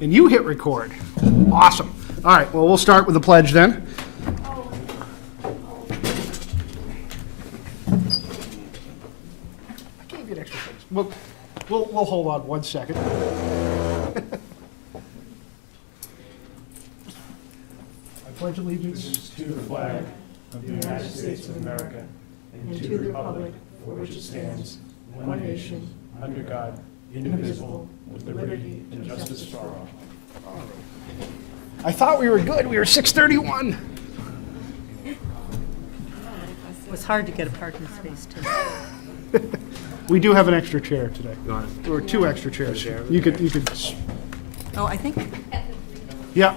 And you hit record. Awesome. All right, well, we'll start with the pledge then. I can't get extra things. We'll hold on 1 second. I pledge allegiance To the flag of the United States of America and to the republic for which it stands, one nation, under God, indivisible, with liberty and justice for all. I thought we were good. We were 6:31. It was hard to get a parking space, too. We do have an extra chair today. Or 2 extra chairs. You could, Oh, I think, yeah,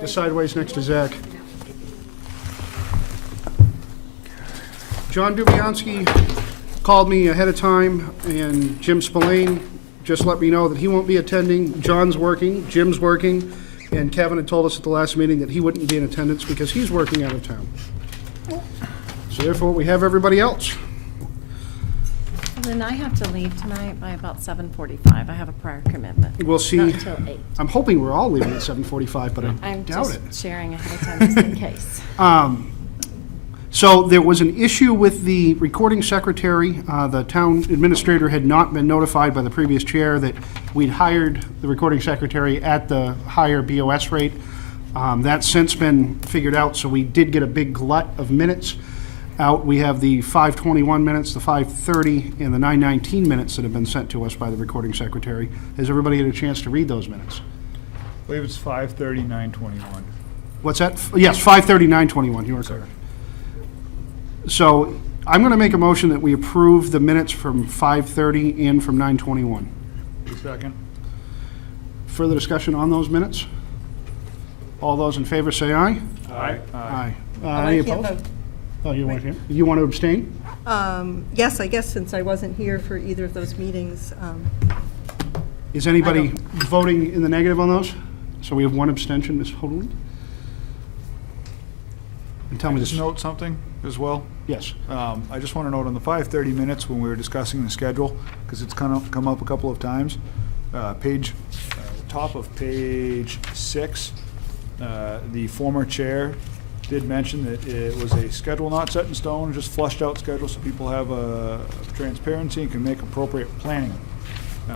the sideways next to Zach. John Dubianski called me ahead of time, and Jim Spillane just let me know that he won't be attending. John's working, Jim's working, and Kevin had told us at the last meeting that he wouldn't be in attendance because he's working out of town. So therefore, we have everybody else. Then I have to leave tonight by about 7:45. I have a prior commitment. We'll see. Not until 8. I'm hoping we're all leaving at 7:45, but I I'm doubt just it. sharing ahead of time just in case. So there was an issue with the recording secretary. The town administrator had not been notified by the previous chair that we'd hired the recording secretary at the higher BOS rate. That's since been figured out, so we did get a big glut of minutes out. We have the 5:21 minutes, the 5:30, and the 9:19 minutes that have been sent to us by the recording secretary. Has everybody had a chance to read those minutes? I believe it's 5:30, 9:21. What's that? Yes, 5:30, 9:21, you are correct. So I'm going to make a motion that we approve the minutes from 5:30 and from 9:21. Second. Further discussion on those minutes? All those in favor say aye. Aye. Aye. I Any can't opposed? vote. Oh, you weren't here? You want to abstain? Yes, I guess since I wasn't here for either of those meetings, Is anybody voting in the negative on those? So we have one abstention, Ms. Hoagland? And tell me Just this. note something as well. Yes. I just want to note on the 5:30 minutes when we were discussing the schedule, because it's come up a couple of times, top of page 6, the former chair did mention that it was a schedule not set in stone, just flushed out schedule so people have a transparency and can make appropriate planning.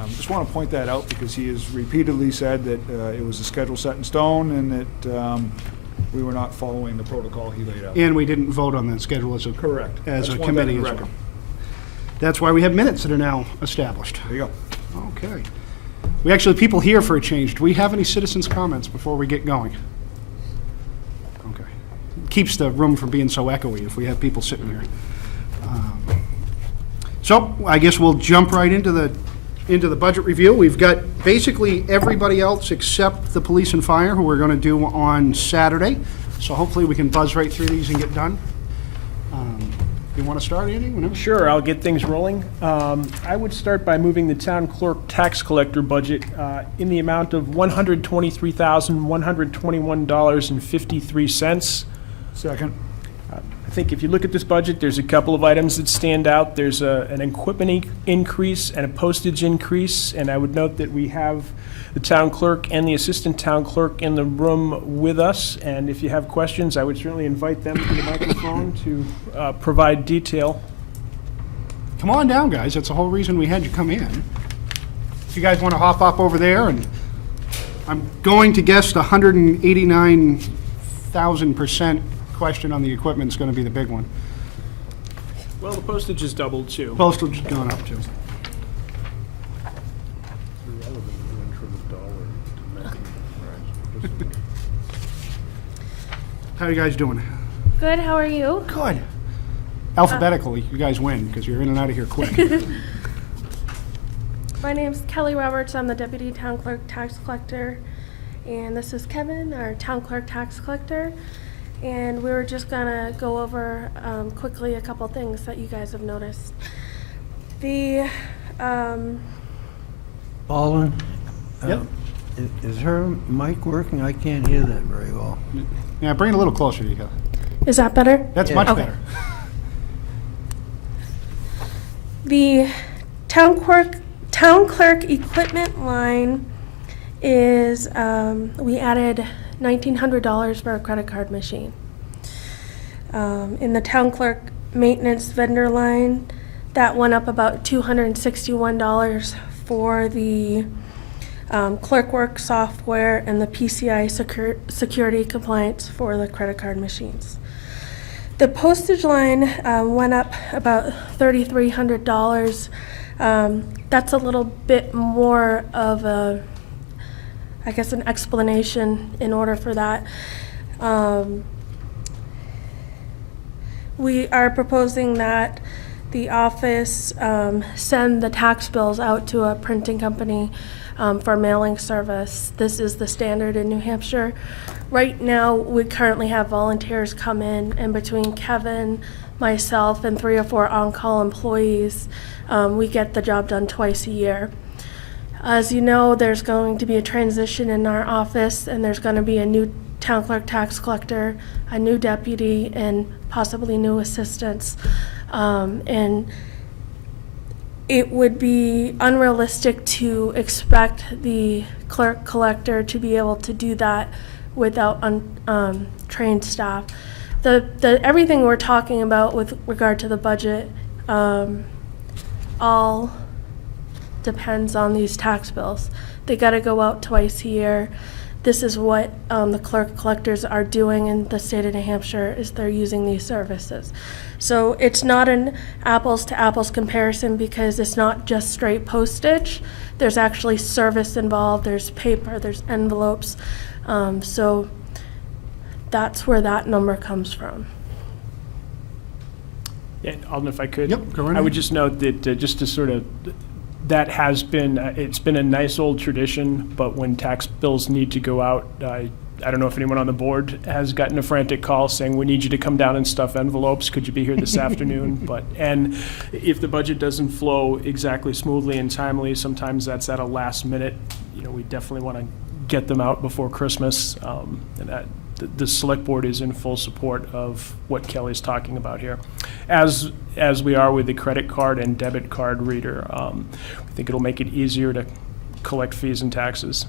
Just want to point that out because he has repeatedly said that it was a schedule set in stone and that we were not following the protocol he laid out. And we didn't vote on that schedule as a Correct. as a That's one committee thing as to well. record. That's why we have minutes that are now established. There you go. Okay. We actually have people here for a change. Do we have any citizens' comments before we get going? Okay. Keeps the room from being so echoey if we have people sitting here. So I guess we'll jump right into the budget review. We've got basically everybody else except the police and fire, who we're going to do on Saturday. So hopefully we can buzz right through these and get done. You want to start, Andy? Whenever. Sure, I'll get things rolling. I would start by moving the town clerk tax collector budget in the amount of $123,121.53. Second. I think if you look at this budget, there's a couple of items that stand out. There's an equipment increase and a postage increase, and I would note that we have the town clerk and the assistant town clerk in the room with us, and if you have questions, I would certainly invite them to the microphone to provide detail. Come on down, guys. That's the whole reason we had you come in. If you guys want to hop up over there, and I'm going to guess the 189,000% question on the equipment is going to be the big one. Well, the postage is doubled, too. Postage has gone up too. How are you guys doing? Good, how are you? Good. Alphabetically, you guys win because you're in and out of here quick. My name's Kelly Roberts. I'm the Deputy Town Clerk Tax Collector. And this is Kevin, our Town Clerk Tax Collector. And we were just gonna go over quickly a couple things that you guys have noticed. The, Baldwin? Yep. Is her mic working? I can't hear that very well. Yeah, bring it a little closer, you go. is that better? That's Yeah. much Okay. better. The town clerk equipment line is we added $1,900 for a credit card machine. In the town clerk maintenance vendor line, that went up about $261 for the Clerkwork software and the PCI security compliance for the credit card machines. The postage line went up about $3,300. That's a little bit more of a, I guess, an explanation in order for that. We are proposing that the office send the tax bills out to a printing company for mailing service. This is the standard in New Hampshire. Right now, we currently have volunteers come in, and between Kevin, myself, and 3 or 4 on-call employees, we get the job done twice a year. As you know, there's going to be a transition in our office, and there's going to be a new town clerk tax collector, a new deputy, and possibly new assistants. And it would be unrealistic to expect the clerk collector to be able to do that without trained staff. Everything we're talking about with regard to the budget all depends on these tax bills. They got to go out twice a year. This is what the clerk collectors are doing in the state of New Hampshire, is they're using these services. So it's not an apples to apples comparison because it's not just straight postage. There's actually service involved, there's paper, there's envelopes. So that's where that number comes from. Yeah, Alden, if I could. Yep, go right I would ahead. just note that just to sort of, that has been, it's been a nice old tradition, but when tax bills need to go out, I don't know if anyone on the board has gotten a frantic call saying, we need you to come down and stuff envelopes. Could you be here this afternoon? And if the budget doesn't flow exactly smoothly and timely, sometimes that's at a last minute. You know, we definitely want to get them out before Christmas. And that the select board is in full support of what Kelly's talking about here. As we are with the credit card and debit card reader, I think it'll make it easier to collect fees and taxes.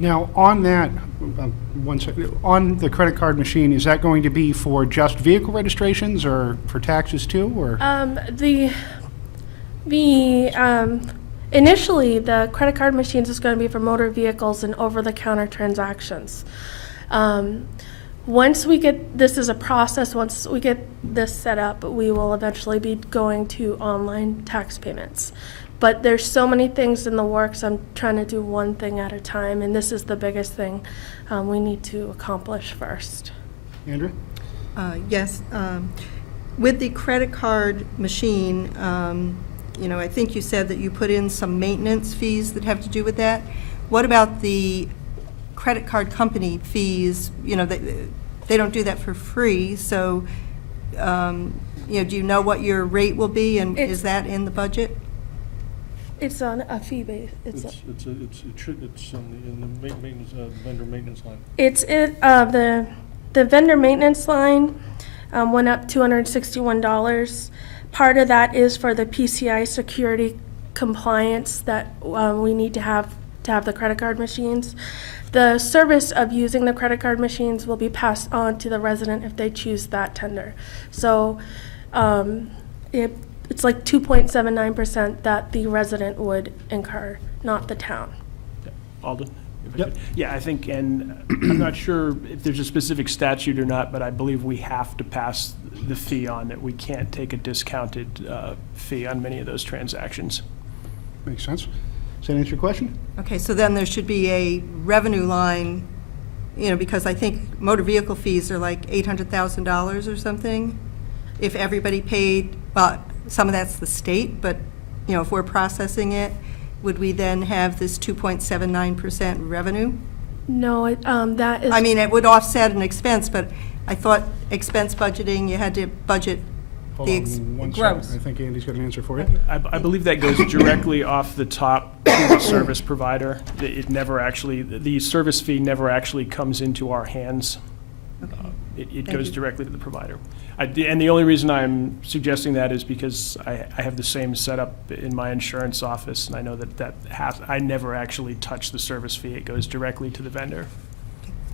Now, on that, one second, on the credit card machine, is that going to be for just vehicle registrations or for taxes too, or? Initially, the credit card machines is going to be for motor vehicles and over-the-counter transactions. Once we get, this is a process, once we get this set up, we will eventually be going to online tax payments. But there's so many things in the works, I'm trying to do one thing at a time, and this is the biggest thing we need to accomplish first. Andrea? Yes. With the credit card machine, you know, I think you said that you put in some maintenance fees that have to do with that. What about the credit card company fees? You know, they don't do that for free, so, you know, do you know what your rate will be, and is that in the budget? It's on a fee base. It's in the maintenance, vendor maintenance line. The vendor maintenance line went up $261. Part of that is for the PCI security compliance that we need to have the credit card machines. The service of using the credit card machines will be passed on to the resident if they choose that tender. So it's like 2.79% that the resident would incur, not the town. Alden? if I Yep. could. Yeah, I think, and I'm not sure if there's a specific statute or not, but I believe we have to pass the fee on it. We can't take a discounted fee on many of those transactions. Makes sense. Does that answer your question? Okay, so then there should be a revenue line, you know, because I think motor vehicle fees are like $800,000 or something. If everybody paid, well, some of that's the state, but, you know, if we're processing it, would we then have this 2.79% revenue? No, that is. I mean, it would offset an expense, but I thought expense budgeting, you had to budget Hold the on one second. gross. I think Andy's got an answer for you. I believe that goes directly off the top to the service provider. It never actually, the service fee never actually comes into our hands. It Thank goes you. directly to the provider. And the only reason I'm suggesting that is because I have the same setup in my insurance office, and I know I never actually touch the service fee. It goes directly to the vendor.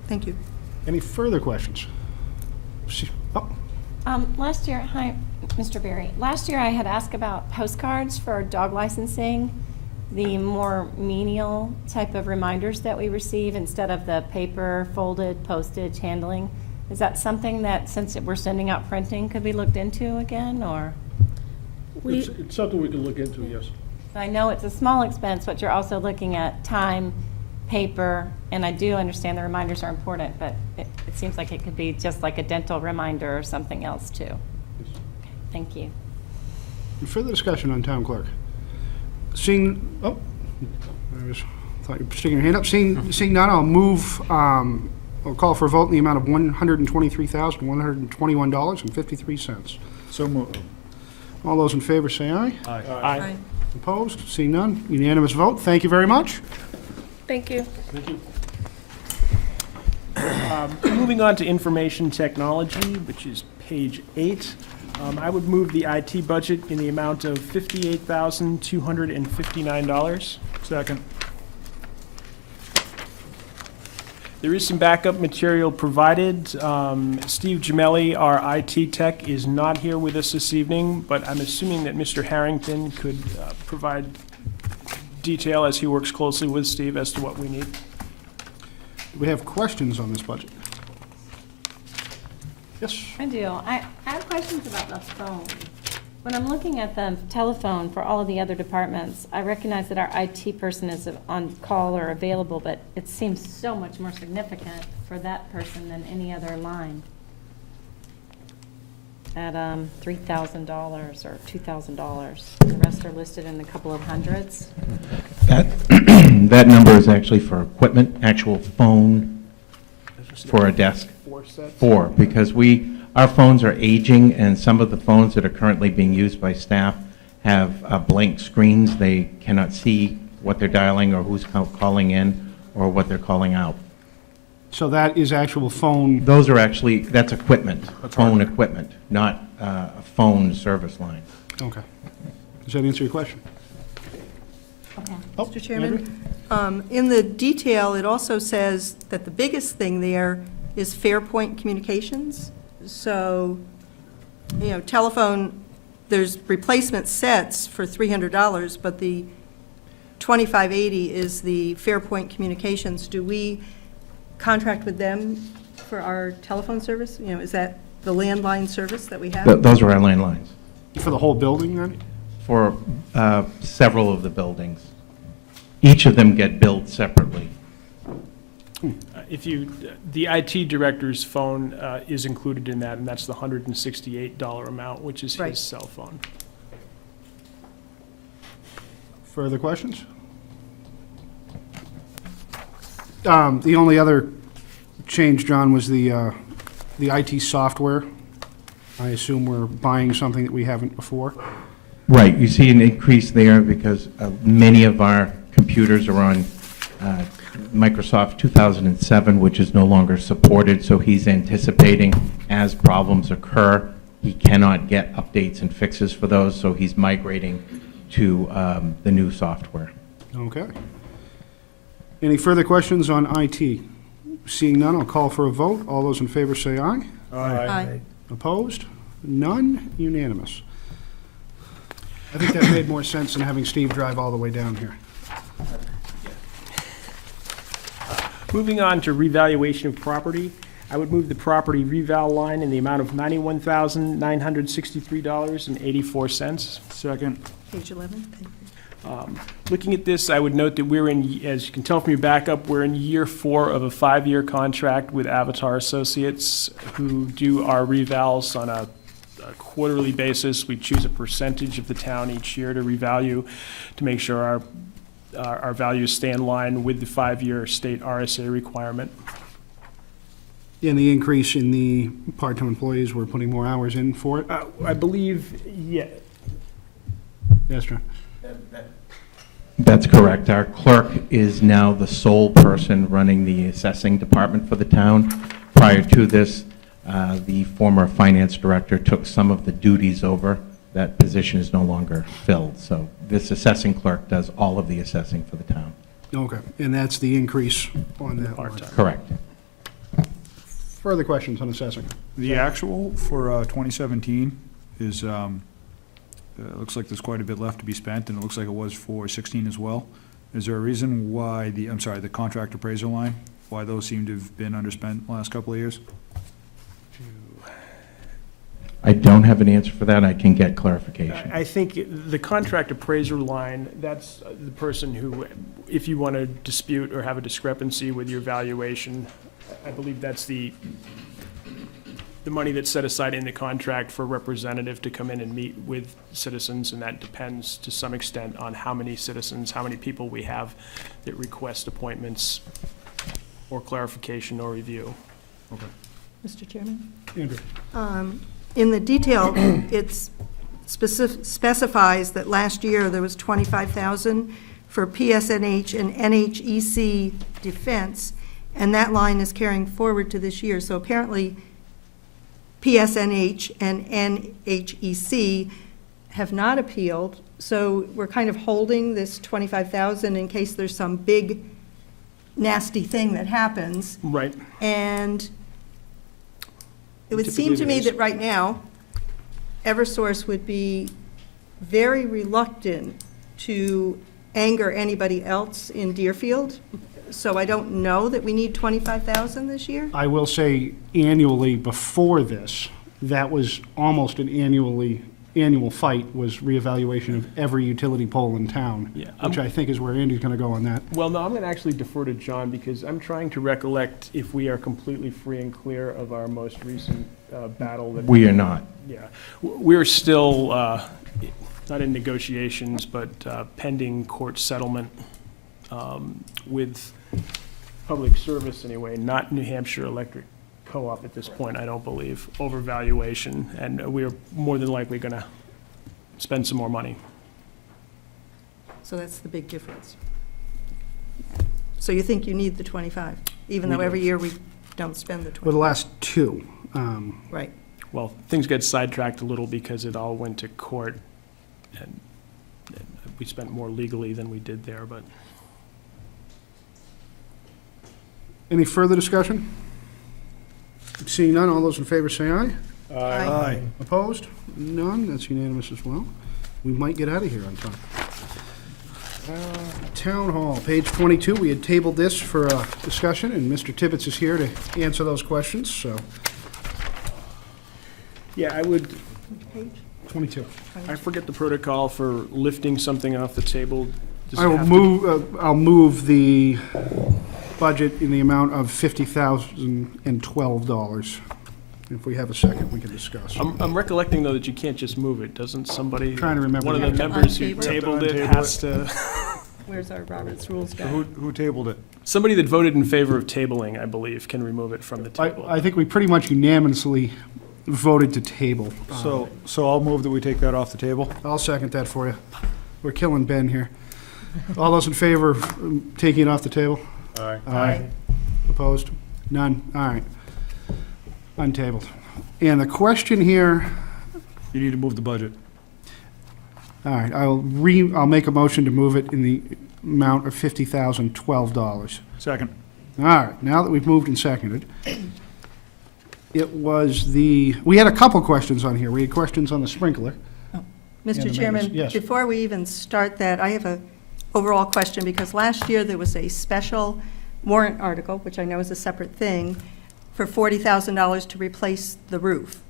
Thank you. Any further questions? Oh, Last year, hi, Mr. Berry. Last year I had asked about postcards for dog licensing, the more menial type of reminders that we receive instead of the paper folded postage handling. Is that something that, since we're sending out printing, could be looked into again, or? It's something we can look into, yes. I know it's a small expense, but you're also looking at time, paper, and I do understand the reminders are important, but it seems like it could be just like a dental reminder or something else too. Okay, thank you. further discussion on town clerk? Seeing, oh, thought you were sticking your hand up. Seeing none, I'll move, I'll call for a vote in the amount of $123,121.53. So moved. All those in favor say aye. Aye. Opposed? Seeing none, unanimous vote. Thank you very much. Thank you. Moving on to information technology, which is page 8. I would move the IT budget in the amount of $58,259. Second. There is some backup material provided. Steve Gemelli, our IT tech, is not here with us this evening, but I'm assuming that Mr. Harrington could provide detail as he works closely with Steve as to what we need. Do we have questions on this budget? Yes? I do. I have questions about the phone. When I'm looking at the telephone for all of the other departments, I recognize that our IT person is on call or available, but it seems so much more significant for that person than any other line. At $3,000 or $2,000. The rest are listed in a couple of hundreds. That number is actually for equipment, actual phone for a desk. 4 sets? 4, because our phones are aging, and some of the phones that are currently being used by staff have blank screens. They cannot see what they're dialing or who's calling in or what they're calling out. So that is actual phone, Those are actually, that's equipment, phone equipment, not a phone service line. okay. Does that answer your question? Okay. Oh, Mr. Chairman, in the detail, it also says that the biggest thing there is Fairpoint Communications. So, telephone, there's replacement sets for $300, but the $2,580 is the Fairpoint Communications. Do we contract with them for our telephone service? Is that the landline service that we have? Those are our landlines For the whole building, then? for several of the buildings. Each of them get billed separately. The IT director's phone is included in that, and that's the $168 amount, which is Right. his cell phone. Further questions? The only other change, John, was the IT software. I assume we're buying something that we haven't before. Right, you see an increase there because many of our computers are on Microsoft 2007, which is no longer supported, so he's anticipating as problems occur, he cannot get updates and fixes for those, so he's migrating to the new software. Okay. Any further questions on IT? Seeing none, I'll call for a vote. All those in favor say aye. Aye. Opposed? None? Unanimous. I think that made more sense than having Steve drive all the way down here. Moving on to revaluation of property, I would move the property reval line in the amount of $91,963.84. Second. Page 11, thank you. Looking at this, I would note that we're in, as you can tell from your backup, we're in year 4 of a 5-year contract with Avatar Associates, who do our revals on a quarterly basis. We choose a percentage of the town each year to revalue to make sure our values stay in line with the 5-year state RSA requirement. And the increase in the part-time employees, we're putting more hours in for it? I believe, yeah, Yes, John? That's correct. Our clerk is now the sole person running the assessing department for the town. Prior to this, The former finance director took some of the duties over. That position is no longer filled. So this assessing clerk does all of the assessing for the town. Okay, and that's the increase on that line. Correct. Further questions on assessing? The actual for 2017 is, looks like there's quite a bit left to be spent, and it looks like it was for 16 as well. Is there a reason why the contract appraiser line, why those seem to have been underspent the last couple of years? I don't have an answer for that. I can get clarification. I think the contract appraiser line, that's the person who, if you want to dispute or have a discrepancy with your valuation, I believe that's the money that's set aside in the contract for a representative to come in and meet with citizens, and that depends to some extent on how many citizens, how many people we have that request appointments or clarification or review. Mr. Chairman? Andrew? In the detail, it specifies that last year there was $25,000 for PSNH and NHEC defense, and that line is carrying forward to this year. So apparently, PSNH and NHEC have not appealed, so we're kind of holding this $25,000 in case there's some big nasty thing that happens. Right. And it would seem Typically to me there that right now, Eversource would be very reluctant to anger anybody else in Deerfield. So I don't know that we need 25,000 this year. I will say annually before this, that was almost an annual fight, was reevaluation of every utility pole in town, Yeah, which I think is where Andy's going to go on that. Well, no, I'm going to actually defer to John, because I'm trying to recollect if we are completely free and clear of our most recent battle. That We are not. Yeah, we're still not in negotiations, but pending court settlement with Public Service anyway, not New Hampshire Electric Co-op at this point, I don't believe, over valuation, and we are more than likely going to spend some more money. So that's the big difference. So you think you need the 25, even We though do. every year we don't spend the For the 25? last two, Right. Well, things get sidetracked a little because it all went to court, and we spent more legally than we did there, but any further discussion? Seeing none, all those in favor say aye. Aye. Opposed? None, that's unanimous as well. We might get out of here on time. Town Hall, page 22, we had tabled this for discussion, and Mr. Tibbetts is here to answer those questions, so, yeah, I would, 22. I forget the protocol for lifting something off the table. Does I it will have to- move, I'll move the budget in the amount of $50,012. If we have a second, we can discuss. I'm recollecting, though, that you can't just move it. Doesn't somebody, Trying to remember. one of We the have to members who untable it. tabled We it have to has to, Where's our Robert's Rules guy? Who tabled it? somebody that voted in favor of tabling, I believe, can remove it from the table. I think we pretty much unanimously voted to table. So I'll move that we take that off the table. I'll second that for you. We're killing Ben here. All those in favor of taking it off the table? Aye. Aye. Opposed? None? All right. Untabled. And the question here, You need to move the budget. all right, I'll make a motion to move it in the amount of $50,012. Second. All right, now that we've moved and seconded, it was we had a couple questions on here. We had questions on the sprinkler. And the Mr. members, Chairman, yes. before we even start that, I have a overall question, because last year there was a special warrant article, which I know is a separate thing, for $40,000 to replace the roof.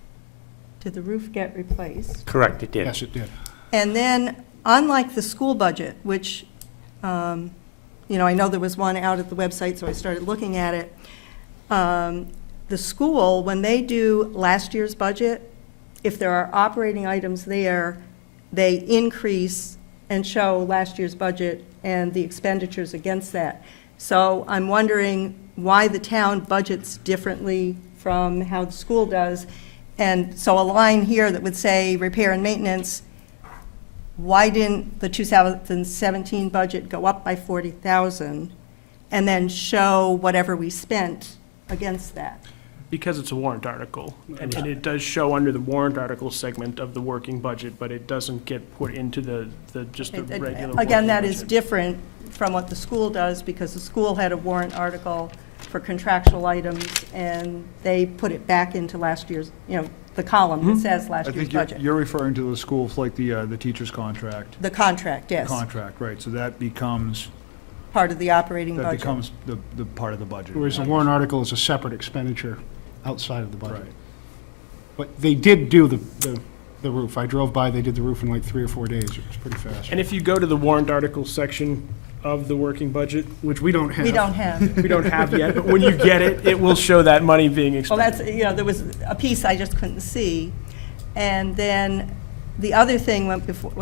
Did the roof get replaced? Correct, it did. Yes, it did. And then, unlike the school budget, which, I know there was one out at the website, so I started looking at it. The school, when they do last year's budget, if there are operating items there, they increase and show last year's budget and the expenditures against that. So I'm wondering why the town budgets differently from how the school does. And so a line here that would say repair and maintenance, why didn't the 2017 budget go up by 40,000 and then show whatever we spent against that? Because it's a warrant article, and it does show under the warrant article segment of the working budget, but it doesn't get put into just the regular. Again, working that is budget. different from what the school does, because the school had a warrant article for contractual items, and they put it back into last year's, the column that says last I year's think you're, budget. you're referring to the school, like the teacher's contract. The contract, yes, Contract, right, so that becomes, part of the operating budget. the part of the budget. Whereas the warrant article is a separate expenditure outside of the budget. Right. But they did do the roof. I drove by, they did the roof in like 3 or 4 days. It was pretty fast. And if you go to the warrant article section of the working budget, Which we don't have. We don't have. we don't have yet, but when you get it, it will show that money being Well, expended. that's, there was a piece I just couldn't see. And then the other thing,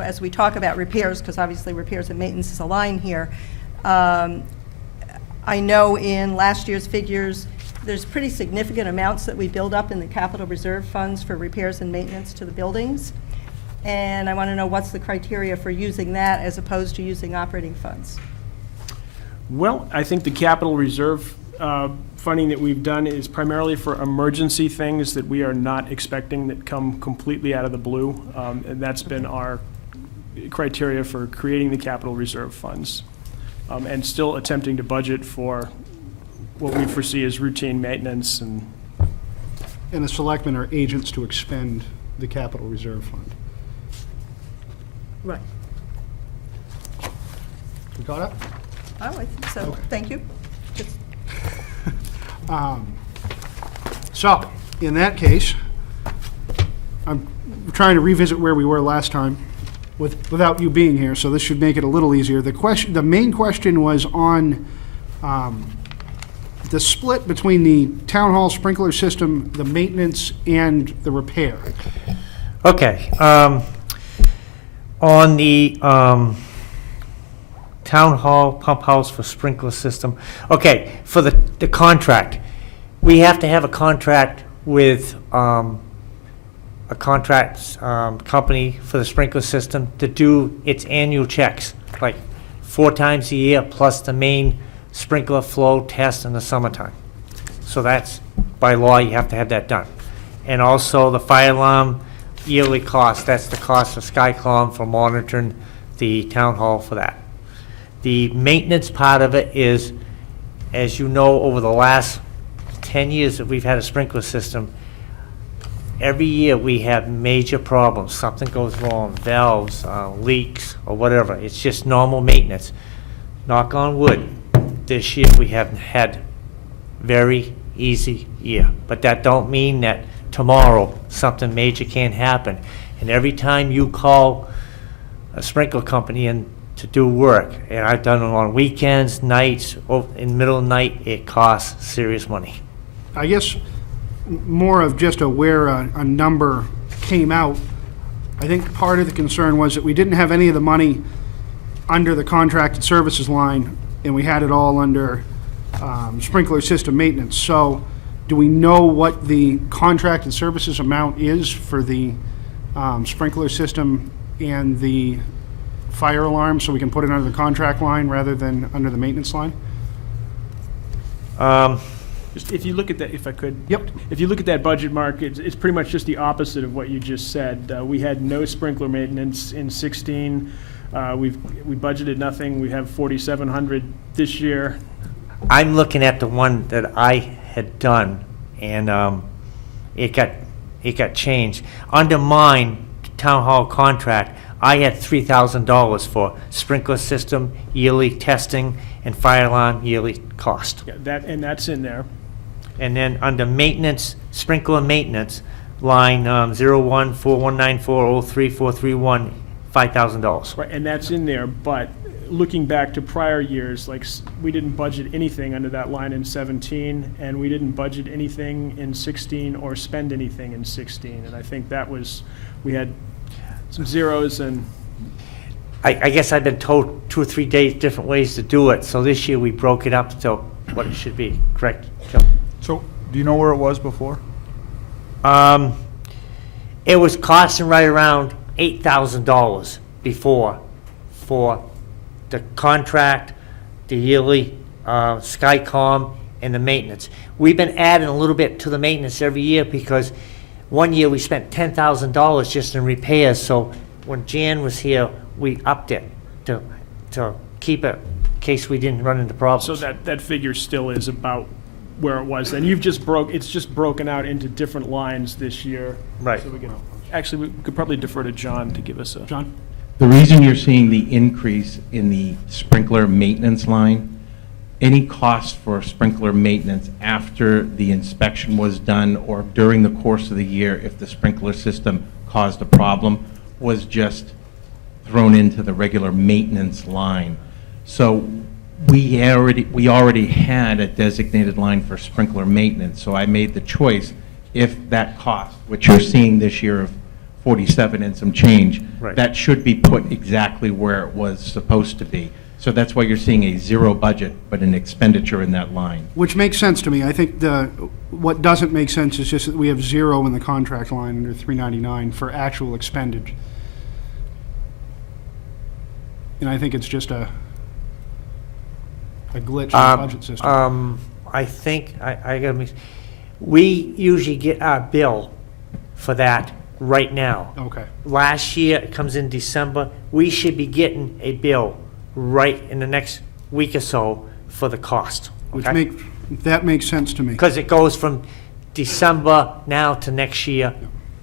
as we talk about repairs, because obviously repairs and maintenance is a line here, I know in last year's figures, there's pretty significant amounts that we build up in the capital reserve funds for repairs and maintenance to the buildings. And I want to know what's the criteria for using that as opposed to using operating funds? Well, I think the capital reserve funding that we've done is primarily for emergency things that we are not expecting that come completely out of the blue. And that's been our criteria for creating the capital reserve funds. And still attempting to budget for what we foresee as routine maintenance and And the selectmen are agents to expend the capital reserve fund. Right. We caught up? Oh, I think so. Okay. Thank you. Just- So, in that case, I'm trying to revisit where we were last time without you being here, so this should make it a little easier. The main question was on the split between the town hall sprinkler system, the maintenance, and the repair. Okay, on the town hall pump house for sprinkler system, okay, for the contract, we have to have a contract with a contract company for the sprinkler system to do its annual checks, like 4 times a year, plus the main sprinkler flow test in the summertime. So that's, by law, you have to have that done. And also the fire alarm yearly cost, that's the cost of Skycom for monitoring the town hall for that. The maintenance part of it is, as you know, over the last 10 years that we've had a sprinkler system, every year we have major problems. Something goes wrong, valves, leaks, or whatever. It's just normal maintenance. Knock on wood, this year we have had very easy year. But that don't mean that tomorrow something major can't happen. And every time you call a sprinkler company in to do work, and I've done it on weekends, nights, in the middle of the night, it costs serious money. I guess more of just where a number came out. I think part of the concern was that we didn't have any of the money under the contracted services line, and we had it all under sprinkler system maintenance. So do we know what the contracted services amount is for the sprinkler system and the fire alarm, so we can put it under the contract line rather than under the maintenance line? just if you look at that, if I could. Yep. If you look at that budget, Mark, it's pretty much just the opposite of what you just said. We had no sprinkler maintenance in 16. We budgeted nothing. We have 4,700 this year. I'm looking at the one that I had done, and it got changed. Under mine town hall contract, I had $3,000 for sprinkler system yearly testing and fire alarm yearly cost. Yeah, that's in there. And then under maintenance, sprinkler maintenance, line 014194034331, $5,000. Right, and that's in there, but looking back to prior years, like, we didn't budget anything under that line in 17, and we didn't budget anything in 16 or spend anything in 16. And I think that was, we had some zeros and, I guess I've been told 2 or 3 days, different ways to do it, so this year we broke it up to what it should be, correct, Joe? So, do you know where it was before? It was costing right around $8,000 before for the contract, the yearly Skycom, and the maintenance. We've been adding a little bit to the maintenance every year because one year we spent $10,000 just in repairs, so when Jan was here, we upped it to keep it in case we didn't run into problems. So that figure still is about where it was then. It's just broken out into different lines this year. Right. So actually, we could probably defer to John to give us a. John? The reason you're seeing the increase in the sprinkler maintenance line, any cost for sprinkler maintenance after the inspection was done or during the course of the year, if the sprinkler system caused a problem, was just thrown into the regular maintenance line. So we already had a designated line for sprinkler maintenance, so I made the choice, if that cost, which you're seeing this year of 47 and some change, Right. that should be put exactly where it was supposed to be. So that's why you're seeing a zero budget, but an expenditure in that line. Which makes sense to me. I think what doesn't make sense is just that we have zero in the contract line under 399 for actual expended. And I think it's just a glitch in the budget system. I think, I gotta make, we usually get our bill for that right now. Okay. Last year, it comes in December, we should be getting a bill right in the next week or so for the cost. That makes sense to me. Because it goes from December now to next year,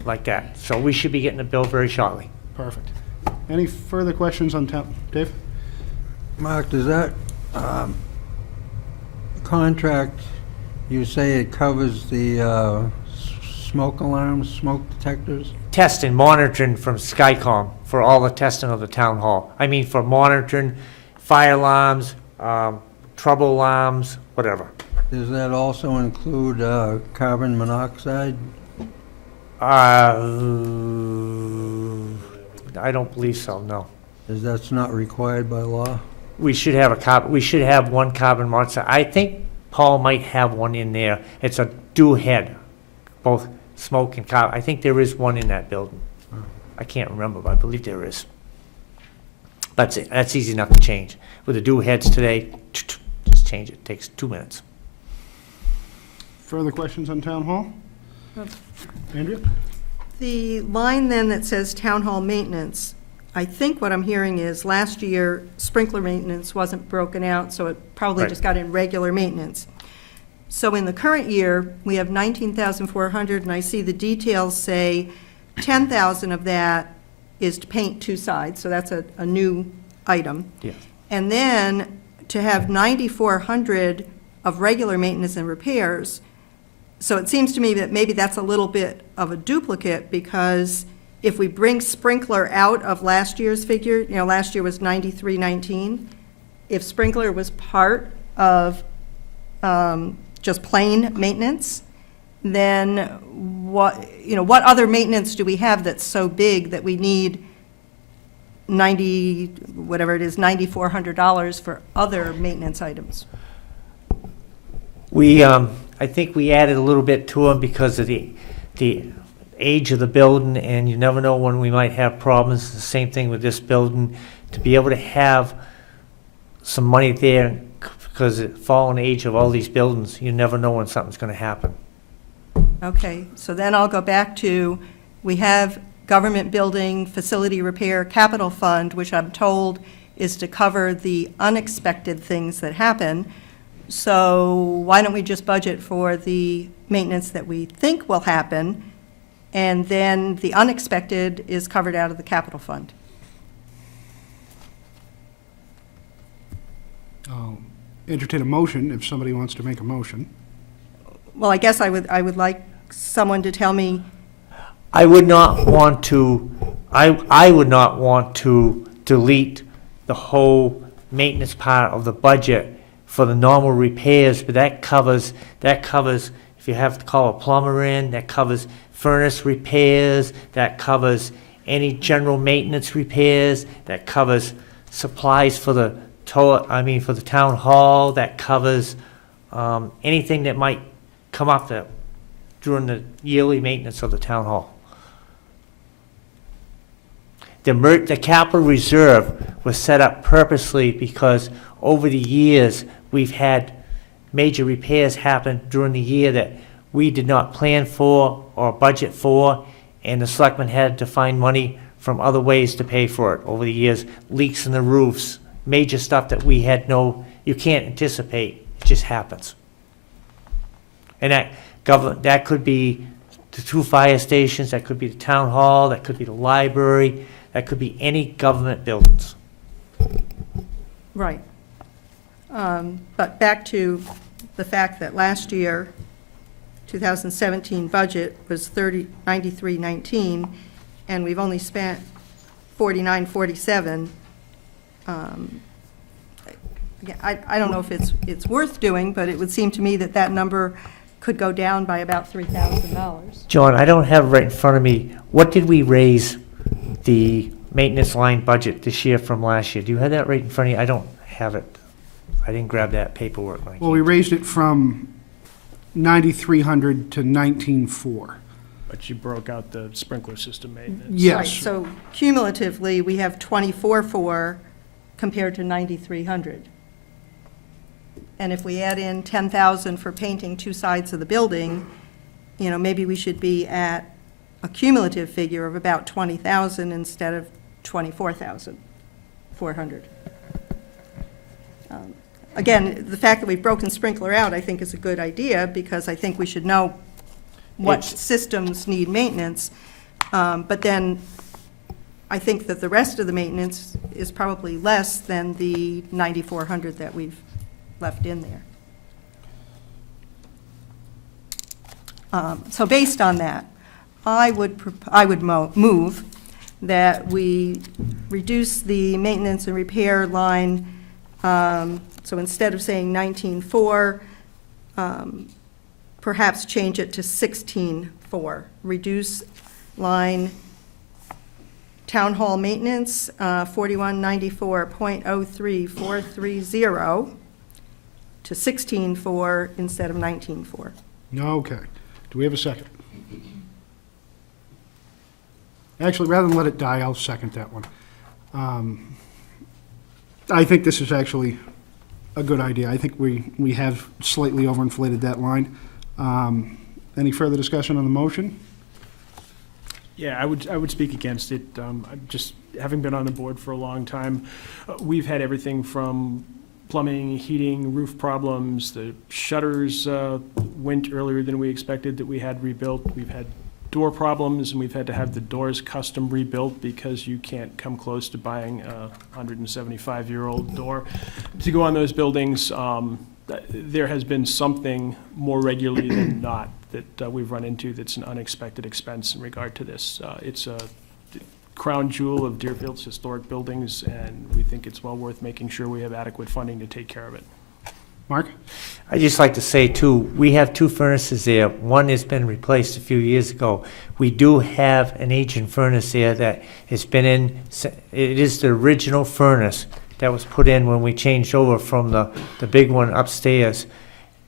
like that. So we should be getting a bill very shortly. Perfect. Any further questions on town? Dave? Mark, does that contract, you say it covers the smoke alarms, smoke detectors? Testing, monitoring from Skycom for all the testing of the town hall. I mean, for monitoring fire alarms, trouble alarms, whatever. Does that also include carbon monoxide? I don't believe so, no. Is that's not required by law? We should have one carbon monoxide. I think Paul might have one in there. It's a dual head, both smoke and carbon. I think there is one in that building. I can't remember, but I believe there is. That's it. That's easy enough to change. With the dual heads today, just change it. Takes 2 minutes. Further questions on town hall? Andrea? The line then that says town hall maintenance, I think what I'm hearing is last year sprinkler maintenance wasn't broken out, so it probably Right. just got in regular maintenance. So in the current year, we have 19,400, and I see the details say 10,000 of that is to paint two sides, so that's a new item. Yes. And then to have 9,400 of regular maintenance and repairs. So it seems to me that maybe that's a little bit of a duplicate, because if we bring sprinkler out of last year's figure, last year was 9319. If sprinkler was part of just plain maintenance, then what other maintenance do we have that's so big that we need $9,400 for other maintenance items? I think we added a little bit to them because of the age of the building, and you never know when we might have problems. The same thing with this building. To be able to have some money there, because of the fallen age of all these buildings, you never know when something's going to happen. Okay, so then I'll go back to, we have government building facility repair capital fund, which I'm told is to cover the unexpected things that happen. So why don't we just budget for the maintenance that we think will happen, and then the unexpected is covered out of the capital fund? I'll entertain a motion if somebody wants to make a motion. Well, I guess I would like someone to tell me, I would not want to delete the whole maintenance part of the budget for the normal repairs, but that covers, if you have to call a plumber in, that covers furnace repairs, that covers any general maintenance repairs, that covers supplies for the for the town hall, that covers anything that might come up during the yearly maintenance of the town hall. The capital reserve was set up purposely because over the years, we've had major repairs happen during the year that we did not plan for or budget for, and the selectmen had to find money from other ways to pay for it over the years. Leaks in the roofs, major stuff that we had you can't anticipate, it just happens. And that could be the 2 fire stations, that could be the town hall, that could be the library, that could be any government buildings. Right. But back to the fact that last year, 2017 budget was 9319, and we've only spent 4947. I don't know if it's worth doing, but it would seem to me that that number could go down by about $3,000. John, I don't have right in front of me, what did we raise the maintenance line budget this year from last year? Do you have that right in front of you? I don't have it. I didn't grab that paperwork. When I Well, came. we raised it from 9,300 to 19,400. But you broke out the sprinkler system maintenance. Yes. Right, so cumulatively, we have 24.4 compared to 9,300. And if we add in 10,000 for painting 2 sides of the building, maybe we should be at a cumulative figure of about 20,000 instead of 24,400. Again, the fact that we've broken sprinkler out, I think, is a good idea, because I think we should know what systems need maintenance. But then I think that the rest of the maintenance is probably less than the 9,400 that we've left in there. So based on that, I would move that we reduce the maintenance and repair line, so instead of saying 19,400, perhaps change it to 16,400. Reduce line town hall maintenance, 4194.03430 to 16,400 instead of 19,400. Okay. Do we have a second? Actually, rather than let it die, I'll second that one. I think this is actually a good idea. I think we have slightly overinflated that line. Any further discussion on the motion? Yeah, I would speak against it. Just having been on the board for a long time, we've had everything from plumbing, heating, roof problems. The shutters went earlier than we expected that we had rebuilt. We've had door problems, and we've had to have the doors custom rebuilt because you can't come close to buying a 175-year-old door to go on those buildings. There has been something more regularly than not that we've run into that's an unexpected expense in regard to this. It's a crown jewel of Deerfield's historic buildings, and we think it's well worth making sure we have adequate funding to take care of it. Mark? I'd just like to say, too, we have 2 furnaces there. One has been replaced a few years ago. We do have an ancient furnace there that has been in, it is the original furnace that was put in when we changed over from the big one upstairs.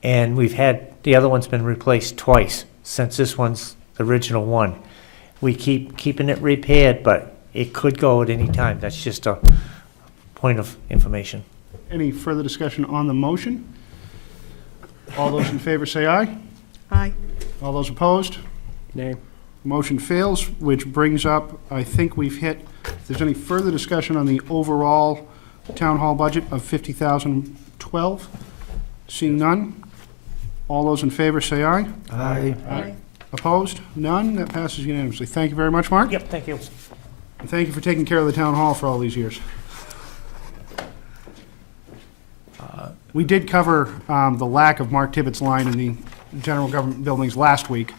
And the other one's been replaced twice since this one's the original one. We keep keeping it repaired, but it could go at any time. That's just a point of information. Any further discussion on the motion? All those in favor say aye. Aye. All those opposed? Nay. Motion fails, which brings up, I think we've hit, if there's any further discussion on the overall town hall budget of $50,012. Seeing none, all those in favor say aye. Aye. Aye. Opposed? None. That passes unanimously. Thank you very much, Mark. Yep, thank you. And thank you for taking care of the town hall for all these years. We did cover the lack of Mark Tibbetts line in the general government buildings last week,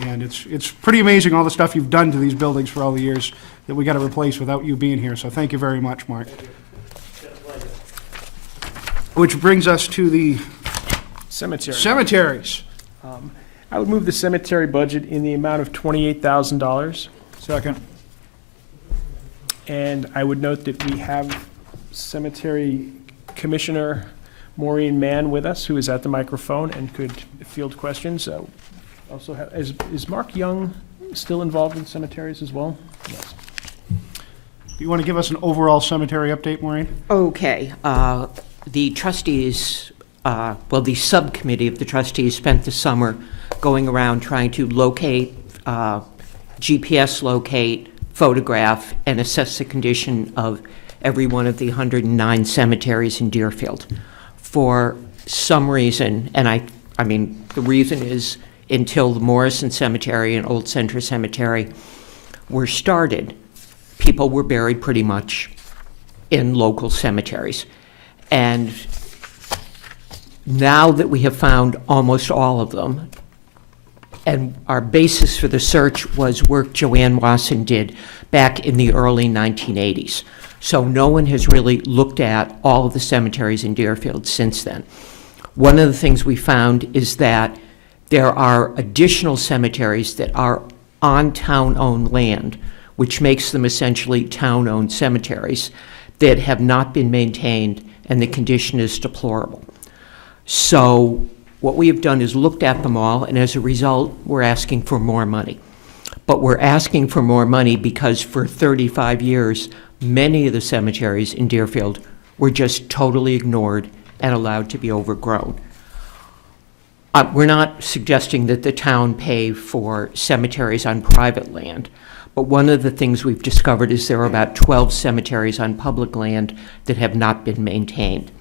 and it's pretty amazing all the stuff you've done to these buildings for all the years that we got to replace without you being here, so thank you very much, Mark. Which brings us to the Cemetery. cemeteries. I would move the cemetery budget in the amount of $28,000. Second. And I would note that we have Cemetery Commissioner Maureen Mann with us, who is at the microphone and could field questions. Also, is Mark Young still involved in cemeteries as well? Yes. You want to give us an overall cemetery update, Maureen? Okay, the trustees the subcommittee of the trustees spent the summer going around trying to locate, GPS locate, photograph, and assess the condition of every one of the 109 cemeteries in Deerfield. For some reason, and I mean, the reason is until the Morrison Cemetery and Old Center Cemetery were started, people were buried pretty much in local cemeteries. And now that we have found almost all of them, and our basis for the search was work Joanne Wasson did back in the early 1980s. So no one has really looked at all of the cemeteries in Deerfield since then. One of the things we found is that there are additional cemeteries that are on town-owned land, which makes them essentially town-owned cemeteries that have not been maintained, and the condition is deplorable. So what we have done is looked at them all, and as a result, we're asking for more money. But we're asking for more money because for 35 years, many of the cemeteries in Deerfield were just totally ignored and allowed to be overgrown. We're not suggesting that the town pay for cemeteries on private land, but one of the things we've discovered is there are about 12 cemeteries on public land that have not been maintained.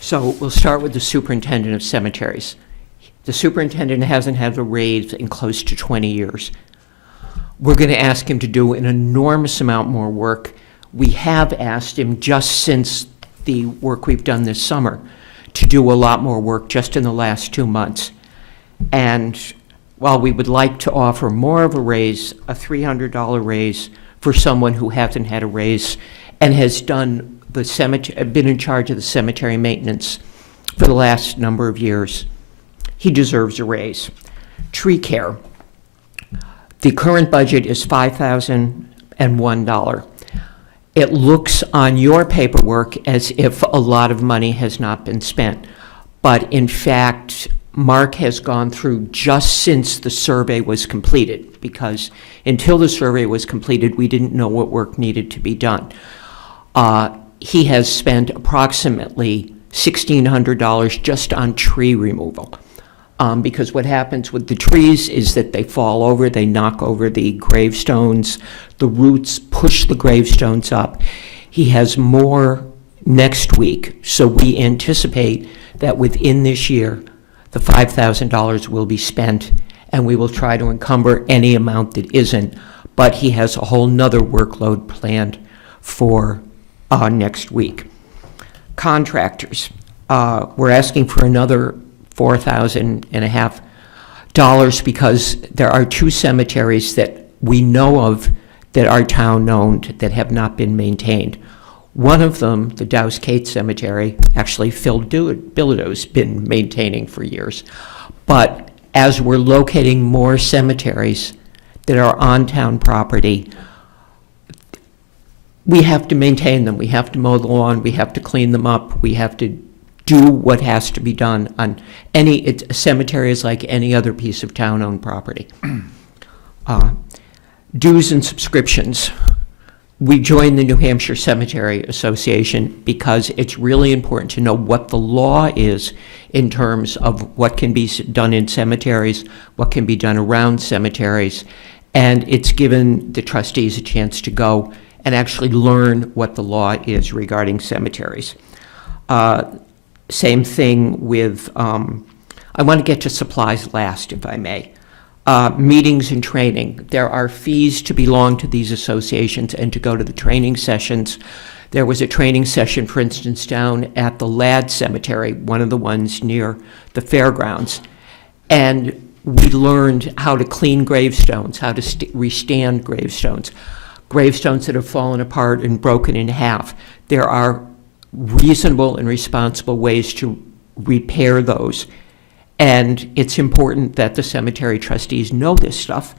So we'll start with the superintendent of cemeteries. The superintendent hasn't had a raise in close to 20 years. We're going to ask him to do an enormous amount more work. We have asked him just since the work we've done this summer to do a lot more work just in the last 2 months. And while we would like to offer more of a raise, a $300 raise for someone who hasn't had a raise and has done the cemetery, been in charge of the cemetery maintenance for the last number of years, he deserves a raise. Tree care. The current budget is $5,001. It looks on your paperwork as if a lot of money has not been spent. But in fact, Mark has gone through just since the survey was completed, because until the survey was completed, we didn't know what work needed to be done. He has spent approximately $1,600 just on tree removal. Because what happens with the trees is that they fall over, they knock over the gravestones, the roots push the gravestones up. He has more next week, so we anticipate that within this year, the $5,000 will be spent, and we will try to encumber any amount that isn't, but he has a whole nother workload planned for next week. Contractors, we're asking for another $4,500 because there are 2 cemeteries that we know of that are town-owned that have not been maintained. One of them, the Dow's Kate Cemetery, actually Phil Bilodeau's been maintaining for years. But as we're locating more cemeteries that are on town property, we have to maintain them. We have to mow the lawn. We have to clean them up. We have to do what has to be done on a cemetery is like any other piece of town-owned property. Dues and subscriptions. We joined the New Hampshire Cemetery Association because it's really important to know what the law is in terms of what can be done in cemeteries, what can be done around cemeteries, and it's given the trustees a chance to go and actually learn what the law is regarding cemeteries. Same thing with, I want to get to supplies last, if I may. Meetings and training. There are fees to belong to these associations and to go to the training sessions. There was a training session, for instance, down at the Ladd Cemetery, one of the ones near the fairgrounds. And we learned how to clean gravestones, how to restand gravestones, gravestones that have fallen apart and broken in half. There are reasonable and responsible ways to repair those. And it's important that the cemetery trustees know this stuff,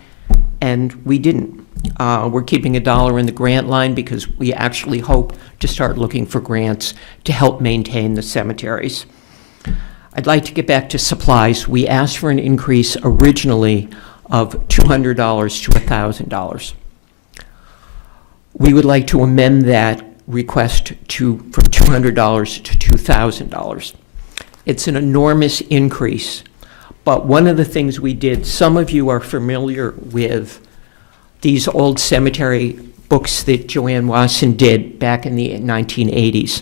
and we didn't. We're keeping $1 in the grant line because we actually hope to start looking for grants to help maintain the cemeteries. I'd like to get back to supplies. We asked for an increase originally of $200 to $1,000. We would like to amend that request from $200 to $2,000. It's an enormous increase. But one of the things we did, some of you are familiar with these old cemetery books that Joanne Wasson did back in the 1980s.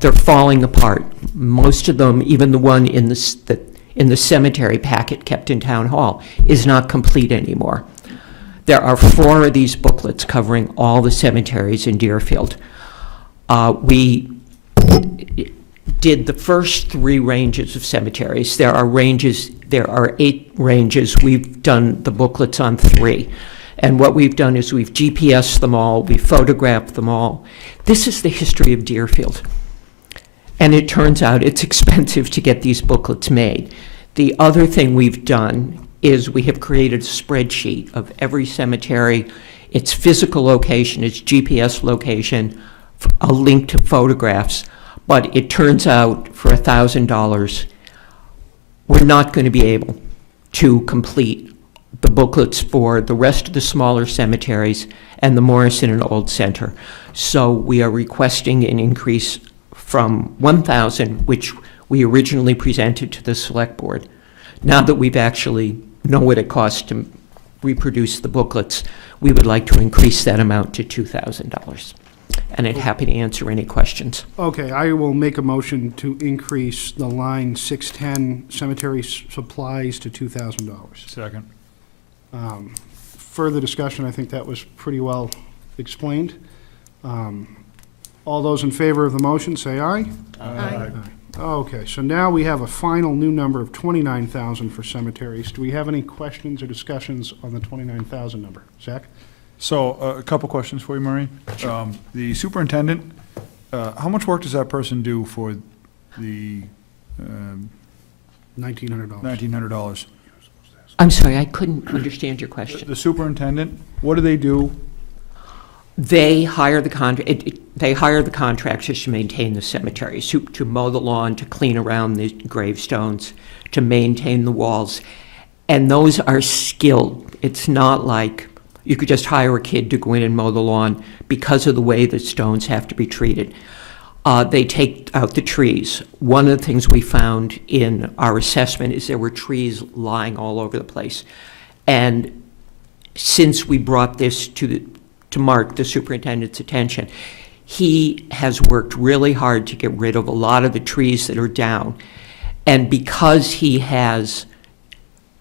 They're falling apart. Most of them, even the one in the cemetery packet kept in Town Hall, is not complete anymore. There are 4 of these booklets covering all the cemeteries in Deerfield. We did the first 3 ranges of cemeteries. There are 8 ranges. We've done the booklets on 3. And what we've done is we've GPSed them all, we photographed them all. This is the history of Deerfield. And it turns out it's expensive to get these booklets made. The other thing we've done is we have created a spreadsheet of every cemetery, its physical location, its GPS location, a link to photographs. But it turns out for $1,000, we're not going to be able to complete the booklets for the rest of the smaller cemeteries and the Morrison and Old Center. So we are requesting an increase from $1,000, which we originally presented to the Select Board. Now that we've actually know what it costs to reproduce the booklets, we would like to increase that amount to $2,000. And I'm happy to answer any questions. Okay, I will make a motion to increase the line 610 cemetery supplies to $2,000. Second. Further discussion, I think that was pretty well explained. All those in favor of the motion, say aye. Aye. Okay, so now we have a final new number of 29,000 for cemeteries. Do we have any questions or discussions on the 29,000 number? Zach? So, a couple questions for you, Maureen. The superintendent, how much work does that person do for the $1,900. $1,900? I'm sorry, I couldn't understand your question. The superintendent, what do they do? They hire the contractors to maintain the cemeteries, to mow the lawn, to clean around the gravestones, to maintain the walls. And those are skilled. It's not like you could just hire a kid to go in and mow the lawn because of the way the stones have to be treated. They take out the trees. One of the things we found in our assessment is there were trees lying all over the place. And since we brought this to Mark, the superintendent's attention, he has worked really hard to get rid of a lot of the trees that are down. And because he has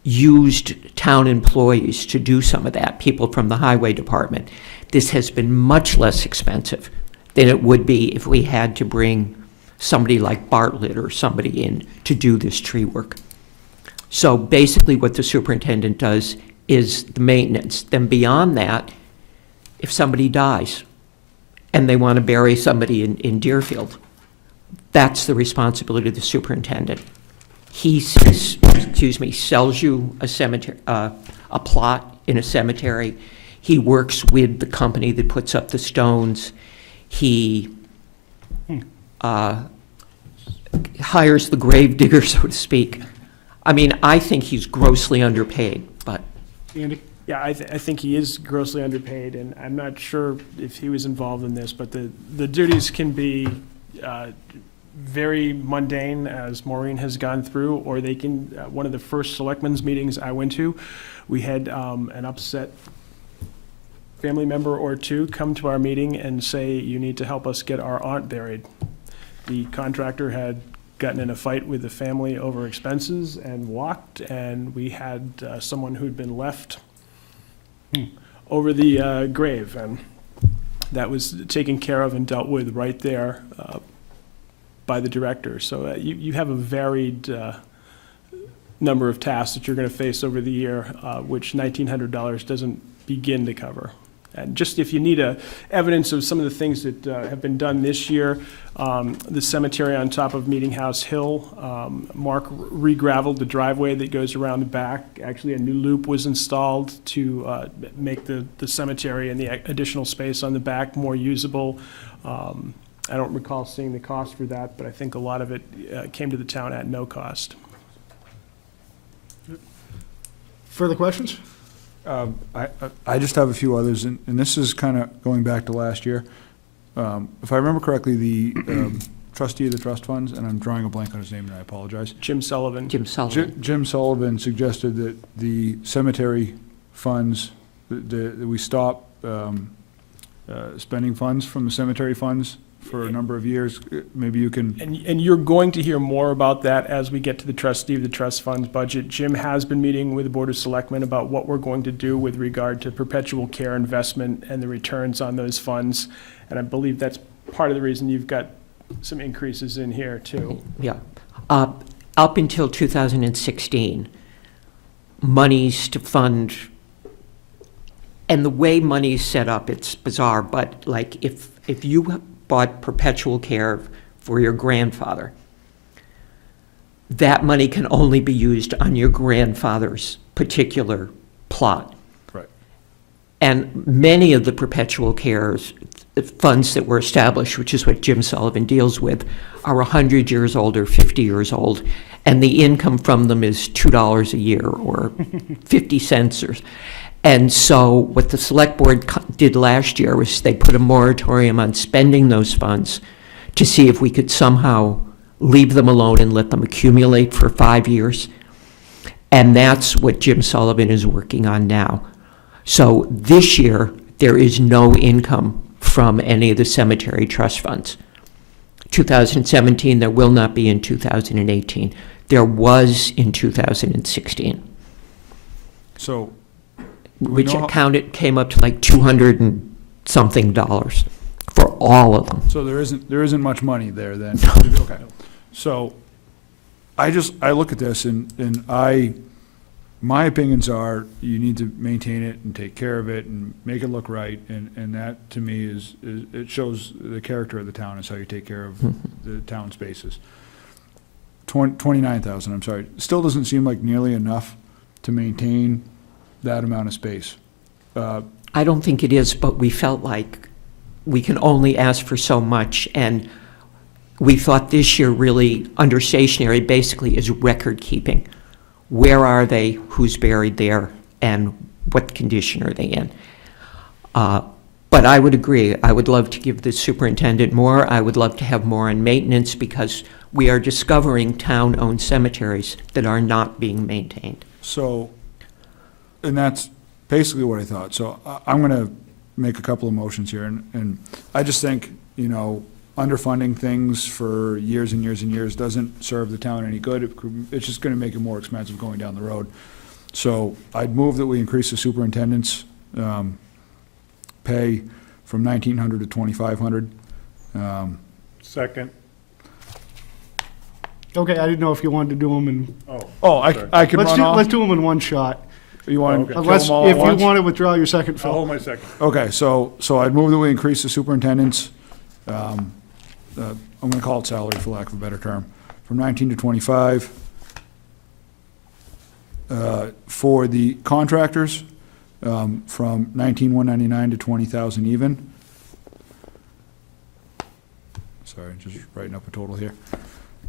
used town employees to do some of that, people from the highway department, this has been much less expensive than it would be if we had to bring somebody like Bartlett or somebody in to do this tree work. So basically what the superintendent does is the maintenance. Then beyond that, if somebody dies and they want to bury somebody in Deerfield, that's the responsibility of the superintendent. He sells you a cemetery, a plot in a cemetery. He works with the company that puts up the stones. He hires the grave digger, so to speak. I mean, I think he's grossly underpaid, but. Andy? Yeah, I think he is grossly underpaid, and I'm not sure if he was involved in this, but the duties can be very mundane, as Maureen has gone through, or they can, one of the first selectmen's meetings I went to, we had an upset family member or two come to our meeting and say, you need to help us get our aunt buried. The contractor had gotten in a fight with the family over expenses and walked, and we had someone who'd been left over the grave, and that was taken care of and dealt with right there by the director. So you have a varied number of tasks that you're going to face over the year, which $1,900 doesn't begin to cover. And just if you need evidence of some of the things that have been done this year, the cemetery on top of Meeting House Hill, Mark re-gravelled the driveway that goes around the back. Actually, a new loop was installed to make the cemetery and the additional space on the back more usable. I don't recall seeing the cost for that, but I think a lot of it came to the town at no cost. Further questions? I just have a few others, and this is kind of going back to last year. If I remember correctly, the trustee of the trust funds, and I'm drawing a blank on his name, and I apologize. Jim Sullivan. Jim Sullivan. Jim Sullivan suggested that the cemetery funds, that we stop spending funds from the cemetery funds for a number of years. Maybe you can, And you're going to hear more about that as we get to the trustee of the trust funds budget. Jim has been meeting with the Board of Selectmen about what we're going to do with regard to perpetual care investment and the returns on those funds. And I believe that's part of the reason you've got some increases in here, too. Yeah. Up until 2016, monies to fund, and the way money is set up, it's bizarre, but like if you bought perpetual care for your grandfather, that money can only be used on your grandfather's particular plot. right. And many of the perpetual cares funds that were established, which is what Jim Sullivan deals with, are 100 years old or 50 years old, and the income from them is $2 a year or 50 cents. And so what the select board did last year was they put a moratorium on spending those funds to see if we could somehow leave them alone and let them accumulate for 5 years. And that's what Jim Sullivan is working on now. So this year, there is no income from any of the cemetery trust funds. 2017, there will not be in 2018. There was in 2016, So, do we which know how- accounted came up to like $200 and something for all of them. so there isn't much money there then? Okay. So, I look at this and my opinions are, you need to maintain it and take care of it and make it look right, and that, to me, is it shows the character of the town, is how you take care of the town spaces. 29,000, I'm sorry, still doesn't seem like nearly enough to maintain that amount of space. I don't think it is, but we felt like we can only ask for so much, and we thought this year really, under stationary, basically is record keeping. Where are they, who's buried there, and what condition are they in? But I would agree, I would love to give the superintendent more, I would love to have more on maintenance, because we are discovering town-owned cemeteries that are not being maintained. So, and that's basically what I thought. So I'm going to make a couple of motions here, and I just think, underfunding things for years and years and years doesn't serve the town any good. It's just going to make it more expensive going down the road. So I'd move that we increase the superintendent's pay from $1,900 to $2,500. Second. Okay, I didn't know if you wanted to do them in, Oh, I could run off? let's do them in one shot. You want Okay. to kill Unless, them all if at you once? want to withdraw your second, I'll Phil. hold my second. Okay, so I'd move that we increase the superintendent's, I'm going to call it salary for lack of a better term, from 19 to 25. For the contractors, from 19,199 to 20,000 even. Sorry, just writing up a total here.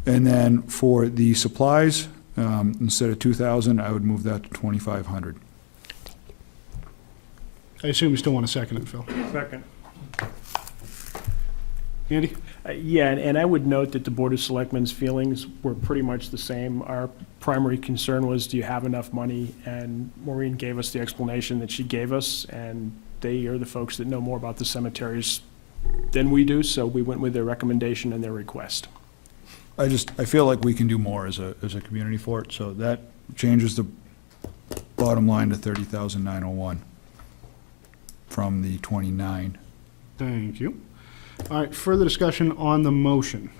And then for the supplies, instead of 2,000, I would move that to 2,500. I assume you still want to second it, Phil. Second. Andy? Yeah, and I would note that the Board of Selectmen's feelings were pretty much the same. Our primary concern was, do you have enough money? And Maureen gave us the explanation that she gave us, and they are the folks that know more about the cemeteries than we do, so we went with their recommendation and their request. I feel like we can do more as a community for it, so that changes the bottom line to 30,901 from the 29. Thank you. All right, further discussion on the motion.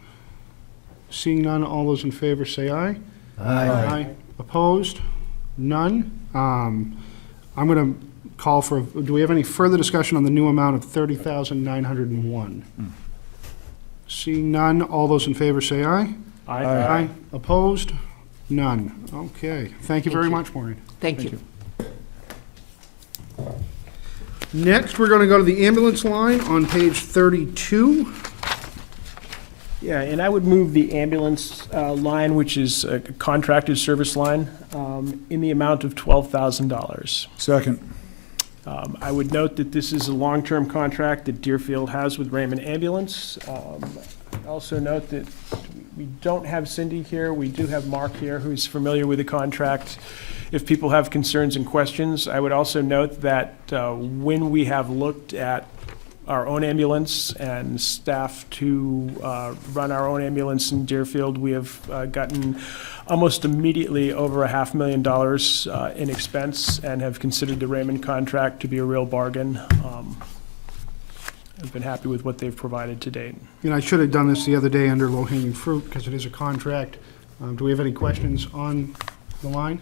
Seeing none, all those in favor say aye. Aye. Opposed? None. I'm going to call for, do we have any further discussion on the new amount of 30,901? Seeing none, all those in favor say aye. Aye. Opposed? None. Okay. Thank you very much, Maureen. Thank you. Next, we're going to go to the ambulance line on page 32. Yeah, and I would move the ambulance line, which is a contracted service line, in the amount of $12,000. Second. I would note that this is a long-term contract that Deerfield has with Raymond Ambulance. Also note that we don't have Cindy here. We do have Mark here, who's familiar with the contract. If people have concerns and questions, I would also note that when we have looked at our own ambulance and staff to run our own ambulance in Deerfield, we have gotten almost immediately over $500,000 in expense and have considered the Raymond contract to be a real bargain. I've been happy with what they've provided to date. You know, I should have done this the other day under low-hanging fruit, because it is a contract. Do we have any questions on the line?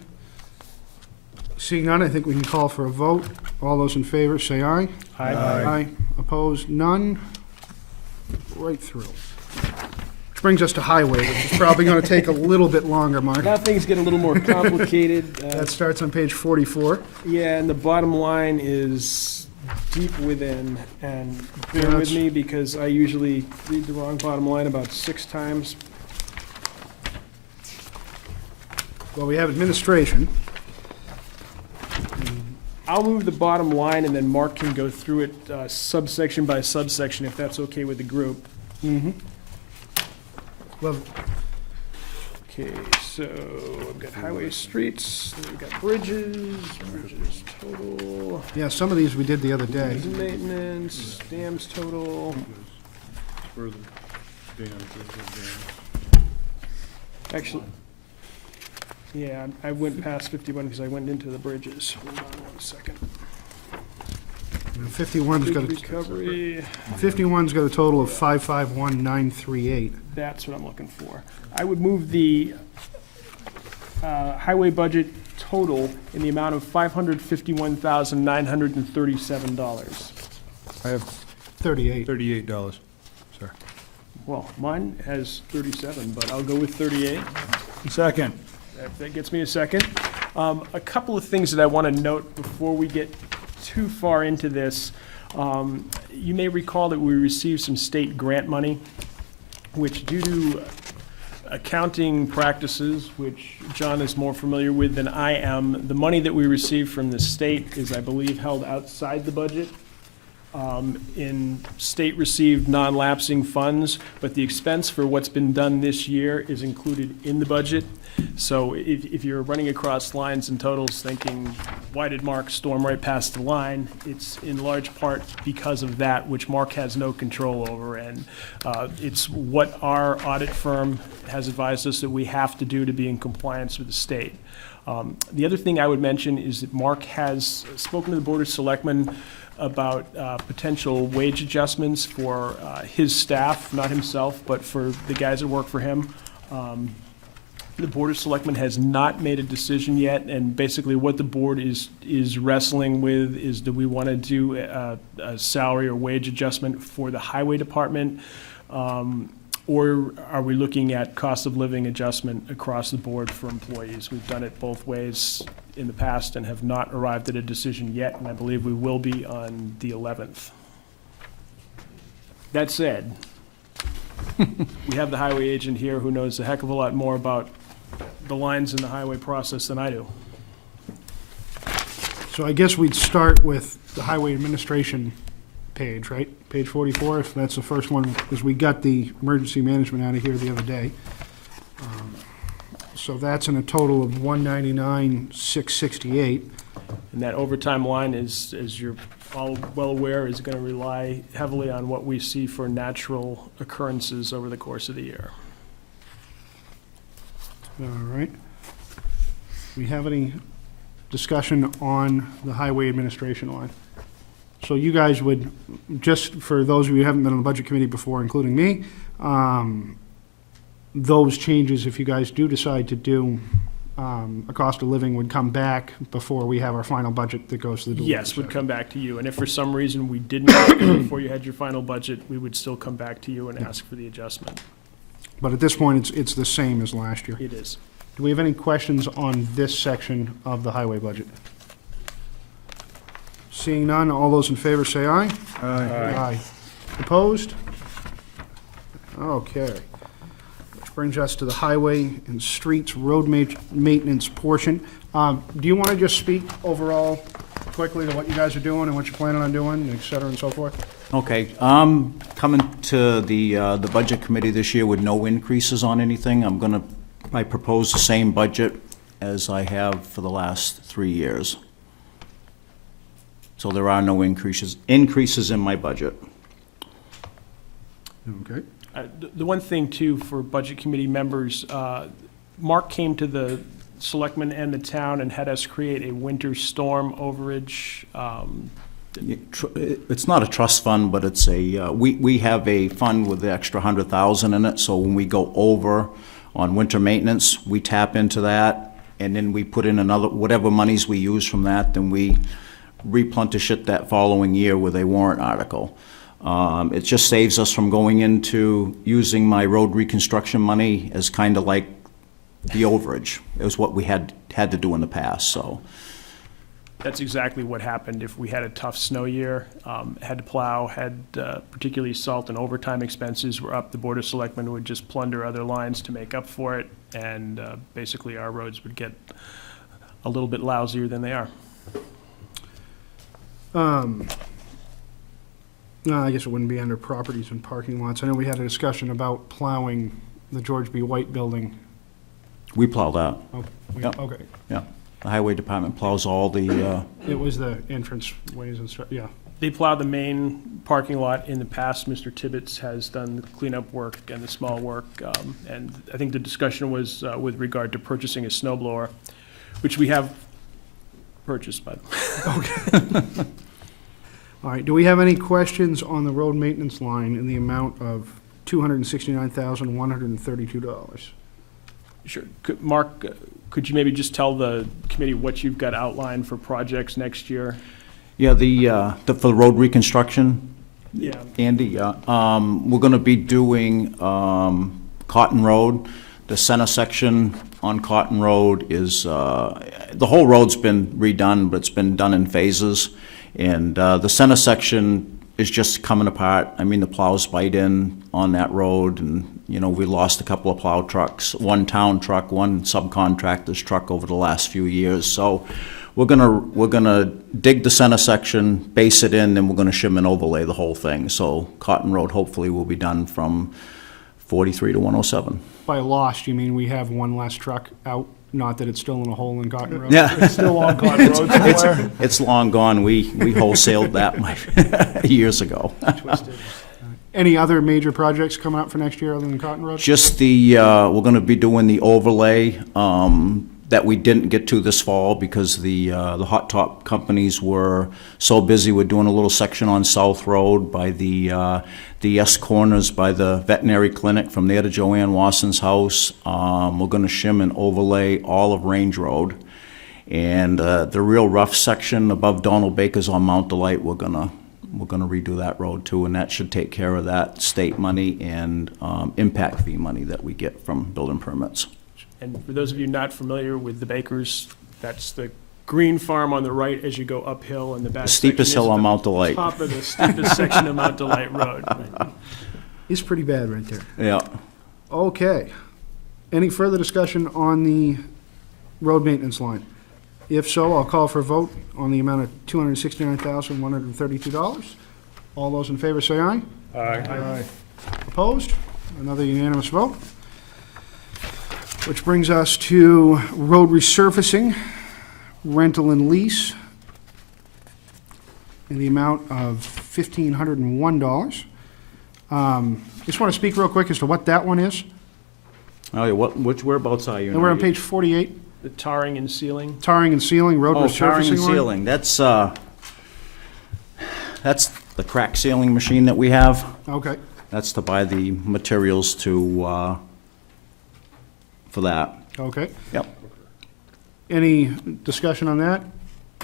Seeing none, I think we can call for a vote. All those in favor, say aye. Aye. Aye. Opposed, none. Right through. Which brings us to highway, which is probably going to take a little bit longer, Mark. Now things get a little more complicated. That starts on page 44. Yeah, and the bottom line is deep within, and bear Yeah, with that's- me because I usually read the wrong bottom line about 6 times. Well, we have administration. I'll move the bottom line, and then Mark can go through it subsection by subsection, if that's okay with the group. Mm-hmm. Well, Okay, so I've got highway, streets, then we've got bridges total, yeah, some of these we did the other day. maintenance, dams total. Further down. Actually, yeah, I went past 51 because I went into the bridges. Hold on 1 second. 51's got Big a, recovery, 51's got a total of 551,938. that's what I'm looking for. I would move the highway budget total in the amount of $551,937. I have 38. $38, sir. Well, mine has 37, but I'll go with 38. Second. That gets me a second. A couple of things that I want to note before we get too far into this. You may recall that we received some state grant money, which due to accounting practices, which John is more familiar with than I am, the money that we received from the state is, I believe, held outside the budget in state-received non-lapsing funds, but the expense for what's been done this year is included in the budget. So if you're running across lines and totals thinking, why did Mark storm right past the line? It's in large part because of that, which Mark has no control over. And it's what our audit firm has advised us that we have to do to be in compliance with the state. The other thing I would mention is that Mark has spoken to the Board of Selectmen about potential wage adjustments for his staff, not himself, but for the guys that work for him. The Board of Selectmen has not made a decision yet, and basically what the board is wrestling with is, do we want to do a salary or wage adjustment for the highway department? Or are we looking at cost of living adjustment across the board for employees? We've done it both ways in the past and have not arrived at a decision yet, and I believe we will be on the 11th. That said, we have the highway agent here who knows a heck of a lot more about the lines in the highway process than I do. So I guess we'd start with the highway administration page, right? Page 44, if that's the first one, because we got the emergency management out of here the other day. So that's in a total of 199,668. And that overtime line is, as you're all well aware, is going to rely heavily on what we see for natural occurrences over the course of the year. All right. We have any discussion on the highway administration line? So you guys would, just for those of you who haven't been on the budget committee before, including me, those changes, if you guys do decide to do a cost of living, would come back before we have our final budget that goes to the deliberative Yes, would session. come back to you. And if for some reason we didn't before you had your final budget, we would still come back to you and ask for the adjustment. But at this point, it's the same as last year. It is. Do we have any questions on this section of the highway budget? Seeing none, all those in favor say aye. Aye. Opposed? Okay. Which brings us to the highway and streets road maintenance portion. Do you want to just speak overall quickly to what you guys are doing and what you're planning on doing, et cetera and so forth? Okay, I'm coming to the Budget Committee this year with no increases on anything. I propose the same budget as I have for the last 3 years. So there are no increases in my budget. Okay. The one thing, too, for Budget Committee members, Mark came to the selectmen and the town and had us create a winter storm overage. It's not a trust fund, but it's we have a fund with the extra 100,000 in it, so when we go over on winter maintenance, we tap into that, and then we put in another, whatever monies we use from that, then we replenish it that following year with a warrant article. It just saves us from going into using my road reconstruction money as kind of like the overage. It was what we had to do in the past, so. That's exactly what happened if we had a tough snow year, had to plow, had particularly salt and overtime expenses were up. The Board of Selectmen would just plunder other lines to make up for it, and basically our roads would get a little bit lousier than they are. No, I guess it wouldn't be under properties and parking lots. I know we had a discussion about plowing the George B. White building. We plow that, Oh, Yep. Okay. yeah. The Highway Department plows all the, It was the entrance ways and stuff, yeah. They plowed the main parking lot in the past. Mr. Tibbetts has done the cleanup work and the small work. And I think the discussion was with regard to purchasing a snow blower, which we have purchased, by the way. All right, do we have any questions on the road maintenance line in the amount of $269,132? Sure. Mark, could you maybe just tell the committee what you've got outlined for projects next year? yeah, for the road reconstruction, Yeah. Andy, we're gonna be doing Cotton Road. The center section on Cotton Road is, the whole road's been redone, but it's been done in phases. And the center section is just coming apart. I mean, the plows bite in on that road, and, you know, we lost a couple of plow trucks, one town truck, one subcontractor's truck over the last few years. So we're gonna dig the center section, base it in, then we're gonna shim and overlay the whole thing. So Cotton Road hopefully will be done from 43 to 107. By lost, you mean we have one less truck out, not that it's still in a hole in Cotton Road? Yeah. It's still on Cotton Road somewhere. It's long gone. We wholesaled that years ago. Any other major projects coming up for next year other than Cotton Road? Just we're gonna be doing the overlay, that we didn't get to this fall because the hot top companies were so busy with doing a little section on South Road by the S corners by the veterinary clinic from there to Joanne Watson's house. We're gonna shim and overlay all of Range Road. And the real rough section above Donald Baker's on Mount Delight, we're gonna redo that road too, and that should take care of that state money and impact fee money that we get from building permits. And for those of you not familiar with the Bakers, that's the green farm on the right as you go uphill, and the back The steepest section is hill on the Mount Delight. top of the steepest section of Mount Delight Road. It's pretty bad right there. Yeah. Okay. Any further discussion on the road maintenance line? If so, I'll call for a vote on the amount of $269,132. All those in favor say aye. Aye. Opposed? Another unanimous vote. Which brings us to road resurfacing, rental and lease, in the amount of $1,501. Just want to speak real quick as to what that one is. Oh, yeah, which whereabouts are you? And we're on page 48, The tarring and sealing. tarring and sealing, road Oh, tarring and resurfacing line. sealing, that's the crack sealing machine that we have. Okay. That's to buy the materials for that. Okay. Yep. Any discussion on that?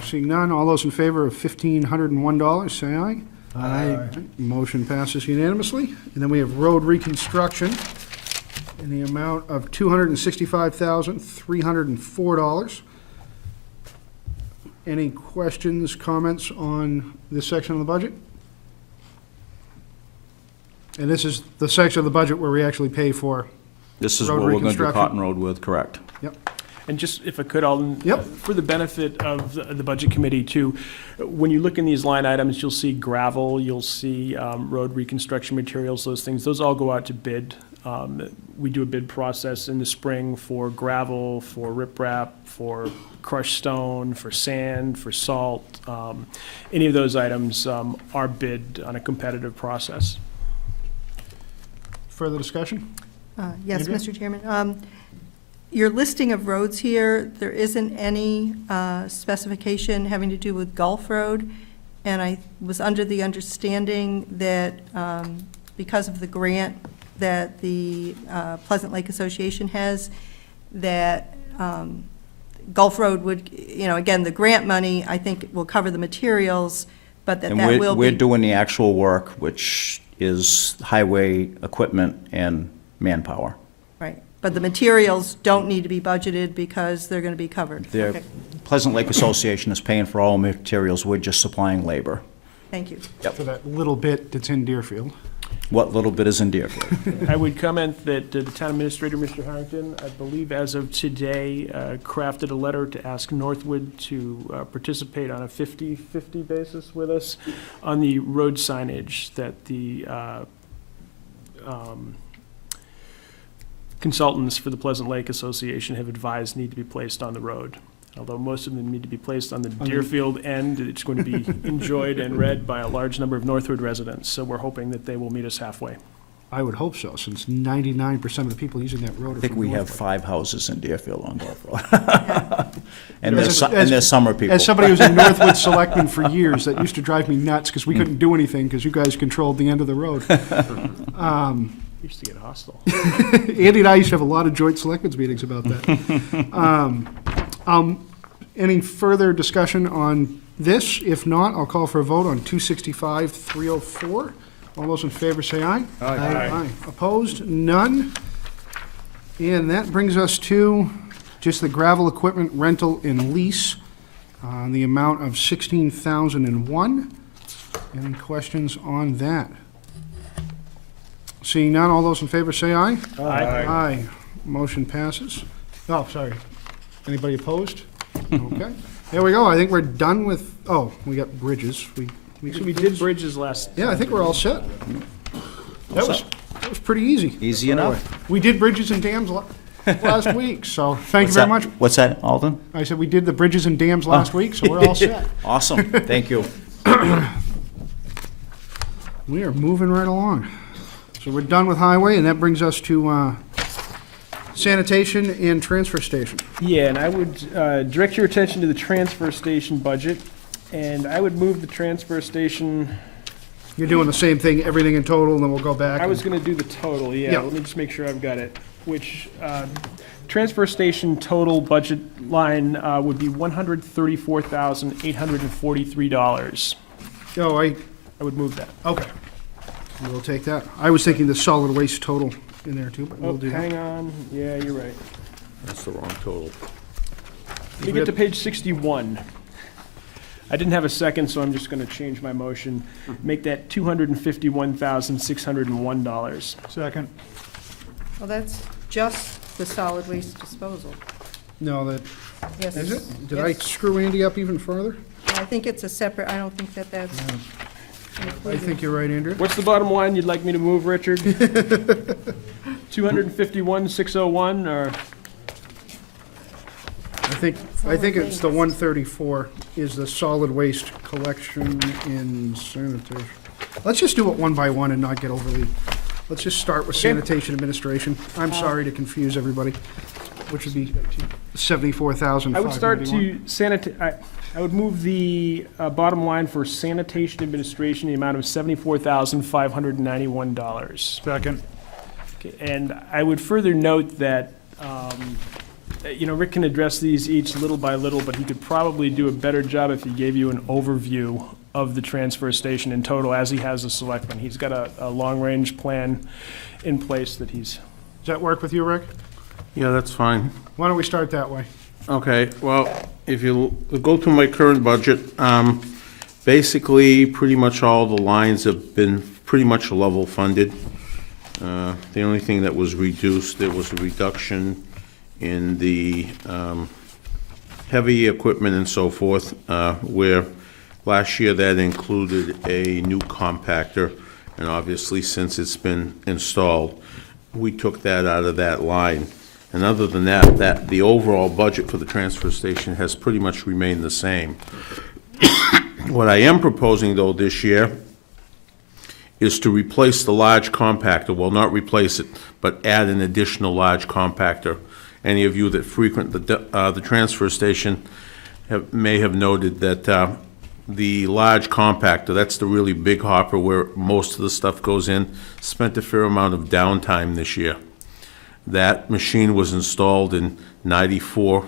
Seeing none, all those in favor of $1,501, say aye. Aye. Motion passes unanimously. And then we have road reconstruction in the amount of $265,304. Any questions, comments on this section of the budget? And this is the section of the budget where we actually pay for, This is Road what we're gonna do reconstruction. Cotton Road with, correct? yep. And just, if I could, Alden, Yep. for the benefit of the Budget Committee too, when you look in these line items, you'll see gravel, you'll see road reconstruction materials, those things, those all go out to bid. We do a bid process in the spring for gravel, for riprap, for crushed stone, for sand, for salt. Any of those items are bid on a competitive process. Further discussion? Yes, Andrea? Mr. Chairman. Your listing of roads here, there isn't any specification having to do with Gulf Road, and I was under the understanding that because of the grant that the Pleasant Lake Association has, that Gulf Road would, again, the grant money, I think, will cover the materials, but that And that will we're be. doing the actual work, which is highway equipment and manpower. Right, but the materials don't need to be budgeted because they're going to be covered. The Okay, Pleasant Lake Association is paying for all materials, we're just supplying labor. thank you. For that little bit that's in Deerfield. What little bit is in Deerfield. I would comment that the town administrator, Mr. Harrington, I believe as of today, crafted a letter to ask Northwood to participate on a 50-50 basis with us on the road signage that the consultants for the Pleasant Lake Association have advised need to be placed on the road. Although most of them need to be placed on the Deerfield end, it's going to be enjoyed and read by a large number of Northwood residents. So we're hoping that they will meet us halfway. I would hope so, since 99% of the people using that road are I think from we have Northwood. 5 houses in Deerfield on Gulf Road. And there's summer people. As somebody who's a Northwood selectman for years, that used to drive me nuts, because we couldn't do anything, because you guys controlled the end of the road. Used to get hostile. Andy and I used to have a lot of joint selectmen's meetings about that. Any further discussion on this? If not, I'll call for a vote on 265-304. All those in favor say aye. Aye. Opposed? None. And that brings us to just the gravel equipment rental and lease, the amount of $16,001. Any questions on that? Seeing none, all those in favor say aye. Aye. Motion passes. Oh, sorry. Anybody opposed? Okay. There we go. I think we're done with, we got bridges. We did bridges last. Yeah, I think we're all set. That was pretty easy. Easy enough. We did bridges and dams last week, so thank you very much. What's that, Alden? I said we did the bridges and dams last week, so we're all set. Awesome, thank you. We are moving right along. So we're done with highway, and that brings us to sanitation and transfer station. Yeah, and I would direct your attention to the transfer station budget, and I would move the transfer station. You're doing the same thing, everything in total, and then we'll go back. I was going to do the total, yeah. Yeah. Let me just make sure I've got it. Which, transfer station total budget line would be $134,843. Oh, I would move that. okay. We'll take that. I was thinking the solid waste total in there too, but we'll do that. Hang on, yeah, you're right. That's the wrong total. Let me get to page 61. I didn't have a second, so I'm just going to change my motion. Make that $251,601. Second. Well, that's just the solid waste disposal. No, that, Yes. is it? Did I Yes. screw Andy up even further? I think it's a separate, I don't think that's I included. think you're right, Andrew. What's the bottom line you'd like me to move, Richard? 251,601, or? I think it's the 134 is the solid waste collection in sanitation. Let's just do it one by one and not get overly, let's just start with sanitation administration. I'm sorry to confuse everybody, which would be 74,591. I would start to I would move the bottom line for sanitation administration, the amount of $74,591. Second. Okay, and I would further note that, Rick can address these each little by little, but he could probably do a better job if he gave you an overview of the transfer station in total, as he has a selectman. He's got a long-range plan in place that he's. Does that work with you, Rick? Yeah, that's fine. Why don't we start that way? Okay, well, if you go to my current budget, basically, pretty much all the lines have been pretty much level funded. The only thing that was reduced, there was a reduction in the heavy equipment and so forth, where last year that included a new compactor, and obviously since it's been installed, we took that out of that line. And other than that, the overall budget for the transfer station has pretty much remained the same. What I am proposing, though, this year is to replace the large compactor. Well, not replace it, but add an additional large compactor. Any of you that frequent the transfer station may have noted that the large compactor, that's the really big hopper where most of the stuff goes in, spent a fair amount of downtime this year. That machine was installed in '94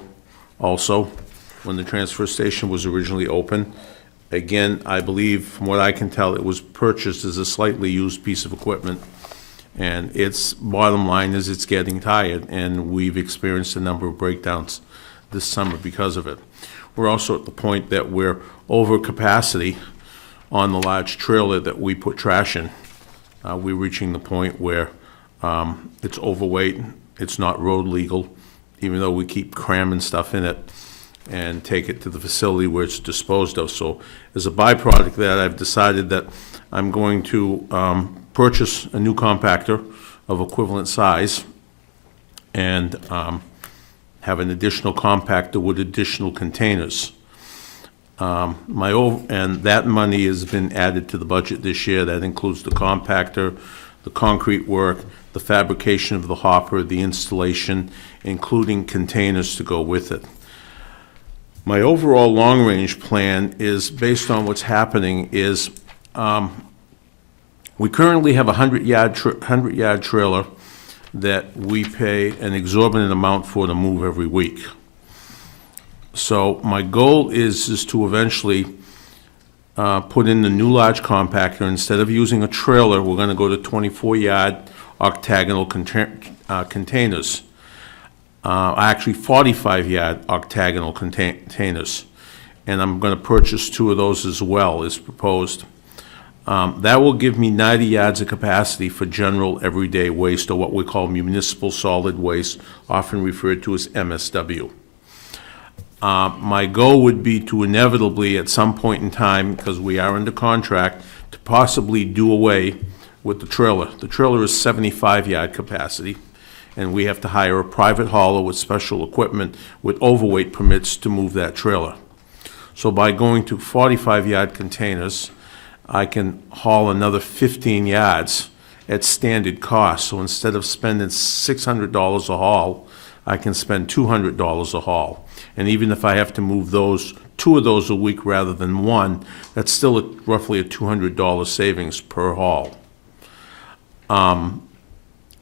also, when the transfer station was originally open. Again, I believe, from what I can tell, it was purchased as a slightly used piece of equipment. And its bottom line is it's getting tired, and we've experienced a number of breakdowns this summer because of it. We're also at the point that we're over capacity on the large trailer that we put trash in. We're reaching the point where it's overweight, it's not road legal, even though we keep cramming stuff in it and take it to the facility where it's disposed of. So as a byproduct of that, I've decided that I'm going to purchase a new compactor of equivalent size and have an additional compactor with additional containers. And that money has been added to the budget this year. That includes the compactor, the concrete work, the fabrication of the hopper, the installation, including containers to go with it. My overall long-range plan is based on what's happening is we currently have a 100-yard trailer that we pay an exorbitant amount for to move every week. So my goal is to eventually put in the new large compactor. Instead of using a trailer, we're going to go to 24-yard octagonal containers. Actually 45-yard octagonal containers. And I'm going to purchase 2 of those as well, as proposed. That will give me 90 yards of capacity for general everyday waste, or what we call municipal solid waste, often referred to as MSW. My goal would be to inevitably, at some point in time, because we are under contract, to possibly do away with the trailer. The trailer is 75-yard capacity, and we have to hire a private hauler with special equipment with overweight permits to move that trailer. So by going to 45-yard containers, I can haul another 15 yards at standard cost. So instead of spending $600 a haul, I can spend $200 a haul. And even if I have to move 2 of those a week rather than 1, that's still roughly a $200 savings per haul.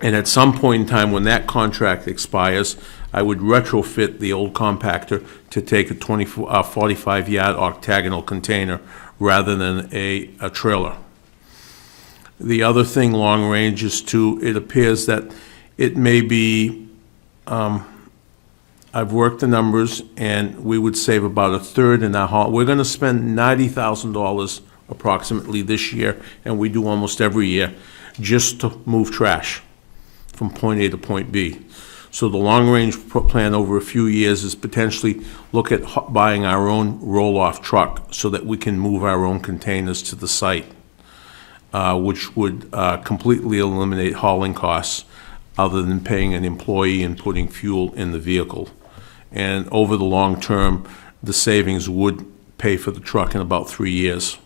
And at some point in time, when that contract expires, I would retrofit the old compactor to take a 45-yard octagonal container rather than a trailer. The other thing long range is it appears that it may be, I've worked the numbers, and we would save about a third in our haul. We're going to spend $90,000 approximately this year, and we do almost every year, just to move trash from point A to point B. So the long-range plan over a few years is potentially look at buying our own roll-off truck so that we can move our own containers to the site, which would completely eliminate hauling costs other than paying an employee and putting fuel in the vehicle. And over the long term, the savings would pay for the truck in about 3 years.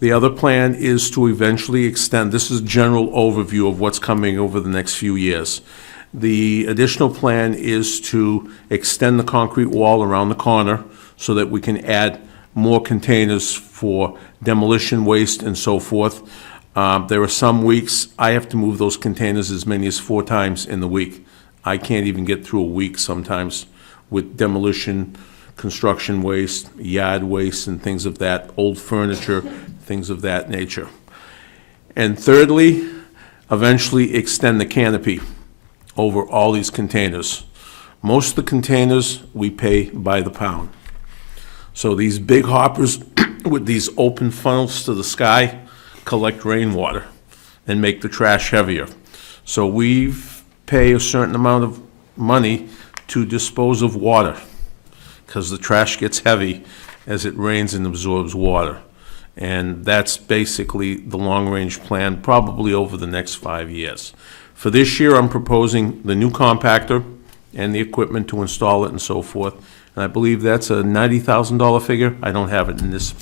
The other plan is to eventually extend, this is a general overview of what's coming over the next few years. The additional plan is to extend the concrete wall around the corner so that we can add more containers for demolition waste and so forth. There are some weeks I have to move those containers as many as 4 times in the week. I can't even get through a week sometimes with demolition, construction waste, yard waste, and things of that, old furniture, things of that nature. And thirdly, eventually extend the canopy over all these containers. Most of the containers we pay by the pound. So these big hoppers with these open funnels to the sky collect rainwater and make the trash heavier. So we've pay a certain amount of money to dispose of water, because the trash gets heavy as it rains and absorbs water. And that's basically the long-range plan, probably over the next 5 years. For this year, I'm proposing the new compactor and the equipment to install it and so forth. And I believe that's a $90,000 figure. I don't have it in this,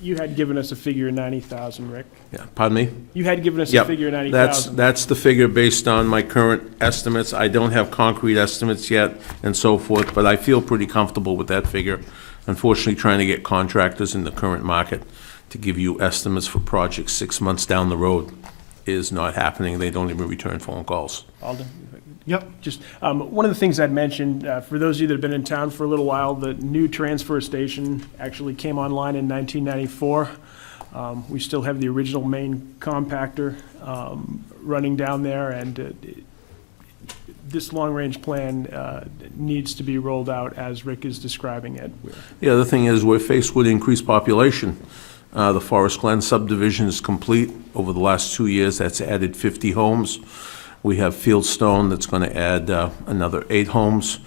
You had given us a figure of 90,000, Rick. yeah, pardon me? You had given us a Yep, figure of that's 90,000. the figure based on my current estimates. I don't have concrete estimates yet and so forth, but I feel pretty comfortable with that figure. Unfortunately, trying to get contractors in the current market to give you estimates for projects 6 months down the road is not happening. They don't even return phone calls. Alden? Yep. Just, one of the things I'd mentioned, for those of you that have been in town for a little while, the new transfer station actually came online in 1994. We still have the original main compactor running down there, and this long-range plan needs to be rolled out as Rick is describing it. The other thing is, we're faced with increased population. The Forest Glen subdivision is complete. Over the last 2 years, that's added 50 homes. We have Fieldstone that's going to add another 8 homes.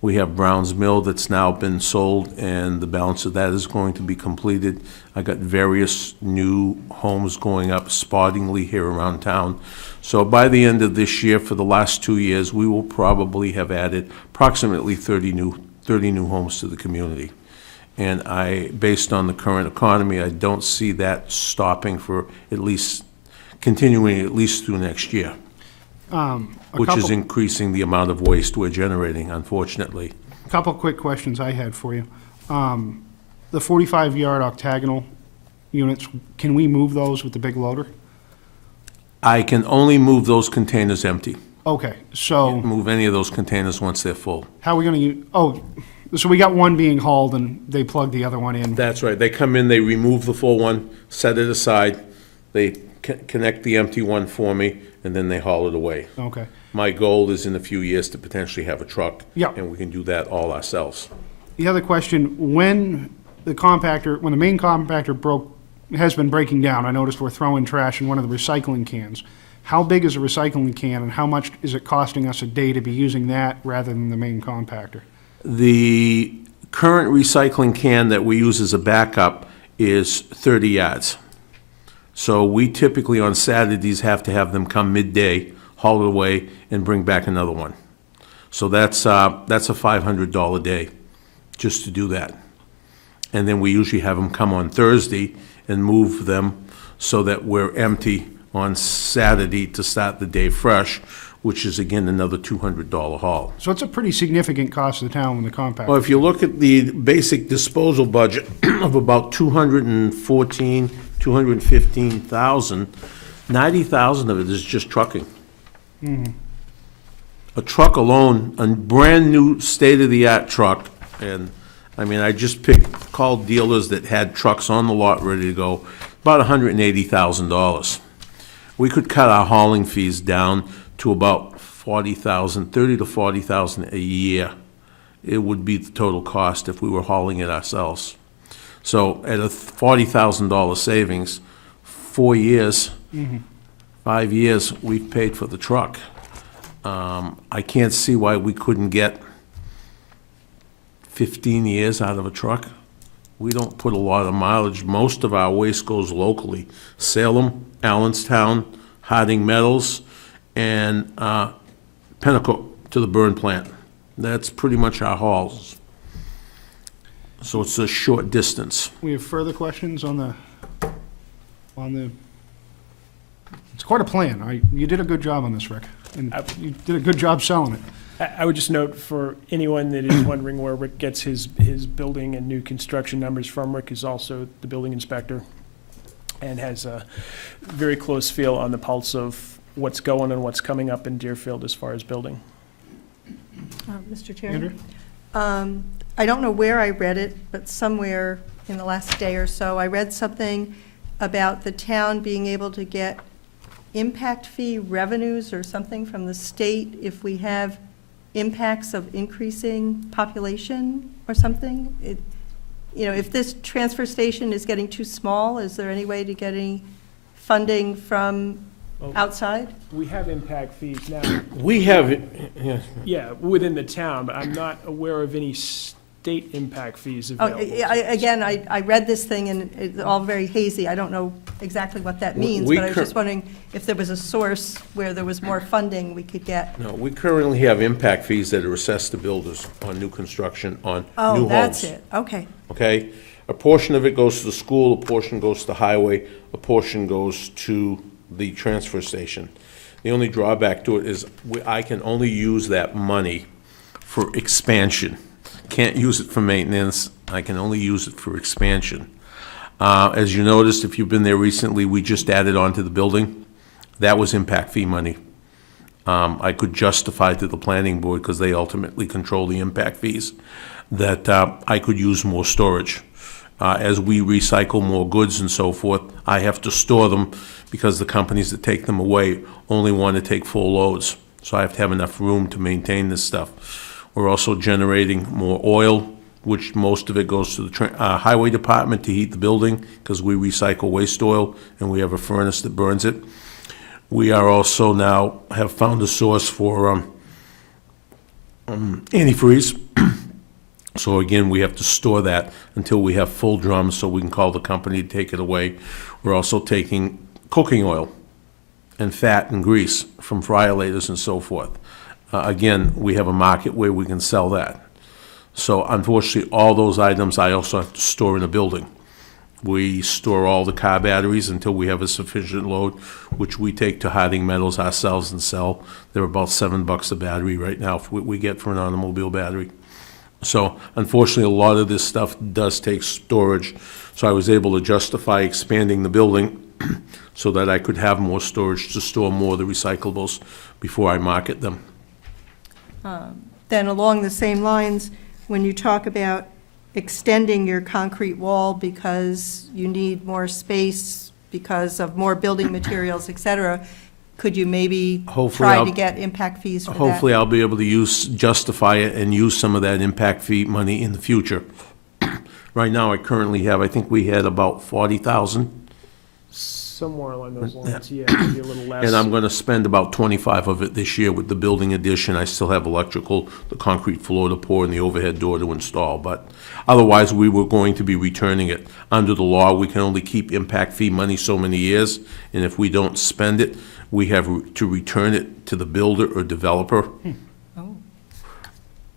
We have Browns Mill that's now been sold, and the balance of that is going to be completed. I got various new homes going up spottingly here around town. So by the end of this year, for the last 2 years, we will probably have added approximately 30 new homes to the community. And based on the current economy, I don't see that stopping for continuing at least through next year. Which is increasing the amount of waste we're generating, unfortunately. A couple quick questions I had for you. The 45-yard octagonal units, can we move those with the big loader? I can only move those containers empty. Okay, so Move any of those containers once they're full. how are we going to so we got one being hauled and they plug the other one in? That's right. They come in, they remove the full one, set it aside, they connect the empty one for me, and then they haul it away. Okay. My goal is in a few years to potentially have a truck. Yeah. And we can do that all ourselves. The other question, when the main compactor has been breaking down, I noticed we're throwing trash in one of the recycling cans. How big is a recycling can, and how much is it costing us a day to be using that rather than the main compactor? The current recycling can that we use as a backup is 30 yards. So we typically on Saturdays have to have them come midday, haul it away, and bring back another one. So that's a $500 day just to do that. And then we usually have them come on Thursday and move them so that we're empty on Saturday to start the day fresh, which is again another $200 haul. So it's a pretty significant cost to the town when the compactor. Well, if you look at the basic disposal budget of about $215,000, 90,000 of it is just trucking. A truck alone, a brand-new, state-of-the-art truck, and, I mean, I just called dealers that had trucks on the lot ready to go, about $180,000. We could cut our hauling fees down to about $40,000, $30,000 to $40,000 a year. It would be the total cost if we were hauling it ourselves. So at a $40,000 savings, 4 years, 5 years, we've paid for the truck. I can't see why we couldn't get 15 years out of a truck. We don't put a lot of mileage. Most of our waste goes locally. Salem, Allenstown, Harding Metals, and Pennacook to the burn plant. That's pretty much our hauls. So it's a short distance. We have further questions on the, it's quite a plan. You did a good job on this, Rick, and you did a good job selling it. I would just note for anyone that is wondering where Rick gets his building and new construction numbers from, Rick is also the building inspector and has a very close feel on the pulse of what's going and what's coming up in Deerfield as far as building. Mr. Chairman? I don't know where I read it, but somewhere in the last day or so, I read something about the town being able to get impact fee revenues or something from the state if we have impacts of increasing population or something. If this transfer station is getting too small, is there any way to get any funding from outside? We have impact fees now, We have, yeah, yeah, within the town, but I'm not aware of any state impact fees Oh, available. again, I read this thing and it's all very hazy. I don't know exactly what that means, we but I was cur- just wondering if there was a source where there was more funding we could get. no, we currently have impact fees that are assessed to builders on new construction, on new homes. Oh, that's it, okay. Okay? A portion of it goes to the school, a portion goes to highway, a portion goes to the transfer station. The only drawback to it is I can only use that money for expansion. Can't use it for maintenance, I can only use it for expansion. As you noticed, if you've been there recently, we just added on to the building. That was impact fee money. I could justify to the planning board, because they ultimately control the impact fees, that I could use more storage. As we recycle more goods and so forth, I have to store them because the companies that take them away only want to take full loads. So I have to have enough room to maintain this stuff. We're also generating more oil, which most of it goes to the highway department to heat the building because we recycle waste oil and we have a furnace that burns it. We are also now have found a source for antifreeze. So again, we have to store that until we have full drums so we can call the company to take it away. We're also taking cooking oil and fat and grease from friolators and so forth. Again, we have a market where we can sell that. So unfortunately, all those items I also have to store in a building. We store all the car batteries until we have a sufficient load, which we take to Harding Metals ourselves and sell. They're about $7 a battery right now, we get for an automobile battery. So unfortunately, a lot of this stuff does take storage. So I was able to justify expanding the building so that I could have more storage to store more of the recyclables before I market them. Then along the same lines, when you talk about extending your concrete wall because you need more space because of more building materials, et cetera, could you maybe Hopefully try I'll- to get impact fees for that? Hopefully, I'll be able to justify it and use some of that impact fee money in the future. Right now, I currently have, I think we had about 40,000, Somewhere along those lines, yeah, maybe a little less. and I'm gonna spend about 25 of it this year with the building addition. I still have electrical, the concrete floor to pour, and the overhead door to install, but otherwise, we were going to be returning it. Under the law, we can only keep impact fee money so many years, and if we don't spend it, we have to return it to the builder or developer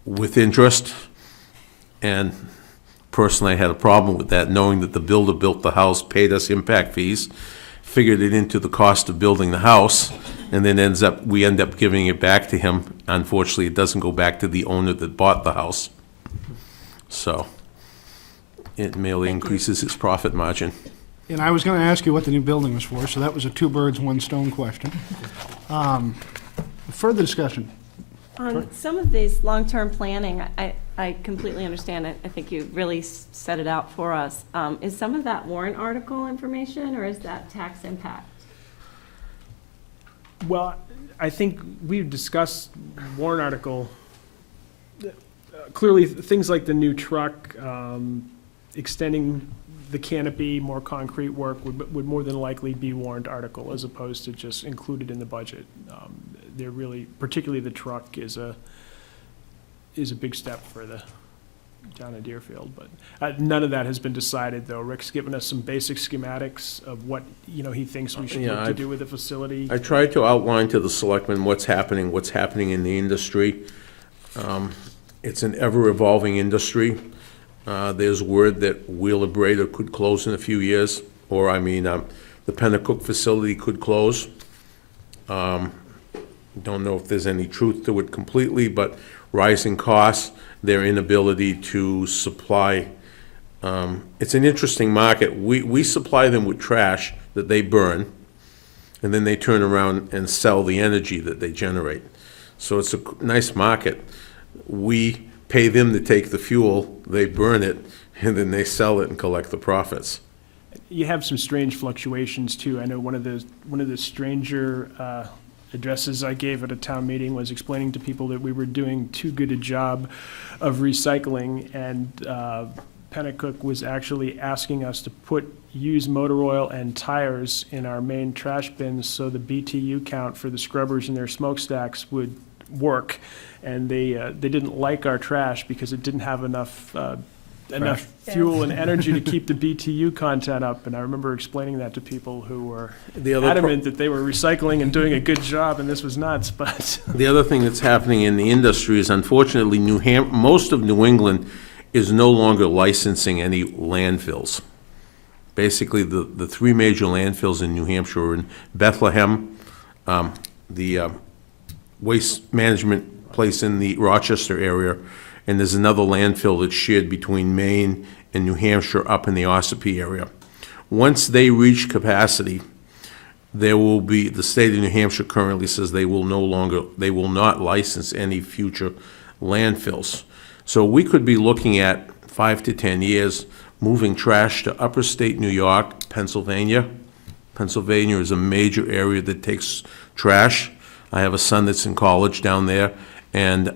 with interest. And personally, I had a problem with that, knowing that the builder built the house, paid us impact fees, figured it into the cost of building the house, and then we end up giving it back to him. Unfortunately, it doesn't go back to the owner that bought the house. So it merely increases his profit margin. And I was going to ask you what the new building was for, so that was a two birds, one stone question. Further discussion? On some of these long-term planning, I completely understand it. I think you really set it out for us. Is some of that warrant article information, or is that tax impact? Well, I think we've discussed warrant article. Clearly, things like the new truck, extending the canopy, more concrete work would more than likely be warrant article as opposed to just included in the budget. They're really, particularly the truck is a big step for the town of Deerfield, but none of that has been decided, though. Rick's given us some basic schematics of what, he thinks we should look to do with the facility. I tried to outline to the selectmen what's happening in the industry. It's an ever-evolving industry. There's word that Wheeler Brader could close in a few years, or, the Pennacook facility could close. Don't know if there's any truth to it completely, but rising costs, their inability to supply. It's an interesting market. We supply them with trash that they burn, and then they turn around and sell the energy that they generate. So it's a nice market. We pay them to take the fuel, they burn it, and then they sell it and collect the profits. You have some strange fluctuations, too. I know one of the stranger addresses I gave at a town meeting was explaining to people that we were doing too good a job of recycling, and Pennacook was actually asking us to put used motor oil and tires in our main trash bins so the BTU count for the scrubbers in their smokestacks would work. And they didn't like our trash because it didn't have enough fuel and energy to keep the BTU content up. And I remember explaining that to people who were adamant that they were recycling and doing a good job, and this was nuts, but. The other thing that's happening in the industry is unfortunately most of New England is no longer licensing any landfills. Basically, the three major landfills in New Hampshire are in Bethlehem, the waste management place in the Rochester area, and there's another landfill that's shared between Maine and New Hampshire up in the Ossipee area. Once they reach capacity, there will be, the state of New Hampshire currently says they will not license any future landfills. So we could be looking at 5 to 10 years moving trash to upper state New York, Pennsylvania. Pennsylvania is a major area that takes trash. I have a son that's in college down there, and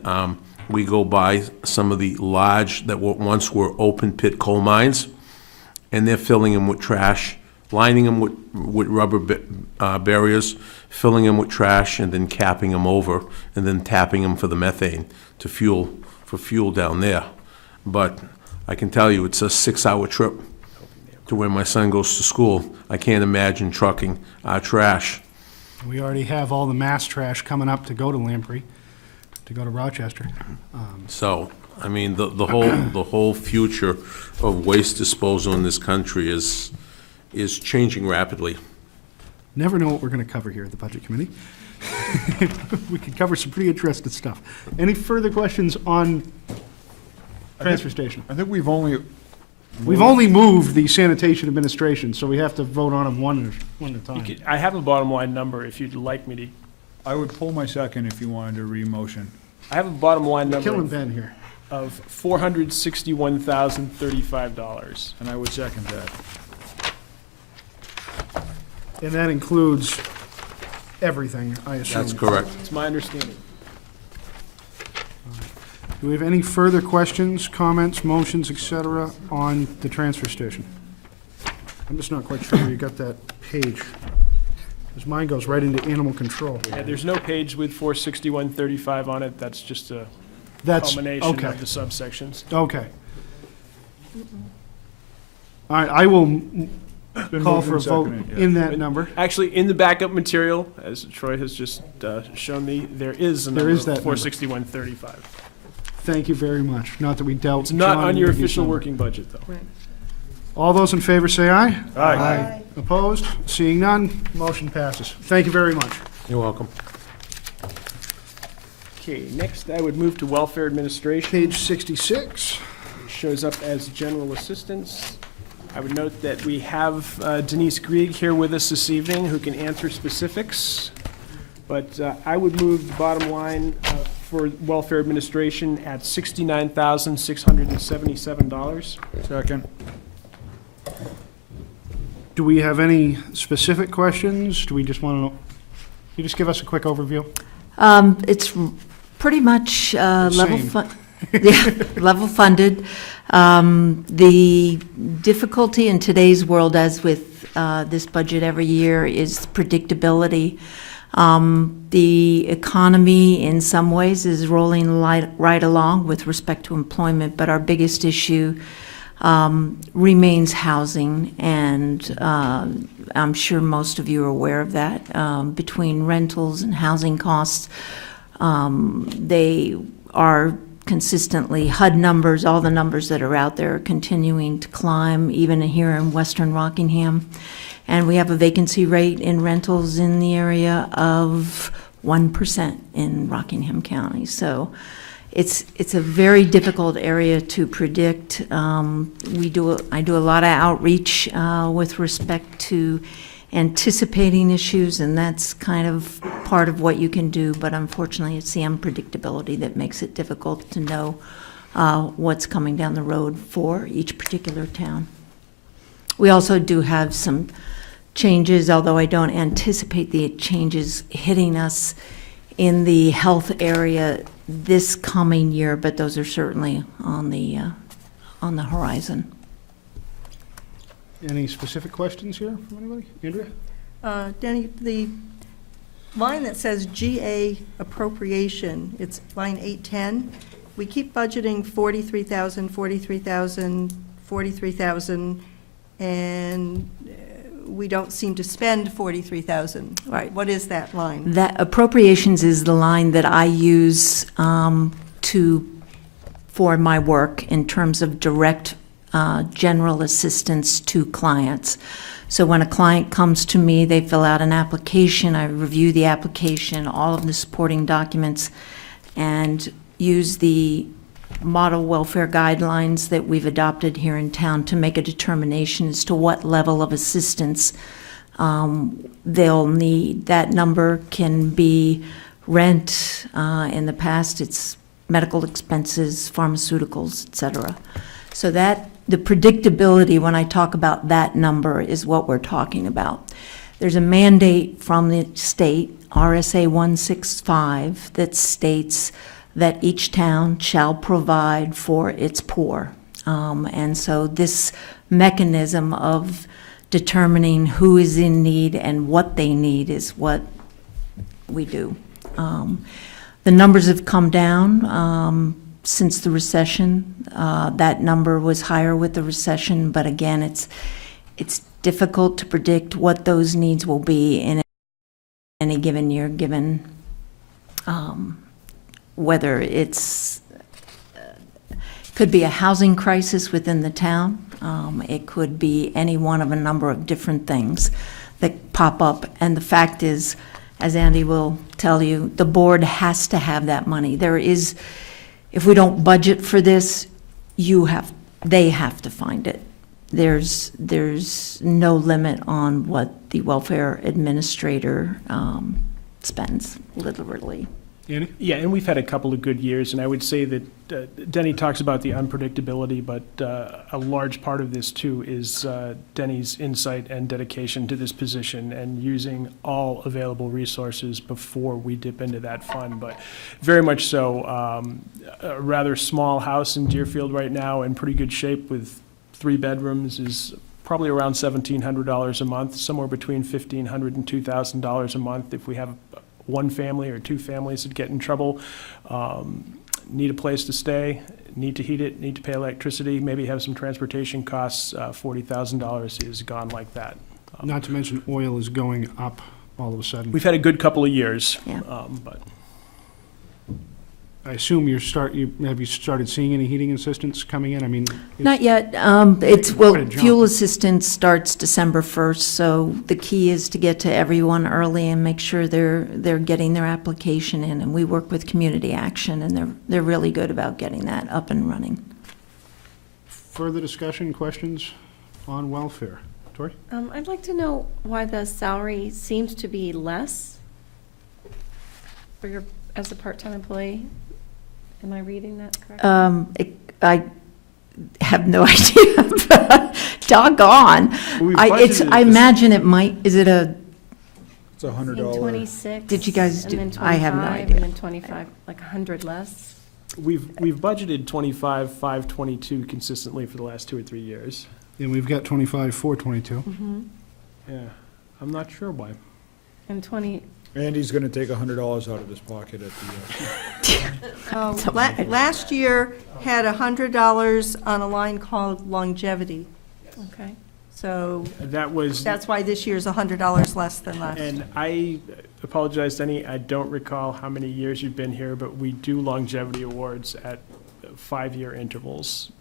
we go by some of the large that once were open pit coal mines, and they're filling them with trash, lining them with rubber barriers, filling them with trash, and then capping them over, and then tapping them for the methane for fuel down there. But I can tell you, it's a 6-hour trip to where my son goes to school. I can't imagine trucking our trash. We already have all the mass trash coming up to go to Lamprey, to go to Rochester. So, I mean, the whole future of waste disposal in this country is changing rapidly. Never know what we're going to cover here at the Budget Committee. We could cover some pretty interesting stuff. Any further questions on transfer station? I think we've only. We've only moved the sanitation administration, so we have to vote on them one at a time. I have a bottom line number if you'd like me to. I would pull my second if you wanted to re-motion. I have a bottom line number Killing Ben here. of $461,035. And I would second that. And that includes everything, I assume. That's correct. It's my understanding. Do we have any further questions, comments, motions, et cetera, on the transfer station? I'm just not quite sure where you got that page, because mine goes right into animal control. Yeah, there's no page with 46135 on it. That's just a That's, culmination okay, of the subsections. okay. All right, I will Been call moved for a and vote seconded, yes. in that number. Actually, in the backup material, as Troy has just shown me, there is a There number is of that number. 46135. Thank you very much. Not that we dealt. It's not John on your with these official numbers. working budget, though. All those in favor say aye. Aye. Opposed? Seeing none, motion passes. Thank you very much. You're welcome. Okay, next I would move to Welfare Administration. Page 66. Shows up as general assistance. I would note that we have Denise Grieg here with us this evening who can answer specifics. But I would move the bottom line for Welfare Administration at $69,677. Second. Do we have any specific questions? Do we just want to, you just give us a quick overview? It's pretty much level Same. level funded. The difficulty in today's world, as with this budget every year, is predictability. The economy, in some ways, is rolling right along with respect to employment, but our biggest issue remains housing, and I'm sure most of you are aware of that. Between rentals and housing costs, they are consistently, HUD numbers, all the numbers that are out there are continuing to climb, even here in Western Rockingham. And we have a vacancy rate in rentals in the area of 1% in Rockingham County. So it's a very difficult area to predict. I do a lot of outreach with respect to anticipating issues, and that's kind of part of what you can do, but unfortunately it's the unpredictability that makes it difficult to know what's coming down the road for each particular town. We also do have some changes, although I don't anticipate the changes hitting us in the health area this coming year, but those are certainly on the on the horizon. Any specific questions here from anybody? Andrea? Denny, the line that says GA appropriation, it's line 810. We keep budgeting 43,000, 43,000, 43,000, and we don't seem to spend 43,000. Right. What is that line? That appropriations is the line that I use for my work in terms of direct general assistance to clients. So when a client comes to me, they fill out an application, I review the application, all of the supporting documents, and use the model welfare guidelines that we've adopted here in town to make a determination as to what level of assistance they'll need. That number can be rent. In the past, it's medical expenses, pharmaceuticals, et cetera. So that, the predictability, when I talk about that number, is what we're talking about. There's a mandate from the state, RSA 165, that states that each town shall provide for its poor. And so this mechanism of determining who is in need and what they need is what we do. The numbers have come down since the recession. That number was higher with the recession, but again, it's difficult to predict what those needs will be in any given year, given whether it's could be a housing crisis within the town. It could be any one of a number of different things that pop up. And the fact is, as Andy will tell you, the board has to have that money. There is, if we don't budget for this, they have to find it. There's no limit on what the welfare administrator spends, literally. Andy? Yeah, and we've had a couple of good years, and I would say that Denny talks about the unpredictability, but a large part of this too is Denny's insight and dedication to this position and using all available resources before we dip into that fund. But very much so, a rather small house in Deerfield right now in pretty good shape with 3 bedrooms is probably around $1,700 a month, somewhere between $1,500 and $2,000 a month. If we have one family or 2 families that get in trouble, need a place to stay, need to heat it, need to pay electricity, maybe have some transportation costs, $40,000 is gone like that. Not to mention oil is going up all of a sudden. We've had a good couple of years, Yeah. but I assume have you started seeing any heating assistance coming in? I mean, Not yet. Quite a jump. Fuel assistance starts December 1st, so the key is to get to everyone early and make sure they're getting their application in. And we work with Community Action, and they're really good about getting that up and running. further discussion, questions on welfare? Tori? I'd like to know why the salary seems to be less for your, as a part-time employee. Am I reading that correctly? I have no idea. Doggone. We've I budgeted imagine it might, is it a, It's $100. 26. Did you guys and do- then I have no 25, idea. And then 25, like 100 less? we've budgeted 25,522 consistently for the last 2 or 3 years. And we've got 25,422. Mm-hmm. Yeah, I'm not sure why. And 20, Andy's gonna take $100 out of his pocket at the, Last year had $100 on a line called longevity. okay. So That was. that's why this year's $100 less than last. And I apologize, Denny, I don't recall how many years you've been here, but we do longevity awards at 5-year intervals.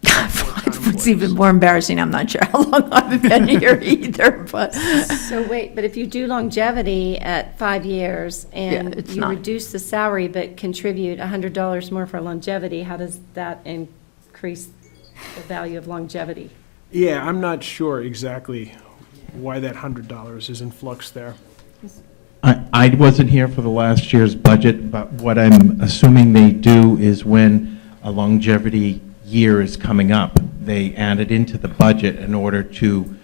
What's even more embarrassing, I'm not sure how long I've been here either, but. So wait, but if you do longevity at 5 years and it's you not- reduce the salary but contribute $100 more for longevity, how does that increase the value of longevity? Yeah, I'm not sure exactly why that $100 is in flux there. I wasn't here for the last year's budget, but what I'm assuming they do is when a longevity year is coming up, they add it into the budget in order to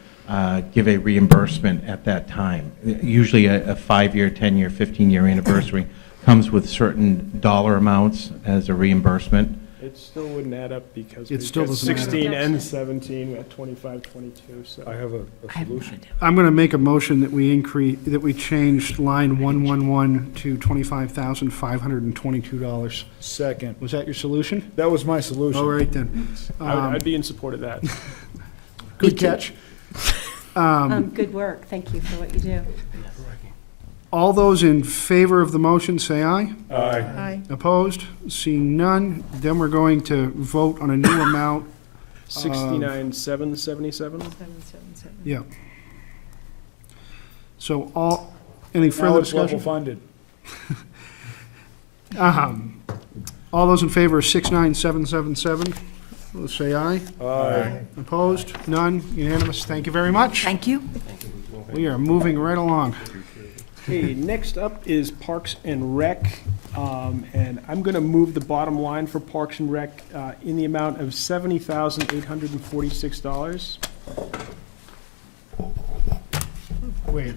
give a reimbursement at that time. Usually a 5-year, 10-year, 15-year anniversary comes with certain dollar amounts as a reimbursement. it still wouldn't add up because It we've still got doesn't add up. 16 and 17, we got 25, 22, so. I have a solution. I'm going to make a motion that we change line 111 to $25,522. Second. Was that your solution? That was my solution. All right, then. I'd be in support of that. Good catch. Good work. Thank you for what you do. All those in favor of the motion, say aye. Aye. Aye. Opposed? Seeing none, then we're going to vote on a new amount. 69,777? Yeah. So any Now further it's level discussion? funded. All those in favor of 69777, let's say aye. Aye. Opposed? None? Unanimous? Thank you very much. Thank you. We are moving right along. Okay, next up is Parks and Rec, and I'm going to move the bottom line for Parks and Rec in the amount of $70,846. Wait,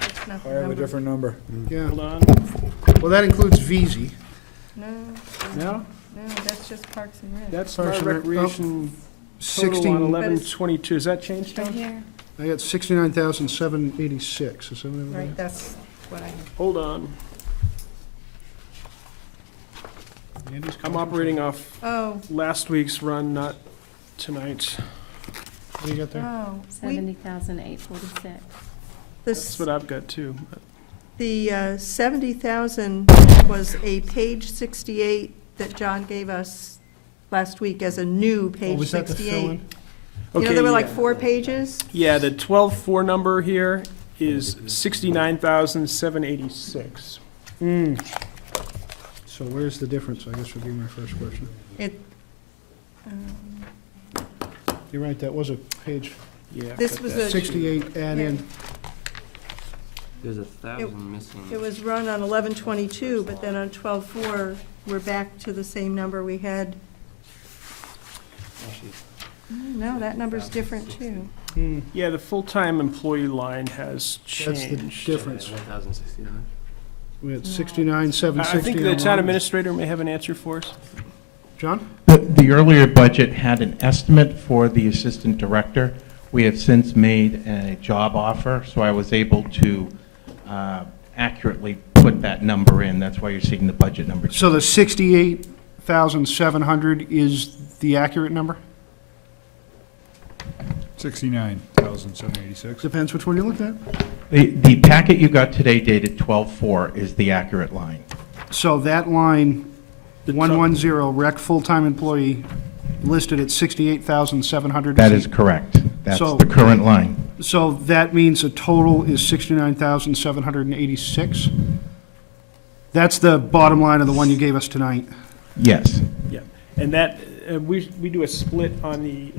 That's not I the have a number. different number. yeah. Hold on. Well, that includes VZ. No, No? no, that's just Parks and Rec. That's Parks my and Rec- recreation total 16, on 1122. Is that changed, Right Tom? here. I got 69,786. Is that what it Right, was? that's what I have. Hold on. Andy's I'm coming. operating off Oh, last week's run, not tonight's. What do you got there? oh. 70,846. That's This, what I've got too. the 70,000 was a page 68 that John gave us last week as a new Oh, page was that the 68. fill-in? You know, there were like yeah. 4 pages? Yeah, the 12-4 number here is 69,786. So where's the difference, I guess would be my first question. It, You're right, that was a page Yeah. This was a, 68 add in. There's 1,000 missing. it was run on 11/22, but then on 12/4, we're back to the same number we had. No, that number's different too. Yeah, the full-time employee line has That's the changed. difference. 1,069. We had I 69,760. think the on town one. administrator may have an answer for us. John? The earlier budget had an estimate for the assistant director. We have since made a job offer, so I was able to accurately put that number in. That's why you're seeing the budget number. So the 68,700 is the accurate number? 69,786. Depends which one you look at. The packet you got today dated 12/4 is the accurate line. So that line, The top- 110, rec full-time employee, listed at 68,700. That is correct. That's So- the current line. So that means the total is 69,786? That's the bottom line of the one you gave us tonight. Yes. Yeah, and that, we do a split on the.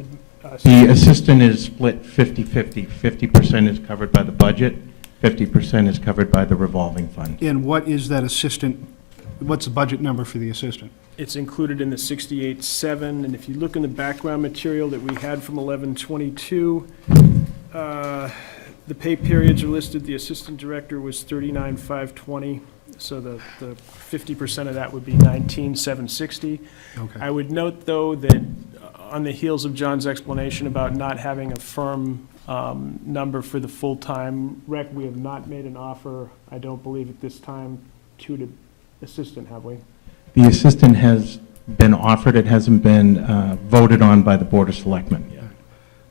The assistant is split 50/50. 50% is covered by the budget, 50% is covered by the revolving fund. And what is that assistant, what's the budget number for the assistant? It's included in the 68.7, and if you look in the background material that we had from 11/22, the pay periods are listed, the assistant director was 39,520, so the 50% of that would be 19,760. Okay. I would note, though, that on the heels of John's explanation about not having a firm number for the full-time rec, we have not made an offer, I don't believe at this time, to the assistant, have we? The assistant has been offered, it hasn't been voted on by the Board of Selectmen.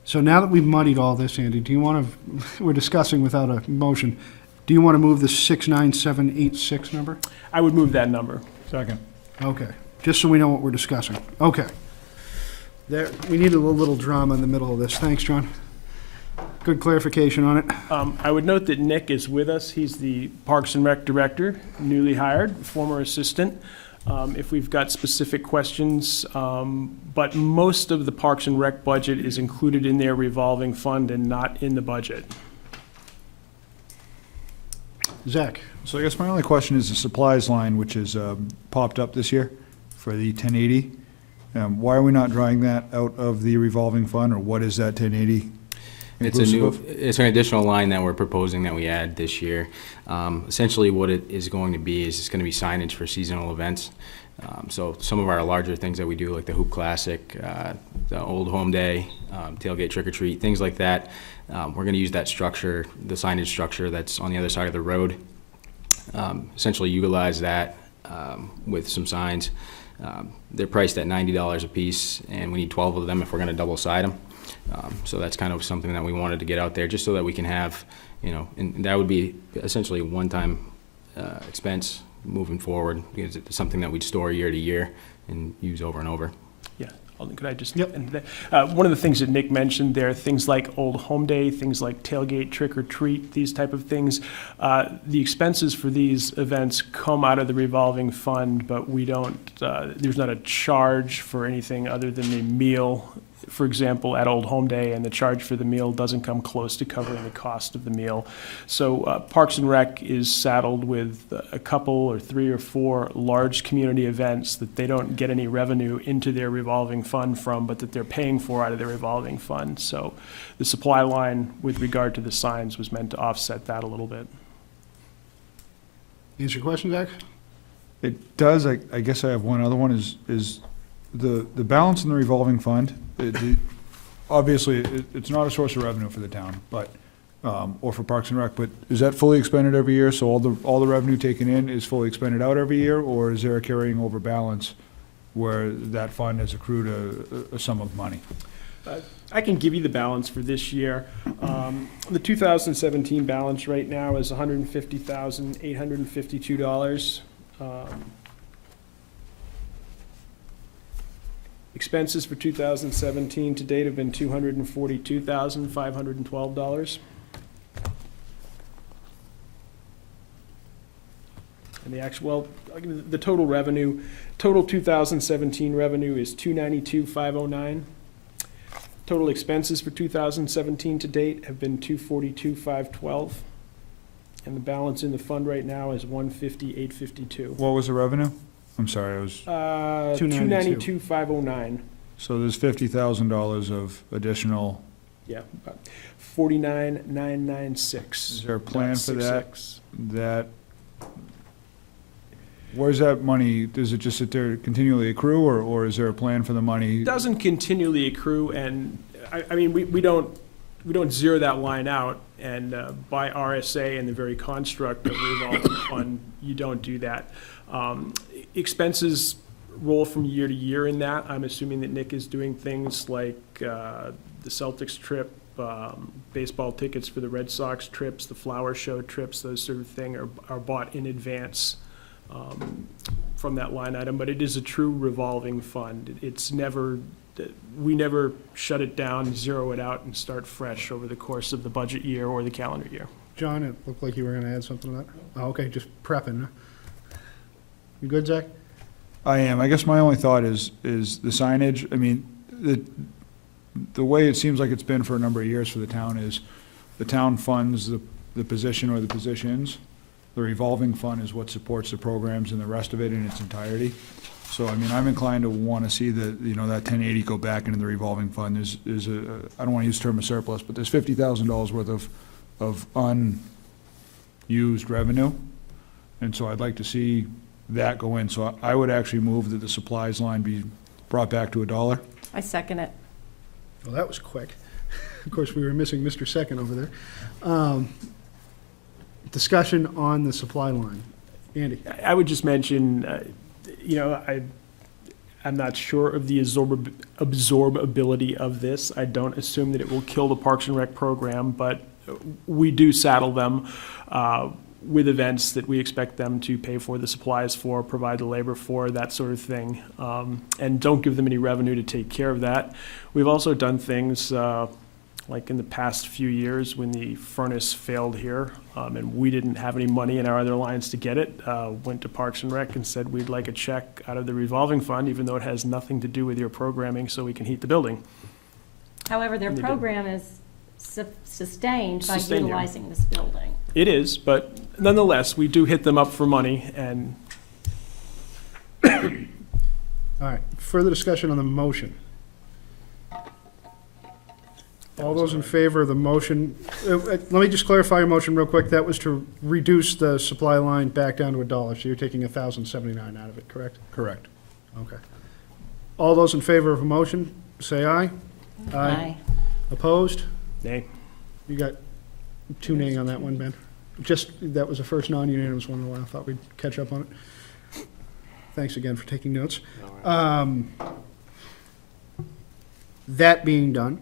So now that we've muddied all this, Andy, do you want to, we're discussing without a motion, do you want to move the 69786 number? I would move that number. Second. Okay, just so we know what we're discussing. Okay. There, we needed a little drama in the middle of this. Thanks, John. Good clarification on it. I would note that Nick is with us. He's the Parks and Rec Director, newly hired, former assistant. If we've got specific questions, but most of the Parks and Rec budget is included in their revolving fund and not in the budget. Zach? So I guess my only question is the supplies line, which is popped up this year for the 1080. Why are we not drawing that out of the revolving fund, or what is that 1080 It's a inclusive new, of? it's an additional line that we're proposing that we add this year. Essentially what it is going to be is it's going to be signage for seasonal events. So some of our larger things that we do, like the Hoop Classic, the Old Home Day, Tailgate Trick or Treat, things like that, we're going to use that structure, the signage structure that's on the other side of the road. Essentially utilize that with some signs. They're priced at $90 a piece, and we need 12 of them if we're going to double side them. So that's kind of something that we wanted to get out there, just so that we can have, and that would be essentially a one-time expense moving forward, because it's something that we'd store year to year and use over and over. Yeah, could I just? Yep. And one of the things that Nick mentioned there, things like Old Home Day, things like Tailgate Trick or Treat, these type of things. The expenses for these events come out of the revolving fund, but we don't, there's not a charge for anything other than the meal, for example, at Old Home Day, and the charge for the meal doesn't come close to covering the cost of the meal. So Parks and Rec is saddled with a couple or 3 or 4 large community events that they don't get any revenue into their revolving fund from, but that they're paying for out of their revolving fund. So the supply line with regard to the signs was meant to offset that a little bit. Answer your question, Zach? It does. I guess I have one other one, is the balance in the revolving fund. Obviously, it's not a source of revenue for the town, but, or for Parks and Rec, but is that fully expended every year? So all the revenue taken in is fully expended out every year, or is there a carrying over balance where that fund has accrued a sum of money? I can give you the balance for this year. The 2017 balance right now is $150,852. Expenses for 2017 to date have been $242,512. And the actual, the total revenue, total 2017 revenue is $292,509. Total expenses for 2017 to date have been $242,512. And the balance in the fund right now is $150,852. What was the revenue? I'm sorry, I was, $292,509. so there's $50,000 of additional, Yeah, about 49,996. is there a plan for that? Where's that money, does it just sit there continually accrue, or is there a plan for the money? It doesn't continually accrue, and I mean, we don't zero that line out, and by RSA and the very construct of revolving fund, you don't do that. Expenses roll from year to year in that. I'm assuming that Nick is doing things like the Celtics trip, baseball tickets for the Red Sox trips, the flower show trips, those sort of thing are bought in advance from that line item, but it is a true revolving fund. It's never, we never shut it down, zero it out, and start fresh over the course of the budget year or the calendar year. John, it looked like you were going to add something to that. Oh, okay, just prepping. Huh? You good, Zach? I am. I guess my only thought is the signage. I mean, the way it seems like it's been for a number of years for the town is the town funds the position or the positions. The revolving fund is what supports the programs and the rest of it in its entirety. So, I mean, I'm inclined to want to see that 1080 go back into the revolving fund. There's I don't want to use the term of surplus, but there's $50,000 worth of unused revenue. And so I'd like to see that go in. So I would actually move that the supplies line be brought back to $1. I second it. Well, that was quick. Of course, we were missing Mr. Second over there. Discussion on the supply line. Andy? I would just mention, I'm not sure of the absorbability of this. I don't assume that it will kill the Parks and Rec program, but we do saddle them with events that we expect them to pay for the supplies for, provide the labor for, that sort of thing, and don't give them any revenue to take care of that. We've also done things like in the past few years when the furnace failed here, and we didn't have any money in our other lines to get it, went to Parks and Rec and said we'd like a check out of the revolving fund, even though it has nothing to do with your programming, so we can heat the building. However, their And they did. program is sustained by Sustained, yeah. utilizing this building. It is, but nonetheless, we do hit them up for money, and All right, further discussion on the motion. All those in favor of the motion, let me just clarify your motion real quick. That was to reduce the supply line back down to $1, so you're taking 1,079 out of it, correct? Correct. Okay. All those in favor of a motion, say aye. Aye. Opposed? Nay. You got 2 nay on that one, Ben. Just, that was the first non-unanimous one in a while. I thought we'd catch up on it. Thanks again for taking notes. That being done,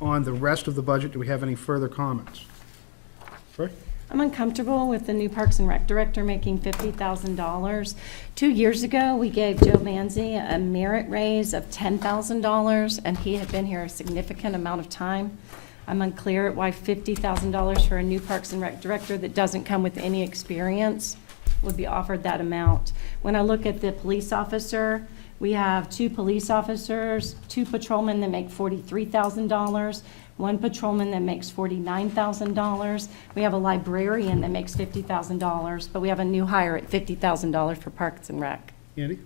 on the rest of the budget, do we have any further comments? Sorry? I'm uncomfortable with the new Parks and Rec director making $50,000. 2 years ago, we gave Joe Manzi a merit raise of $10,000, and he had been here a significant amount of time. I'm unclear why $50,000 for a new Parks and Rec director that doesn't come with any experience would be offered that amount. When I look at the police officer, we have 2 police officers, 2 patrolmen that make $43,000, 1 patrolman that makes $49,000. We have a librarian that makes $50,000, but we have a new hire at $50,000 for Parks and Rec. Andy?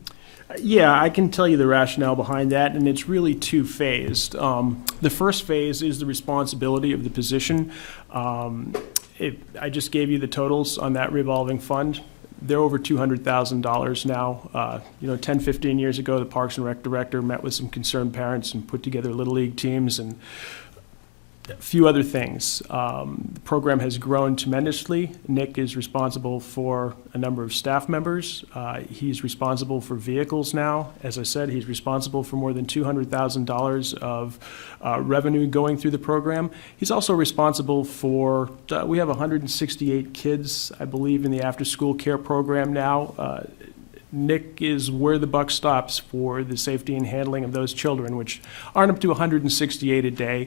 Yeah, I can tell you the rationale behind that, and it's really two-phased. The first phase is the responsibility of the position. I just gave you the totals on that revolving fund. They're over $200,000 now. 10, 15 years ago, the Parks and Rec director met with some concerned parents and put together Little League teams and a few other things. The program has grown tremendously. Nick is responsible for a number of staff members. He's responsible for vehicles now. As I said, he's responsible for more than $200,000 of revenue going through the program. He's also responsible for, we have 168 kids, I believe, in the after-school care program now. Nick is where the buck stops for the safety and handling of those children, which aren't up to 168 a day.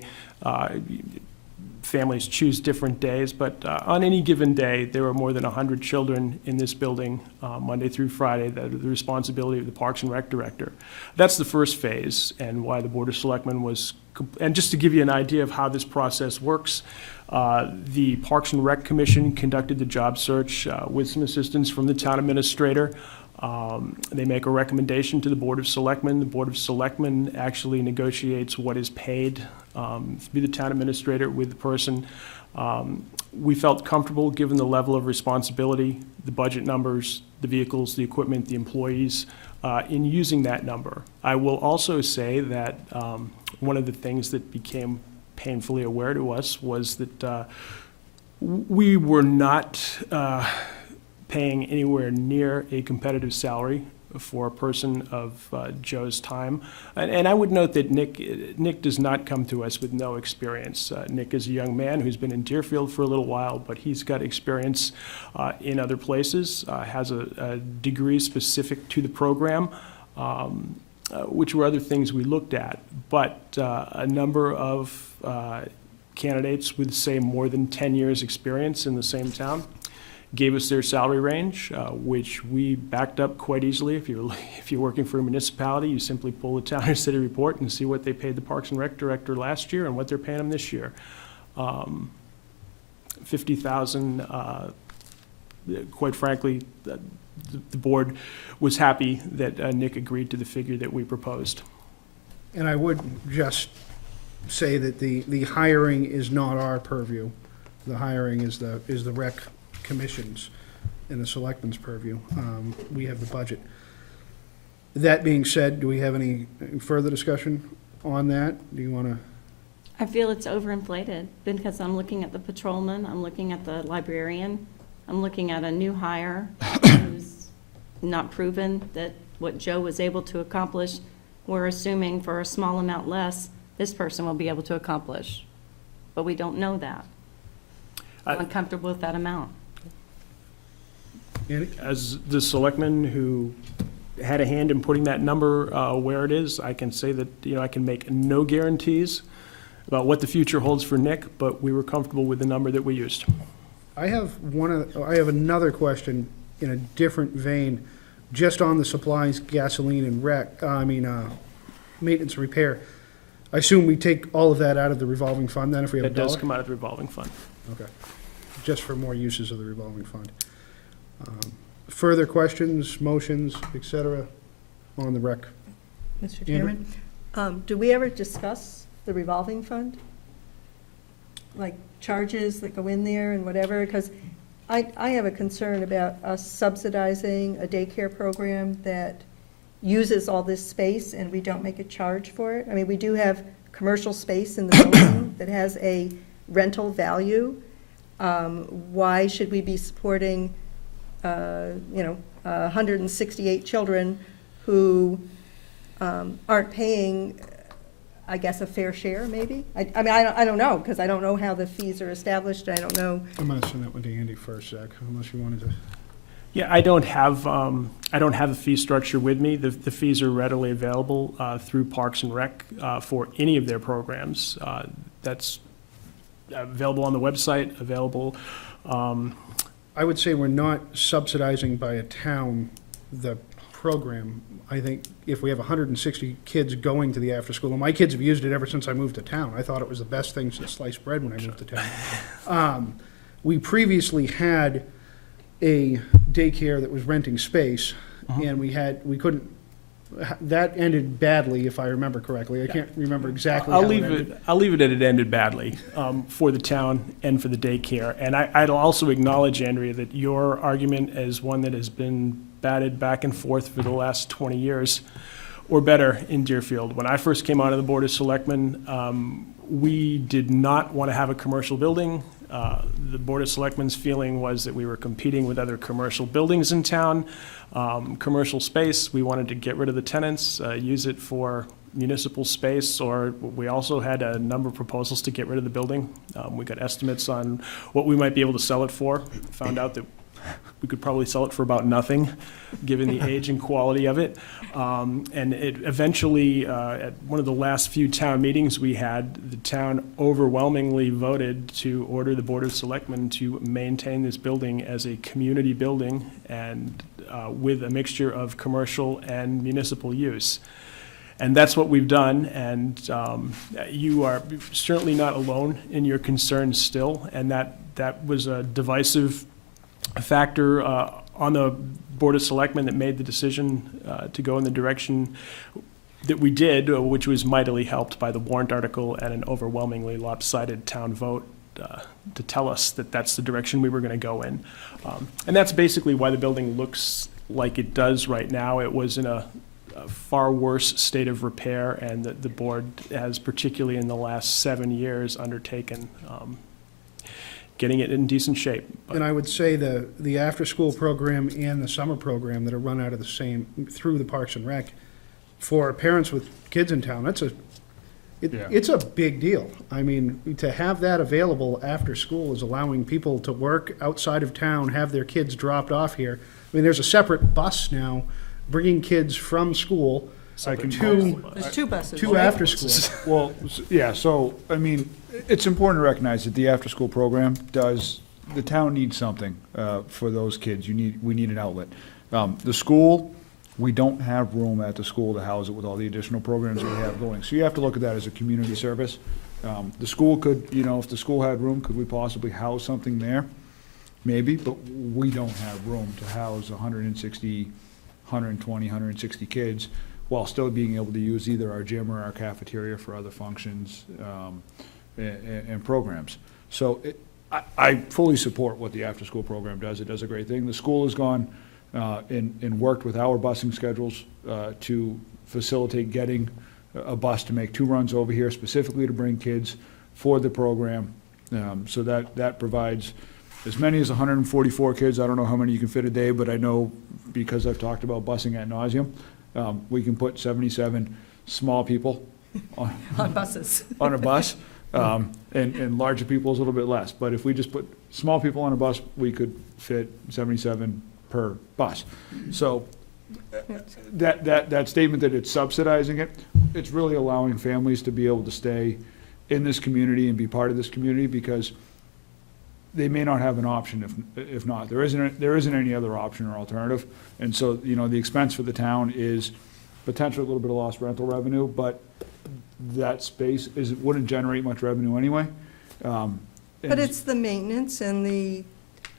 Families choose different days, but on any given day, there are more than 100 children in this building, Monday through Friday, that are the responsibility of the Parks and Rec director. That's the first phase, and why the Board of Selectmen was, and just to give you an idea of how this process works, the Parks and Rec Commission conducted the job search with some assistance from the town administrator. They make a recommendation to the Board of Selectmen. The Board of Selectmen actually negotiates what is paid to be the town administrator with the person. We felt comfortable, given the level of responsibility, the budget numbers, the vehicles, the equipment, the employees, in using that number. I will also say that one of the things that became painfully aware to us was that we were not paying anywhere near a competitive salary for a person of Joe's time. And I would note that Nick does not come to us with no experience. Nick is a young man who's been in Deerfield for a little while, but he's got experience in other places, has a degree specific to the program, which were other things we looked at. But a number of candidates with, say, more than 10 years experience in the same town gave us their salary range, which we backed up quite easily. If you're working for a municipality, you simply pull the town or city report and see what they paid the Parks and Rec director last year and what they're paying him this year. $50,000, quite frankly, the board was happy that Nick agreed to the figure that we proposed. And I would just say that the hiring is not our purview. The hiring is the rec commissions and the selectmen's purview. We have the budget. That being said, do we have any further discussion on that? Do you want to? I feel it's overinflated because I'm looking at the patrolman, I'm looking at the librarian, I'm looking at a new hire who's not proven that what Joe was able to accomplish, we're assuming for a small amount less, this person will be able to accomplish. But we don't know that. I'm uncomfortable with that amount. Andy? As the selectman who had a hand in putting that number where it is, I can say that, I can make no guarantees about what the future holds for Nick, but we were comfortable with the number that we used. I have another question in a different vein, just on the supplies, gasoline, and maintenance and repair. I assume we take all of that out of the revolving fund then if we have That does come out of the revolving fund. Okay. Just for more uses of the revolving fund. Further questions, motions, et cetera, on the rec? Mr. Chairman, do we ever discuss the revolving fund? Like charges that go in there and whatever? Because I have a concern about us subsidizing a daycare program that uses all this space and we don't make a charge for it. I mean, we do have commercial space in the building that has a rental value. Why should we be supporting, 168 children who aren't paying, I guess, a fair share, maybe? I mean, I don't know, because I don't know how the fees are established. I don't know. I'm going to send that one to Andy first, Zach, unless you wanted to. Yeah, I don't have a fee structure with me. The fees are readily available through Parks and Rec for any of their programs. That's available on the website, available. I would say we're not subsidizing by a town the program. I think if we have 160 kids going to the after-school, and my kids have used it ever since I moved to town. I thought it was the best thing since sliced bread when I moved to town. We previously had a daycare that was renting space, and we couldn't, that ended badly, if I remember correctly. I can't remember exactly how it ended. I'll leave it at it ended badly for the town and for the daycare. And I'd also acknowledge, Andrea, that your argument is one that has been batted back and forth for the last 20 years or better in Deerfield. When I first came out of the Board of Selectmen, we did not want to have a commercial building. The Board of Selectmen's feeling was that we were competing with other commercial buildings in town, commercial space. We wanted to get rid of the tenants, use it for municipal space, or we also had a number of proposals to get rid of the building. We got estimates on what we might be able to sell it for. Found out that we could probably sell it for about nothing, given the age and quality of it. And it eventually, at one of the last few town meetings we had, the town overwhelmingly voted to order the Board of Selectmen to maintain this building as a community building and with a mixture of commercial and municipal use. And that's what we've done, and you are certainly not alone in your concerns still, and that was a divisive factor on the Board of Selectmen that made the decision to go in the direction that we did, which was mightily helped by the warrant article and an overwhelmingly lopsided town vote to tell us that that's the direction we were going to go in. And that's basically why the building looks like it does right now. It was in a far worse state of repair, and the board has, particularly in the last 7 years, undertaken getting it in decent shape. And I would say the after-school program and the summer program that are run out of the same, through the Parks and Rec, for parents with kids in town, it's a big deal. I mean, to have that available after school is allowing people to work outside of town, have their kids dropped off here. I mean, there's a separate bus now bringing kids from school There's two buses. to after school. Well, yeah, so, I mean, it's important to recognize that the after-school program the town needs something for those kids. We need an outlet. The school, we don't have room at the school to house it with all the additional programs that we have going. So you have to look at that as a community service. The school could, if the school had room, could we possibly house something there? Maybe, but we don't have room to house 120, 160 kids while still being able to use either our gym or our cafeteria for other functions and programs. So I fully support what the after-school program does. It does a great thing. The school has gone and worked with our busing schedules to facilitate getting a bus to make 2 runs over here specifically to bring kids for the program. So that provides as many as 144 kids. I don't know how many you can fit a day, but I know, because I've talked about busing ad nauseum, we can put 77 small people on buses. on a bus, and larger people is a little bit less. But if we just put small people on a bus, we could fit 77 per bus. So that statement that it's subsidizing it, it's really allowing families to be able to stay in this community and be part of this community, because they may not have an option if not. There isn't any other option or alternative. And so, the expense for the town is potentially a little bit of lost rental revenue, but that space wouldn't generate much revenue anyway. But it's the maintenance and the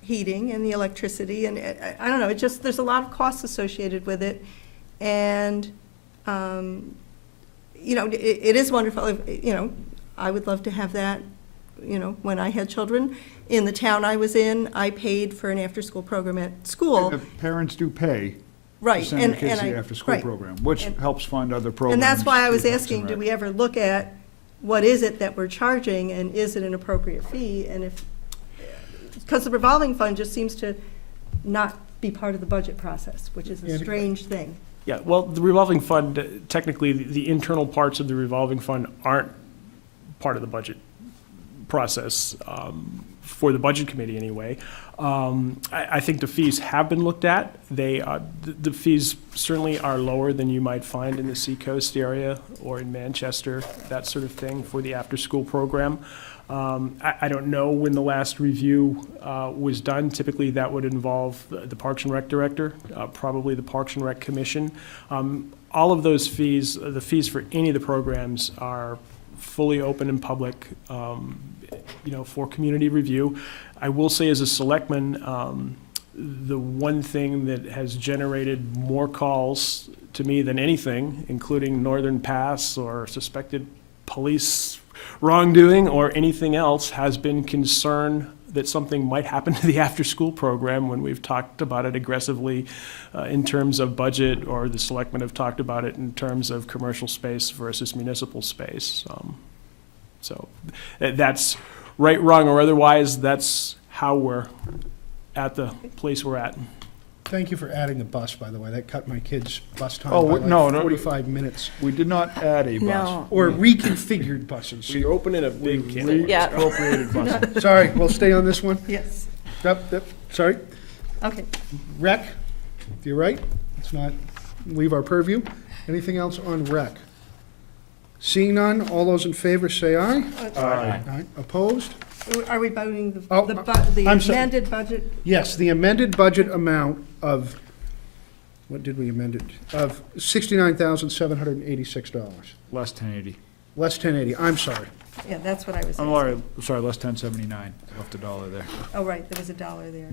heating and the electricity, and I don't know, there's a lot of costs associated with it. And it is wonderful, I would love to have that, when I had children. In the town I was in, I paid for an after-school program at school. The parents do pay to Right, send and, their kids and to I. the after-school right. program, which And- helps fund other programs. And that's why I was through Parks and asking, do Rec. we ever look at what is it that we're charging, and is it an appropriate fee? And if, because the revolving fund just seems to not be part of the budget process, which is a strange thing. Yeah, well, the revolving fund, technically, the internal parts of the revolving fund aren't part of the budget process, for the budget committee anyway. I think the fees have been looked at. The fees certainly are lower than you might find in the Seacoast area or in Manchester, that sort of thing, for the after-school program. I don't know when the last review was done. Typically, that would involve the Parks and Rec director, probably the Parks and Rec Commission. All of those fees, the fees for any of the programs are fully open and public, for community review. I will say, as a selectman, the one thing that has generated more calls to me than anything, including Northern Pass or suspected police wrongdoing or anything else, has been concern that something might happen to the after-school program when we've talked about it aggressively in terms of budget, or the selectmen have talked about it in terms of commercial space versus municipal space. So that's right, wrong, or otherwise, that's how we're at the place we're at. Thank you for adding the bus, by the way. That cut my kids' bus time Oh, by no, like no. 45 minutes. We did not add a bus. No. Or reconfigured buses. We're opening a big can. Yeah. Appropriated buses. Sorry, we'll stay on this one. Yes. Yep, sorry. Okay. Rec, you're right. Let's not leave our purview. Anything else on rec? Seeing none, all those in favor say aye. Aye. Opposed? Are we voting the Oh, the I'm sorry. amended budget? Yes, the amended budget amount of, what did we amend it? Of $69,786. Less 1080. Less 1080, I'm sorry. Yeah, that's what I was I'm asking. sorry, less 1079. Left a dollar there. Oh, right, there was $1 there.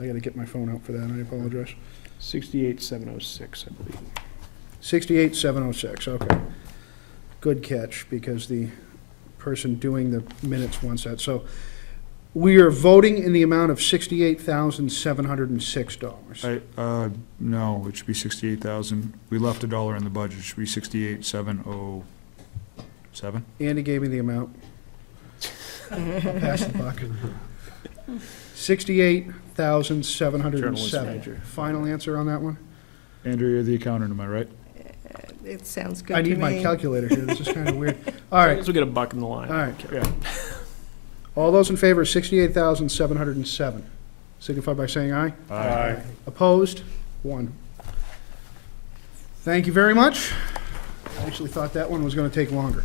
I gotta get my phone out for that, I apologize. 68,706, I believe. 68,706, okay. Good catch, because the person doing the minutes wants that. So we are voting in the amount of $68,706. No, it should be 68,000. We left a dollar in the budget. It should be 68,707. Andy gave me the amount. I'll pass the buck. 68,707. manager. Final answer on that one? Andrew, you're the accountant, am I right? It sounds good I to me. need my calculator here, this is kind of weird. All right, So we'll get a buck in the line. all right. Yeah. All those in favor of 68,707, signify by saying aye. Aye. Opposed? 1. Thank you very much. I actually thought that one was going to take longer.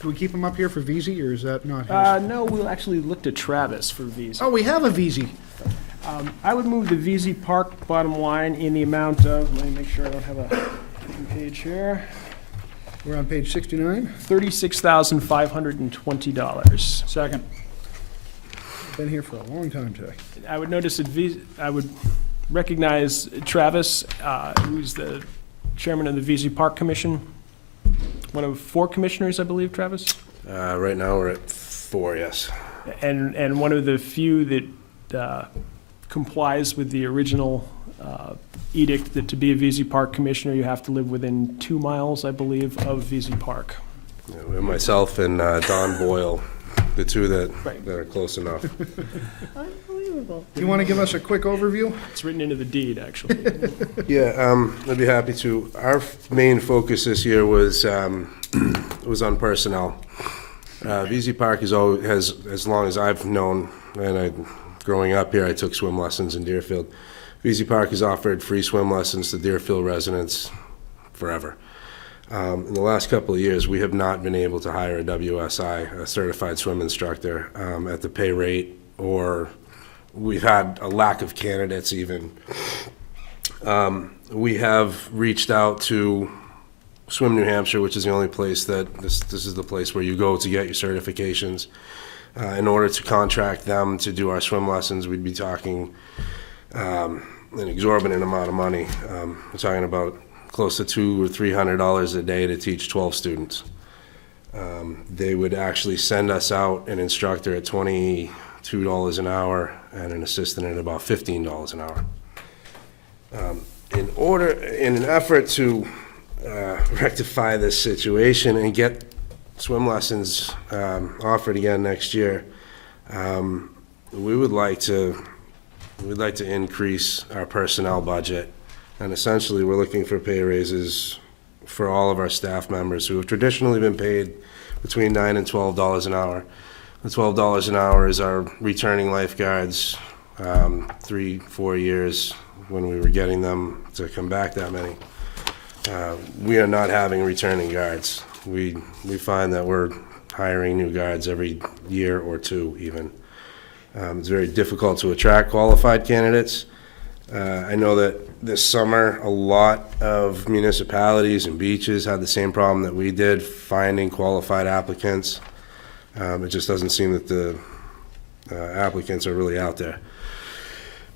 Do we keep him up here for VZ, or is that not his? No, we'll actually look to Travis for VZ. Oh, we have a VZ. I would move the VZ Park bottom line in the amount of, let me make sure I don't have a different page here, We're on page 69. $36,520. Second. Been here for a long time today. I would notice that I would recognize Travis, who's the chairman of the VZ Park Commission, one of 4 commissioners, I believe, Travis? Right now, we're at 4, yes. And one of the few that complies with the original edict that to be a VZ Park commissioner, you have to live within 2 miles, I believe, of VZ Park. Yeah, myself and Don Boyle, the two that are close enough. Unbelievable. Do you want to give us a quick overview? It's written into the deed, actually. Yeah, I'd be happy to. Our main focus this year was was on personnel. VZ Park has always, as long as I've known, and growing up here, I took swim lessons in Deerfield. VZ Park has offered free swim lessons to Deerfield residents forever. In the last couple of years, we have not been able to hire a WSI, a certified swim instructor, at the pay rate, or we've had a lack of candidates even. We have reached out to Swim New Hampshire, which is the only place that, this is the place where you go to get your certifications. In order to contract them to do our swim lessons, we'd be talking an exorbitant amount of money. We're talking about close to $200 or $300 a day to teach 12 students. They would actually send us out an instructor at $22 an hour and an assistant at about $15 an hour. In an effort to rectify this situation and get swim lessons offered again next year, we'd like to increase our personnel budget. And essentially, we're looking for pay raises for all of our staff members who have traditionally been paid between $9 and $12 an hour. The $12 an hour is our returning lifeguards, 3-4 years when we were getting them to come back that many. We are not having returning guards. We find that we're hiring new guards every year or two even. It's very difficult to attract qualified candidates. I know that this summer, a lot of municipalities and beaches had the same problem that we did, finding qualified applicants. It just doesn't seem that the applicants are really out there.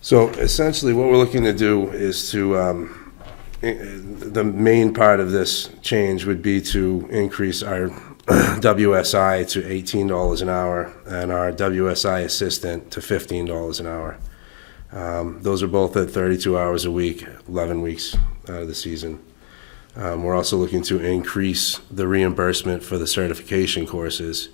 So essentially what we're looking to do is to, the main part of this change would be to increase our WSI to $18 an hour and our WSI assistant to $15 an hour. Those are both at 32 hours a week, 11 weeks out of the season. We're also looking to increase the reimbursement for the certification courses,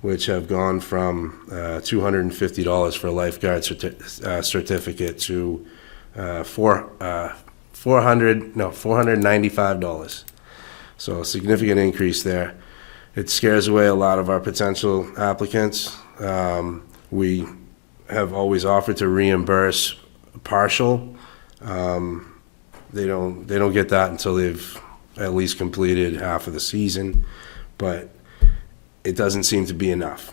which have gone from $250 for a lifeguard certificate to $495. So a significant increase there. It scares away a lot of our potential applicants. We have always offered to reimburse partial. They don't get that until they've at least completed half of the season, but it doesn't seem to be enough.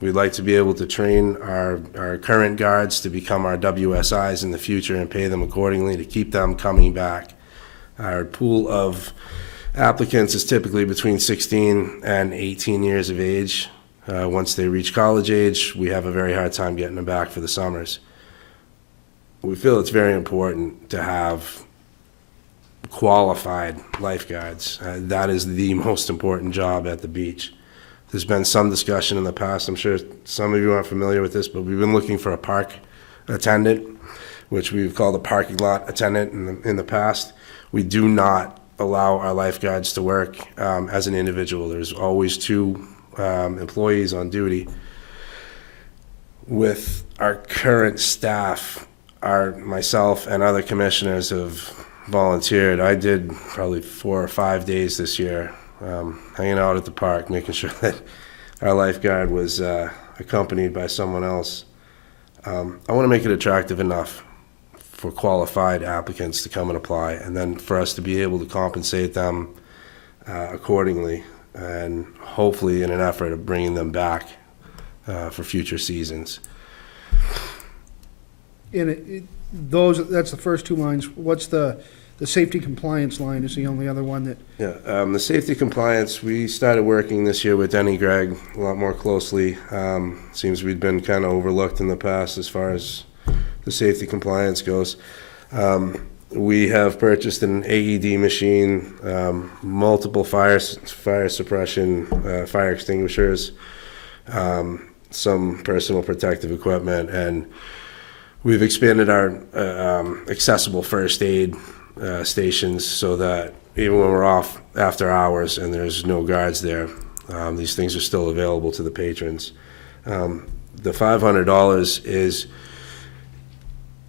We'd like to be able to train our current guards to become our WSIs in the future and pay them accordingly to keep them coming back. Our pool of applicants is typically between 16 and 18 years of age. Once they reach college age, we have a very hard time getting them back for the summers. We feel it's very important to have qualified lifeguards. That is the most important job at the beach. There's been some discussion in the past, I'm sure some of you aren't familiar with this, but we've been looking for a park attendant, which we've called a parking lot attendant in the past. We do not allow our lifeguards to work as an individual. There's always two employees on duty. With our current staff, myself and other commissioners have volunteered. I did probably 4 or 5 days this year, hanging out at the park, making sure that our lifeguard was accompanied by someone else. I want to make it attractive enough for qualified applicants to come and apply, and then for us to be able to compensate them accordingly, and hopefully in an effort of bringing them back for future seasons. And that's the first two lines. What's the safety compliance line is the only other one that... Yeah, the safety compliance, we started working this year with Denny Gregg a lot more closely. Seems we'd been kind of overlooked in the past as far as the safety compliance goes. We have purchased an AED machine, multiple fire suppression, fire extinguishers, some personal protective equipment, and we've expanded our accessible first aid stations so that even when we're off after hours and there's no guards there, these things are still available to the patrons. The $500 is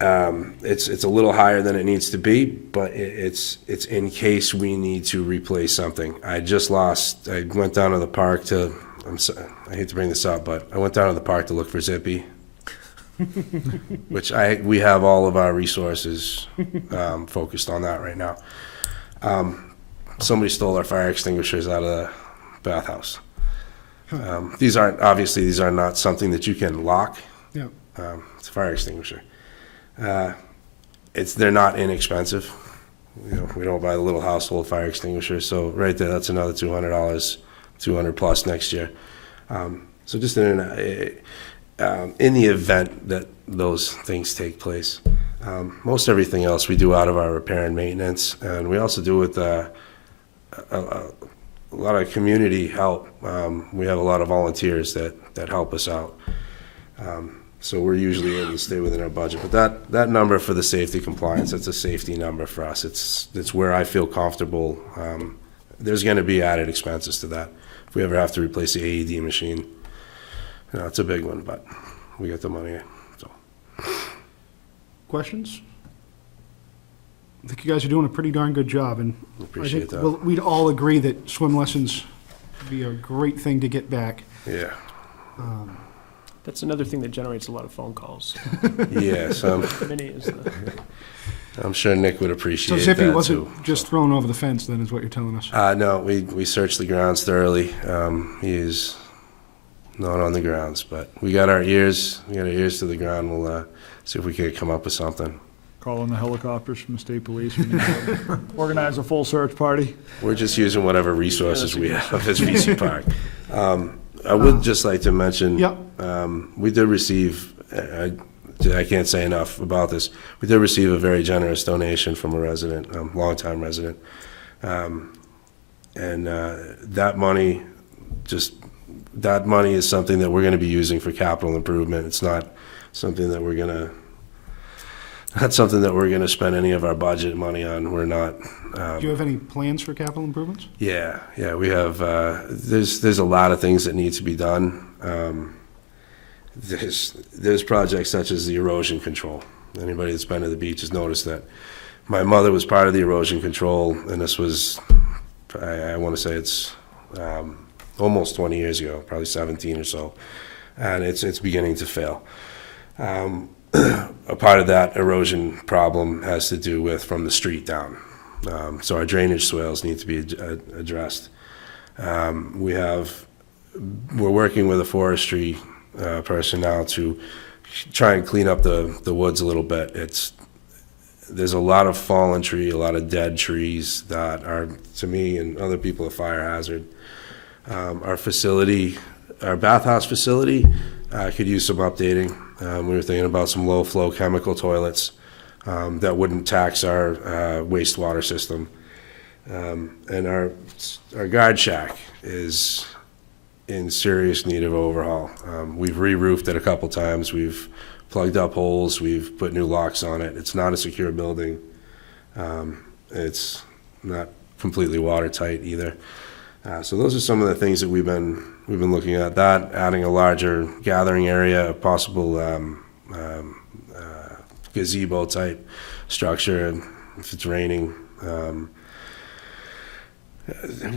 it's a little higher than it needs to be, but it's in case we need to replace something. I went down to the park to, I hate to bring this up, but I went down to the park to look for Zippy, which we have all of our resources focused on that right now. Somebody stole our fire extinguishers out of the bathhouse. These are not something that you can lock. Yeah. It's a fire extinguisher. They're not inexpensive. We don't buy the little household fire extinguishers, so right there, that's another $200, 200 plus next year. So just in the event that those things take place, Most everything else we do out of our repair and maintenance, and we also do with a lot of community help. We have a lot of volunteers that help us out. So we're usually able to stay within our budget. But that number for the safety compliance, that's a safety number for us. It's where I feel comfortable. There's going to be added expenses to that. If we ever have to replace the AED machine, it's a big one, but we got the money. So. Questions? I think you guys are doing a pretty darn good job, and Appreciate I that. think we'd all agree that swim lessons would be a great thing to get back. Yeah. That's another thing that generates a lot of phone calls. Yes. Many is the- I'm sure Nick would So appreciate that, Zippy too. wasn't just thrown over the fence, then, is what you're telling us? No, we searched the grounds thoroughly. He is not on the grounds, but we got our ears to the ground. We'll see if we can come up with something. Call in the helicopters from the state police. Organize a full search party. We're just using whatever resources we have as VC Park. I would just like to mention, we did receive, I can't say enough about this, we did receive a very generous donation from a resident, longtime resident. And that money is something that we're going to be using for capital improvement. It's not something that we're going to spend any of our budget money on. We're not. Do you have any plans for capital improvements? Yeah, we have, there's a lot of things that need to be done. There's projects such as the erosion control. Anybody that's been to the beach has noticed that my mother was part of the erosion control, and this was, I want to say it's almost 20 years ago, probably 17 or so, and it's beginning to fail. A part of that erosion problem has to do with from the street down. So our drainage swales need to be addressed. We're working with a forestry person now to try and clean up the woods a little bit. There's a lot of fallen tree, a lot of dead trees that are, to me and other people, a fire hazard. Our facility, our bathhouse facility, could use some updating. We were thinking about some low-flow chemical toilets that wouldn't tax our wastewater system. And our guard shack is in serious need of overhaul. We've re-roofed it a couple times. We've plugged up holes. We've put new locks on it. It's not a secure building. It's not completely watertight either. So those are some of the things that we've been looking at. That, adding a larger gathering area, a possible gazebo type structure if it's raining.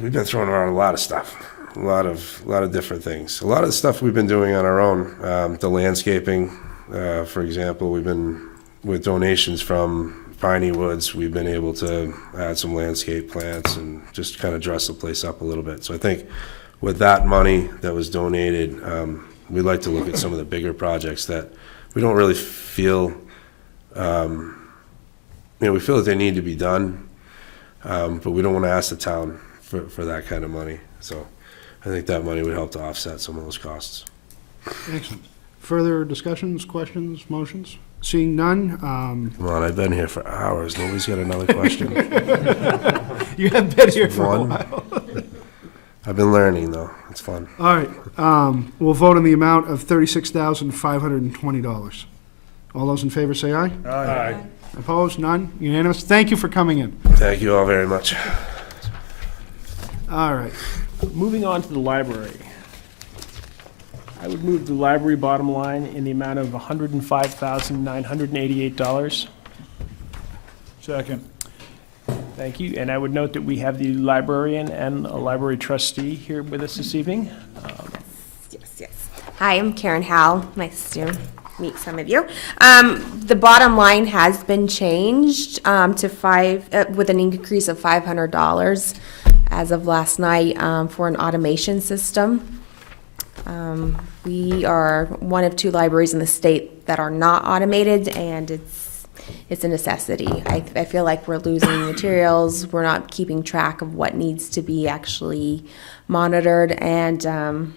We've been throwing around a lot of stuff, a lot of different things. A lot of the stuff we've been doing on our own. The landscaping, for example, we've been with donations from Piney Woods. We've been able to add some landscape plants and just kind of dress the place up a little bit. So I think with that money that was donated, we'd like to look at some of the bigger projects that we don't really feel. We feel that they need to be done, but we don't want to ask the town for that kind of money. So I think that money would help to offset some of those costs. Excellent. Further discussions, questions, motions? Seeing none. Come on, I've been here for hours. Nobody's got another question. You have been here for a One. while. I've been learning, though. It's fun. All right, we'll vote on the amount of $36,520. All those in favor say aye. Aye. Opposed? None? Unanimous? Thank you for coming in. Thank you all very much. All right. Moving on to the library. I would move the library bottom line in the amount of $105,988. Second. Thank you, and I would note that we have the librarian and a library trustee here with us this evening. Yes. Hi, I'm Karen Howell. Nice to meet some of you. The bottom line has been changed to with an increase of $500 as of last night for an automation system. We are one of 2 libraries in the state that are not automated, and it's a necessity. I feel like we're losing materials. We're not keeping track of what needs to be actually monitored, and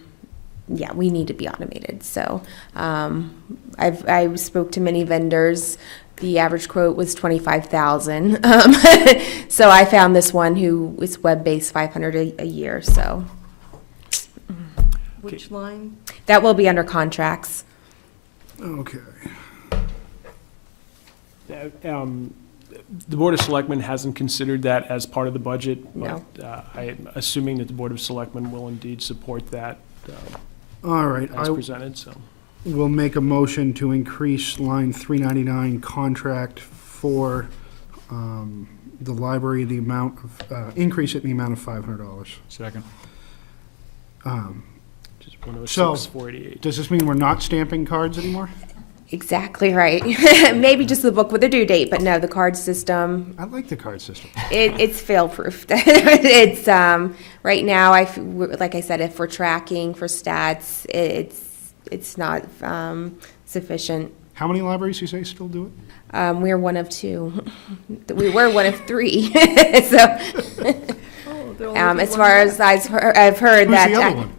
we need to be automated. So I spoke to many vendors the average quote was 25,000. So I found this one who is web-based, 500 a year, so Which line? that will be under contracts. Okay. The Board of Selectmen hasn't considered that as part of the budget, No. but I'm assuming that the Board of Selectmen will indeed support that All right, as I presented, so. will make a motion to increase line 399 contract for the library, the amount of, increase it in the amount of $500. Second. Just 106, So, 488. does this mean we're not stamping cards anymore? Exactly right. Maybe just the book with a due date, but no, the card system, I like the card system. it's fail-proof. It's, right now, like I said, if we're tracking for stats, it's not sufficient. How many libraries you say still do it? We're one of two. We were one of three. So, as far as I've heard Who's that. the other one?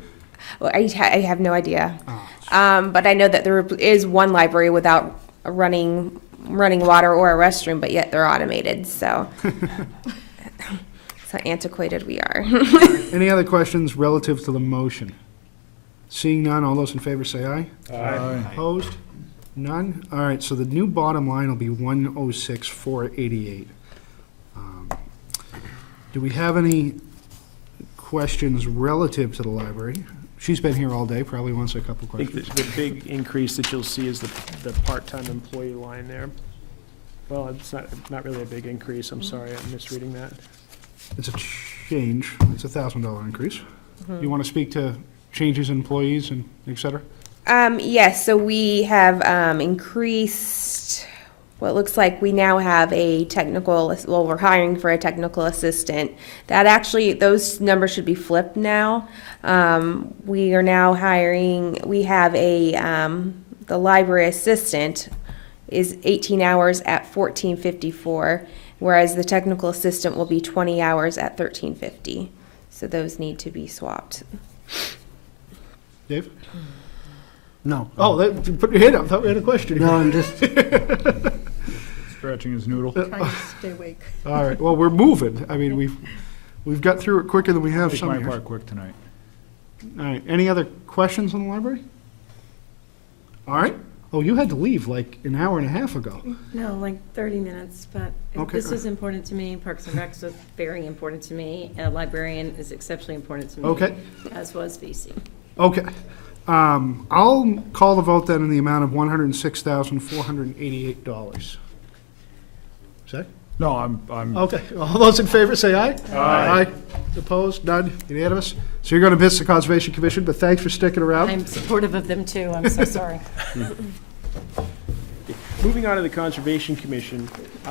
Well, I have no idea. Oh. But I know that there is one library without running water or a restroom, but yet they're automated, so. So antiquated we are. Any other questions relative to the motion? Seeing none, all those in favor say aye. Aye. Opposed? None? All right, so the new bottom line will be 106,488. Do we have any questions relative to the library? She's been here all day, probably wants a couple I think questions. the big increase that you'll see is the part-time employee line there. Well, it's not really a big increase, I'm sorry, I'm misreading that. It's a change, it's a $1,000 increase. You want to speak to changes in employees and et cetera? Yes, so we have increased, well, it looks like we now have a technical, well, we're hiring for a technical assistant. That actually, those numbers should be flipped now. We are now hiring, we have the library assistant is 18 hours at $14.54, whereas the technical assistant will be 20 hours at $13.50. So those need to be swapped. Dave? No. Oh, put your hand up, thought we had a question. No, I'm just, Stretching his noodle. Trying to stay awake. All right, well, we're moving. I mean, we've got through it quicker than we have Make some my years. part quick tonight. All right, any other questions on the library? All right. Oh, you had to leave like an hour and a half ago. No, like 30 minutes, but Okay. this is important to me. Parks and Recs is very important to me. A librarian is exceptionally important to me. Okay. As was VC. Okay. I'll call the vote then in the amount of $106,488. Say? No, I'm, Okay, all those in favor say aye. Aye. Opposed? None? Unanimous? So you're going to miss the Conservation Commission, but thanks for sticking around. I'm supportive of them too. I'm so sorry. Moving on to the Conservation Commission,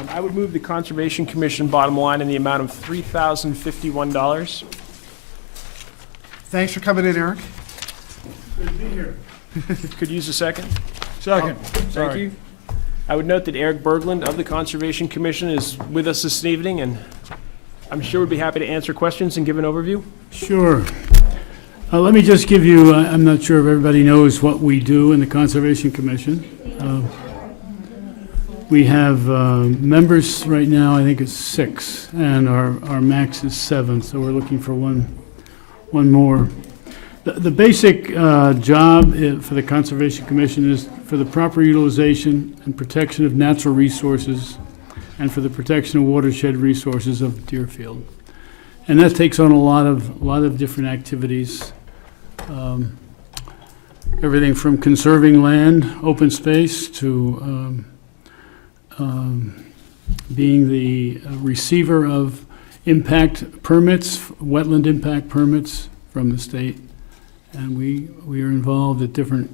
I would move the Conservation Commission bottom line in the amount of $3,051. Thanks for coming in, Eric. Could use a second. second. Thank Sorry. you. I would note that Eric Berglund of the Conservation Commission is with us this evening, and I'm sure would be happy to answer questions and give an overview. Sure. Let me just give you, I'm not sure if everybody knows what we do in the Conservation Commission. We have members right now, I think it's 6, and our max is 7, so we're looking for one more. The basic job for the Conservation Commission is for the proper utilization and protection of natural resources and for the protection of watershed resources of Deerfield. And that takes on a lot of different activities. Everything from conserving land, open space, to being the receiver of impact permits, wetland impact permits from the state. And we are involved at different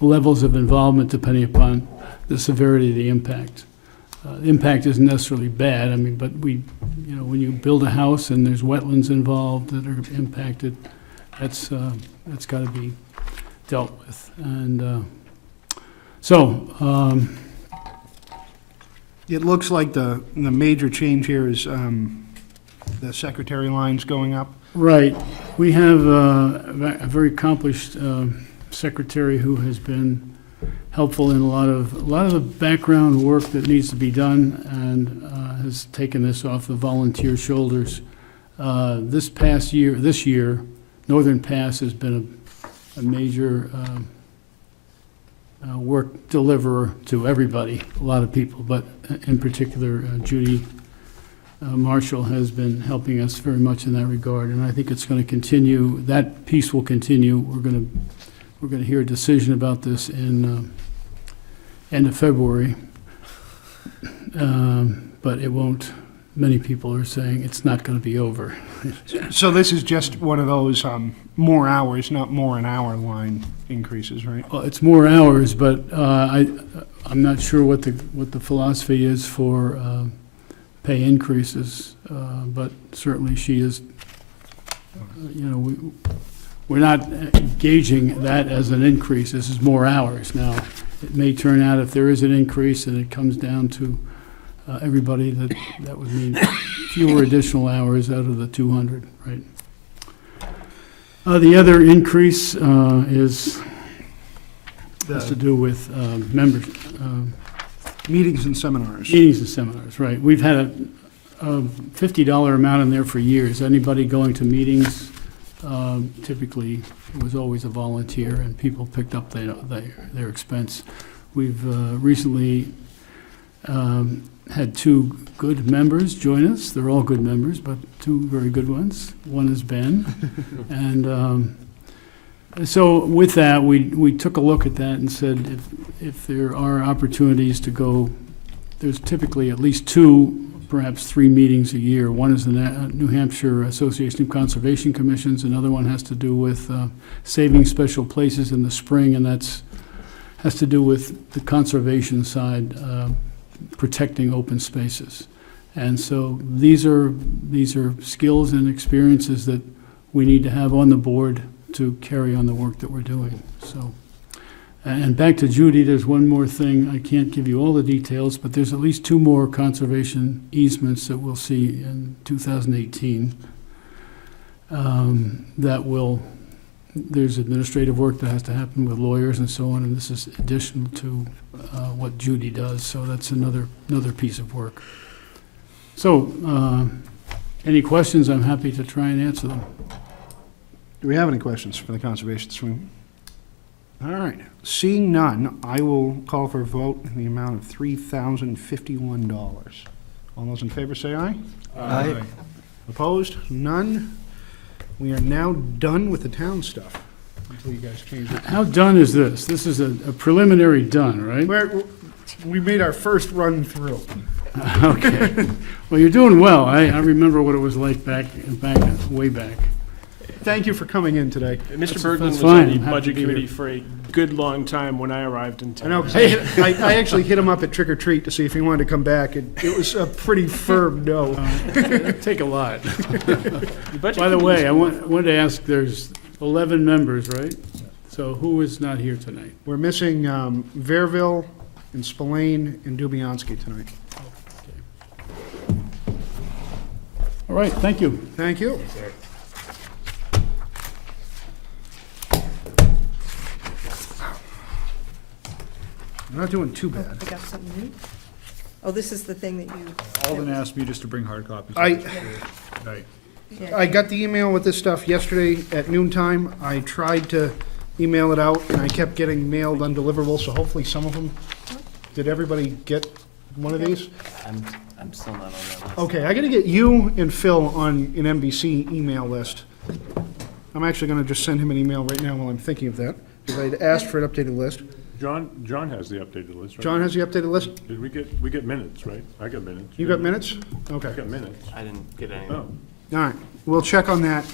levels of involvement depending upon the severity of the impact. The impact isn't necessarily bad, I mean, but when you build a house and there's wetlands involved that are impacted, that's got to be dealt with. And It looks like the major change here is the secretary lines going up. right, we have a very accomplished secretary who has been helpful in a lot of the background work that needs to be done, and has taken this off the volunteer shoulders. This year, Northern Pass has been a major work deliverer to everybody, a lot of people, but in particular, Judy Marshall has been helping us very much in that regard, and I think it's going to continue. That piece will continue. We're going to hear a decision about this in end of February, but it won't. Many people are saying it's not going to be over. So this is just one of those more hours, not more an hour line increases, right? Well, it's more hours, but I'm not sure what the philosophy is for pay increases, but certainly she is, we're not gauging that as an increase. This is more hours. Now, it may turn out if there is an increase and it comes down to everybody, that would mean fewer additional hours out of the 200, right? The other increase has to do with members. Meetings and seminars. Meetings and seminars, right. We've had a $50 amount in there for years. Anybody going to meetings, typically, it was always a volunteer, and people picked up their expense. We've recently had two good members join us. They're all good members, but two very good ones. One is Ben. And so with that, we took a look at that and said if there are opportunities to go, there's typically at least 2, perhaps 3 meetings a year. One is the New Hampshire Association of Conservation Commissions. Another one has to do with saving special places in the spring, and has to do with the conservation side, protecting open spaces. And so these are skills and experiences that we need to have on the board to carry on the work that we're doing. So, and back to Judy, there's one more thing. I can't give you all the details, but there's at least 2 more conservation easements that we'll see in 2018. There's administrative work that has to happen with lawyers and so on, and this is additional to what Judy does, so that's another piece of work. So, any questions? I'm happy to try and answer them. Do we have any questions for the conservation swing? All right. Seeing none, I will call for a vote in the amount of $3,051. All those in favor say aye. Aye. Opposed? None. We are now done with the town stuff until you guys change it. How done is this? This is a preliminary done, right? We made our first run through. Okay. Well, you're doing well. I remember what it was like way back. Thank you for coming in today. Mr. Bergman was fine. on the I'm happy budget to be committee here. for a good long time when I arrived in I town. know, 'cause I actually hit him up at Trick or Treat to see if he wanted to come back, and it was a pretty firm no. It'd take a lot. budget By the way, committee's I wanted to ask, there's 11 members, right? So who is not here tonight? We're missing Verville and Spillane and Dubianski tonight. All right, thank you. Thank you. We're not doing too bad. I got something new. Oh, this is the thing that you. Alden asked me just to bring hard copies. I got the email with this stuff yesterday at noontime. I tried to email it out, and I kept getting mailed undeliverable, so hopefully some of them. Did everybody get one of these? I'm still not on that list. Okay, I gotta get you and Phil on an NBC email list. I'm actually gonna just send him an email right now while I'm thinking of that, because I'd asked for an updated list. John has the updated list, right? John has the updated list? Did we get minutes, right? I got minutes. You got minutes? Okay. I got minutes. I didn't get any. Oh, All right, we'll check on that.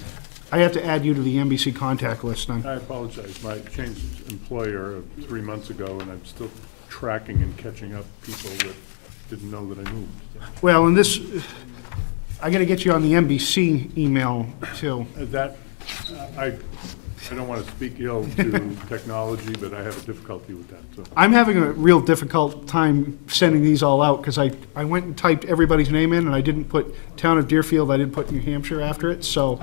I have to add you to the NBC contact list then. I apologize. I changed employer 3 months ago, and I'm still tracking and catching up people that didn't know that I moved. Well, and this, I gotta get you on the NBC email too. I don't want to speak ill to technology, but I have a difficulty with that, so. I'm having a real difficult time sending these all out, because I went and typed everybody's name in, and I didn't put Town of Deerfield, I didn't put New Hampshire after it, so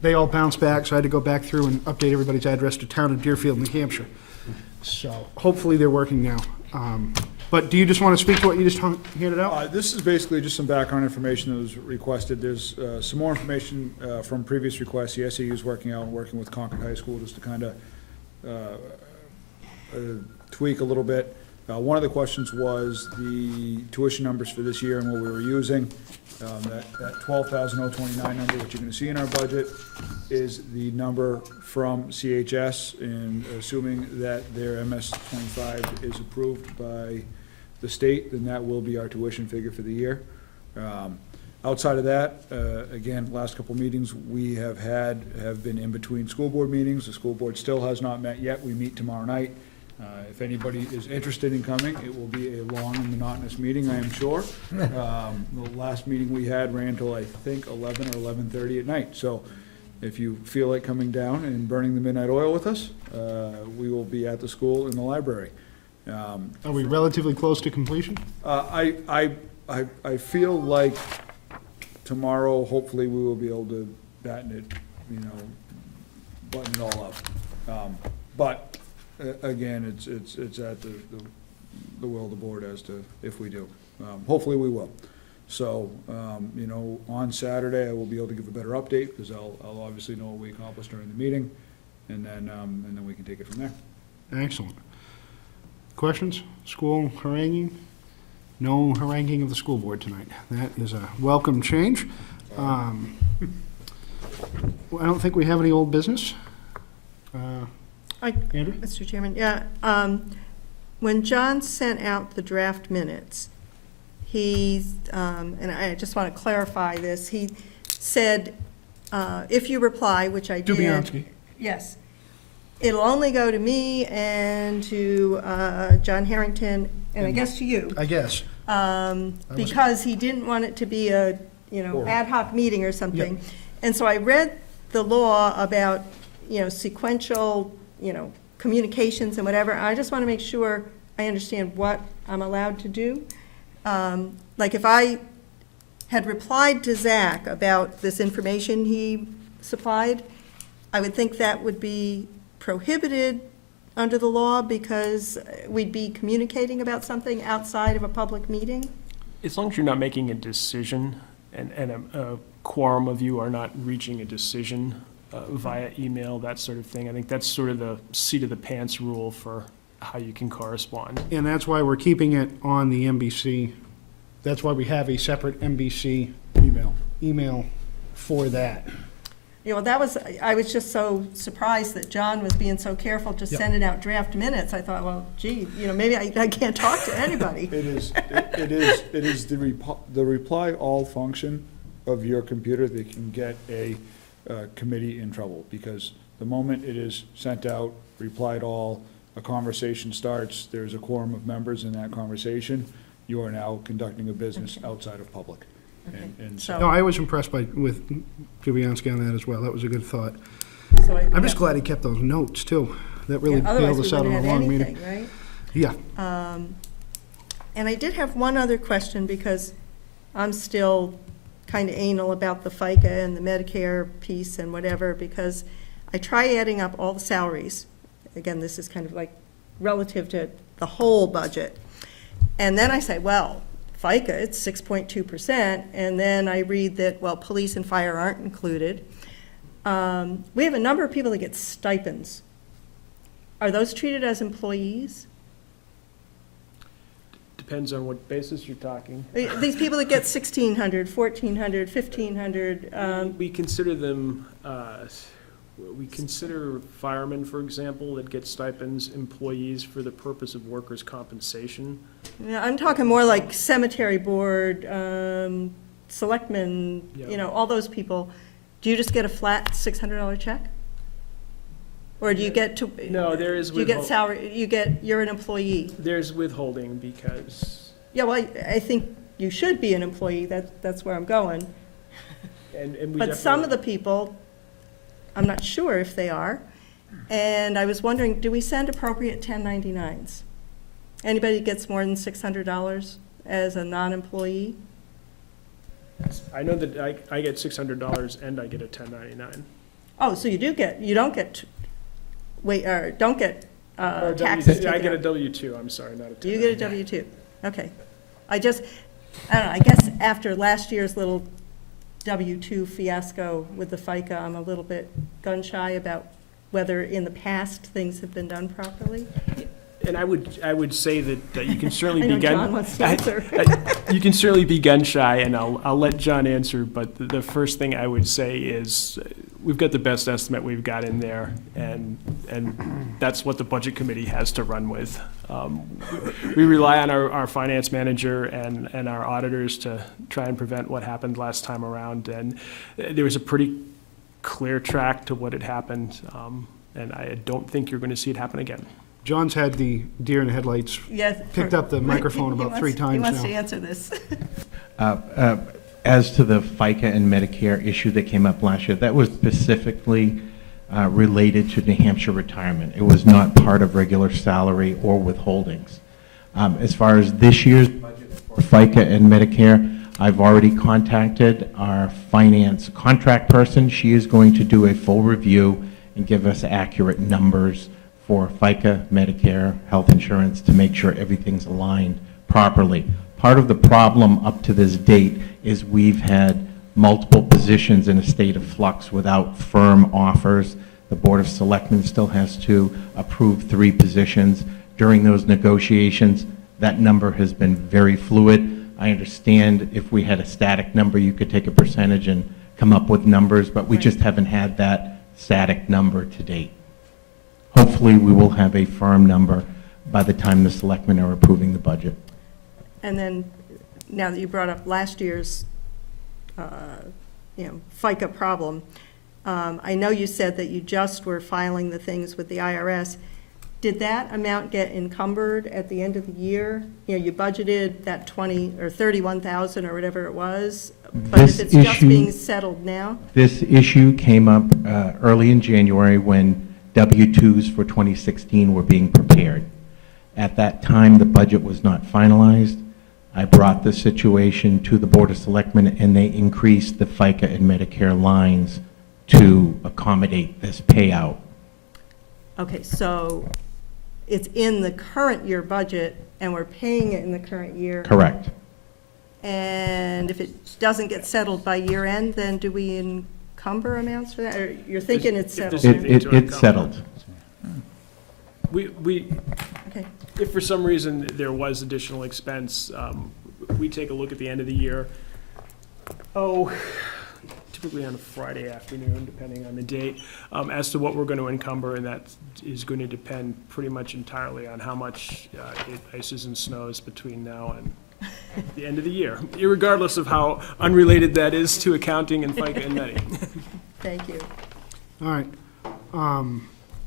they all bounced back, so I had to go back through and update everybody's address to Town of Deerfield, New Hampshire. So hopefully they're working now. But do you just want to speak to what you just handed out? This is basically just some background information that was requested. There's some more information from previous requests. The SAU is working with Concord High School just to kind of tweak a little bit. One of the questions was the tuition numbers for this year and what we were using. That $12,029 number, which you're going to see in our budget, is the number from CHS, and assuming that their MS-25 is approved by the state, then that will be our tuition figure for the year. Outside of that, again, last couple meetings we have been in between school board meetings. The school board still has not met yet. We meet tomorrow night. If anybody is interested in coming, it will be a long and monotonous meeting, I am sure. The last meeting we had ran till, I think, 11 or 11:30 at night. So if you feel like coming down and burning the midnight oil with us, we will be at the school in the library. Are we relatively close to completion? I feel like tomorrow, hopefully, we will be able to batten it, button it all up. But again, it's at the will of the board as to if we do. Hopefully we will. So, on Saturday, I will be able to give a better update, because I'll obviously know what we accomplished during the meeting, and then we can take it from there. Excellent. Questions? School haranguing? No haranguing of the school board tonight. That is a welcome change. I don't think we have any old business. Andrew? Mr. Chairman, yeah. When John sent out the draft minutes, and I just want to clarify this, he said, if you reply, which I did. Dubianski. Yes. It'll only go to me and to John Harrington, and I guess to you. I guess. Because he didn't want it to be a, ad hoc meeting or something. And so I read the law about, sequential, communications and whatever. I just want to make sure I understand what I'm allowed to do. Like if I had replied to Zach about this information he supplied, I would think that would be prohibited under the law because we'd be communicating about something outside of a public meeting? As long as you're not making a decision and a quorum of you are not reaching a decision via email, that sort of thing, I think that's sort of the seat of the pants rule for how you can correspond. And that's why we're keeping it on the NBC. That's why we have a separate NBC email for that. I was just so surprised that John was being so careful just sending out draft minutes. I thought, well, gee, maybe I can't talk to anybody. It is the reply all function of your computer that can get a committee in trouble, because the moment it is sent out, replied all, a conversation starts, there's a quorum of members in that conversation, you are now conducting a business outside of public. And so. No, I was impressed with Dubianski on that as well. That was a good thought. So I'm just glad he kept those notes, too. That really bailed us out on a long meeting. Right? Yeah. And I did have one other question, because I'm still kind of anal about the FICA and the Medicare piece and whatever, because I try adding up all the salaries. Again, this is kind of like relative to the whole budget. And then I say, well, FICA, it's 6.2%, and then I read that, well, police and fire aren't included. We have a number of people that get stipends. Are those treated as employees? Depends on what basis you're talking. These people that get $1,600, $1,400, $1,500. We consider them, we consider firemen, for example, that get stipends, employees for the purpose of workers' compensation. Yeah, I'm talking more like cemetery board, selectmen, all those people. Do you just get a flat $600 check? Or do you get to? No, there is. Do you get salary? You're an employee. There's withholding because. Yeah, well, I think you should be an employee. That's where I'm going. But some of the people, I'm not sure if they are. And I was wondering, do we send appropriate 1099s? Anybody gets more than $600 as a non-employee? I know that I get $600 and I get a 1099. Oh, so you don't get tax I get a certificate. W-2, I'm sorry, not a 10. You get a W-2, okay. I don't know, I guess after last year's little W-2 fiasco with the FICA, I'm a little bit gun-shy about whether in the past things have been done properly. And I would say that you can certainly I be know John wants to answer. you can certainly be gun shy, and I'll let John answer. But the first thing I would say is we've got the best estimate we've got in there, and that's what the budget committee has to run with. We rely on our finance manager and our auditors to try and prevent what happened last time around, and there was a pretty clear track to what had happened, and I don't think you're going to see it happen again. John's had the deer in the headlights, Yes. picked up the microphone about 3 times He wants now. to answer this. As to the FICA and Medicare issue that came up last year, that was specifically related to New Hampshire retirement. It was not part of regular salary or withholdings. As far as this year's budget for FICA and Medicare, I've already contacted our finance contract person. She is going to do a full review and give us accurate numbers for FICA, Medicare, health insurance to make sure everything's aligned properly. Part of the problem up to this date is we've had multiple positions in a state of flux without firm offers. The Board of Selectmen still has to approve 3 positions. During those negotiations, that number has been very fluid. I understand if we had a static number, you could take a percentage and come up with numbers, but we just haven't had that static number to date. Hopefully, we will have a firm number by the time the selectmen are approving the budget. And then, now that you brought up last year's, FICA problem, I know you said that you just were filing the things with the IRS. Did that amount get encumbered at the end of the year? You budgeted that 20 or 31,000 or whatever it was, but if it's just being settled now? This issue came up early in January when W-2s for 2016 were being prepared. At that time, the budget was not finalized. I brought the situation to the Board of Selectmen, and they increased the FICA and Medicare lines to accommodate this payout. Okay, so it's in the current year budget, and we're paying it in the current year? Correct. And if it doesn't get settled by year end, then do we encumber amounts for that? Or you're thinking it's settled? It's settled. We Okay. if for some reason there was additional expense, we take a look at the end of the year. Typically on a Friday afternoon, depending on the date, as to what we're going to encumber, and that is going to depend pretty much entirely on how much it ices and snows between now and the end of the year, irregardless of how unrelated that is to accounting and FICA and Medi. Thank you. All right.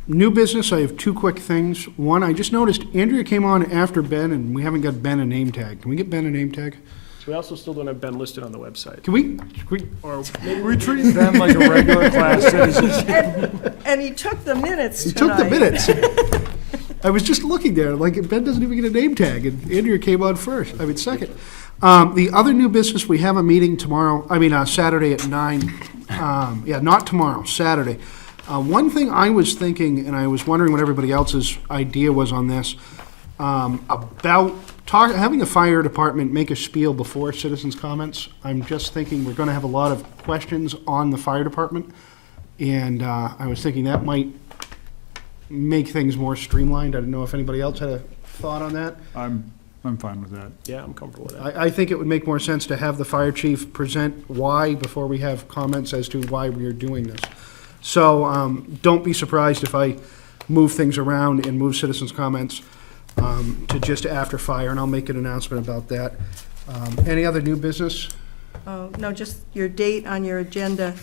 New business, I have 2 quick things. One, I just noticed Andrea came on after Ben, and we haven't got Ben a name tag. Can we get Ben a name tag? We also still don't have Ben listed on the website. Can we Or maybe We treat them like a regular class citizen. And he took the minutes He tonight. took the minutes. I was just looking there, like, Ben doesn't even get a name tag, and Andrea came on second. The other new business, we have a meeting tomorrow, Saturday at 9. Not tomorrow, Saturday. One thing I was thinking, and I was wondering what everybody else's idea was on this, about having the fire department make a spiel before citizens' comments. I'm just thinking we're going to have a lot of questions on the fire department, and I was thinking that might make things more streamlined. I didn't know if anybody else had a thought on that. I'm fine with that. Yeah, I'm comfortable with that. I think it would make more sense to have the fire chief present why before we have comments as to why we are doing this. So don't be surprised if I move things around and move citizens' comments to just after fire, and I'll make an announcement about that. Any other new business? No, just your date on your agenda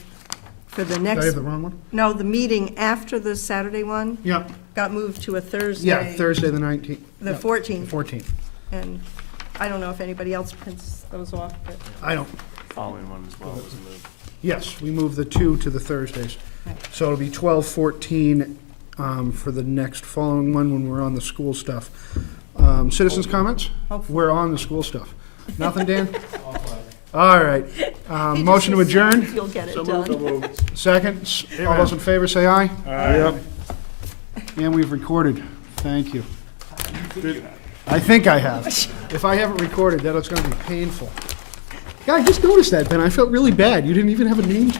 for the Did next. I have the wrong one? No, the meeting after the Saturday one Yeah. got moved to a Thursday. Yeah, Thursday the 19th. The Yeah, 14th. 14th. And I don't know if anybody else prints those off, but. I don't. Following one as well was moved. Yes, we moved the 2 to the Thursdays. So it'll be 12/14 for the next following one when we're on the school stuff. Citizens' comments? Hopefully. We're on the school stuff. Nothing, Dan? All right. Motion to adjourn? You'll get it done. Second. All those in favor say aye. Yep. And we've recorded Thank you. I think I have. If I haven't recorded that, it's gonna be painful. Yeah, I just noticed that, Ben. I felt really bad. You didn't even have a name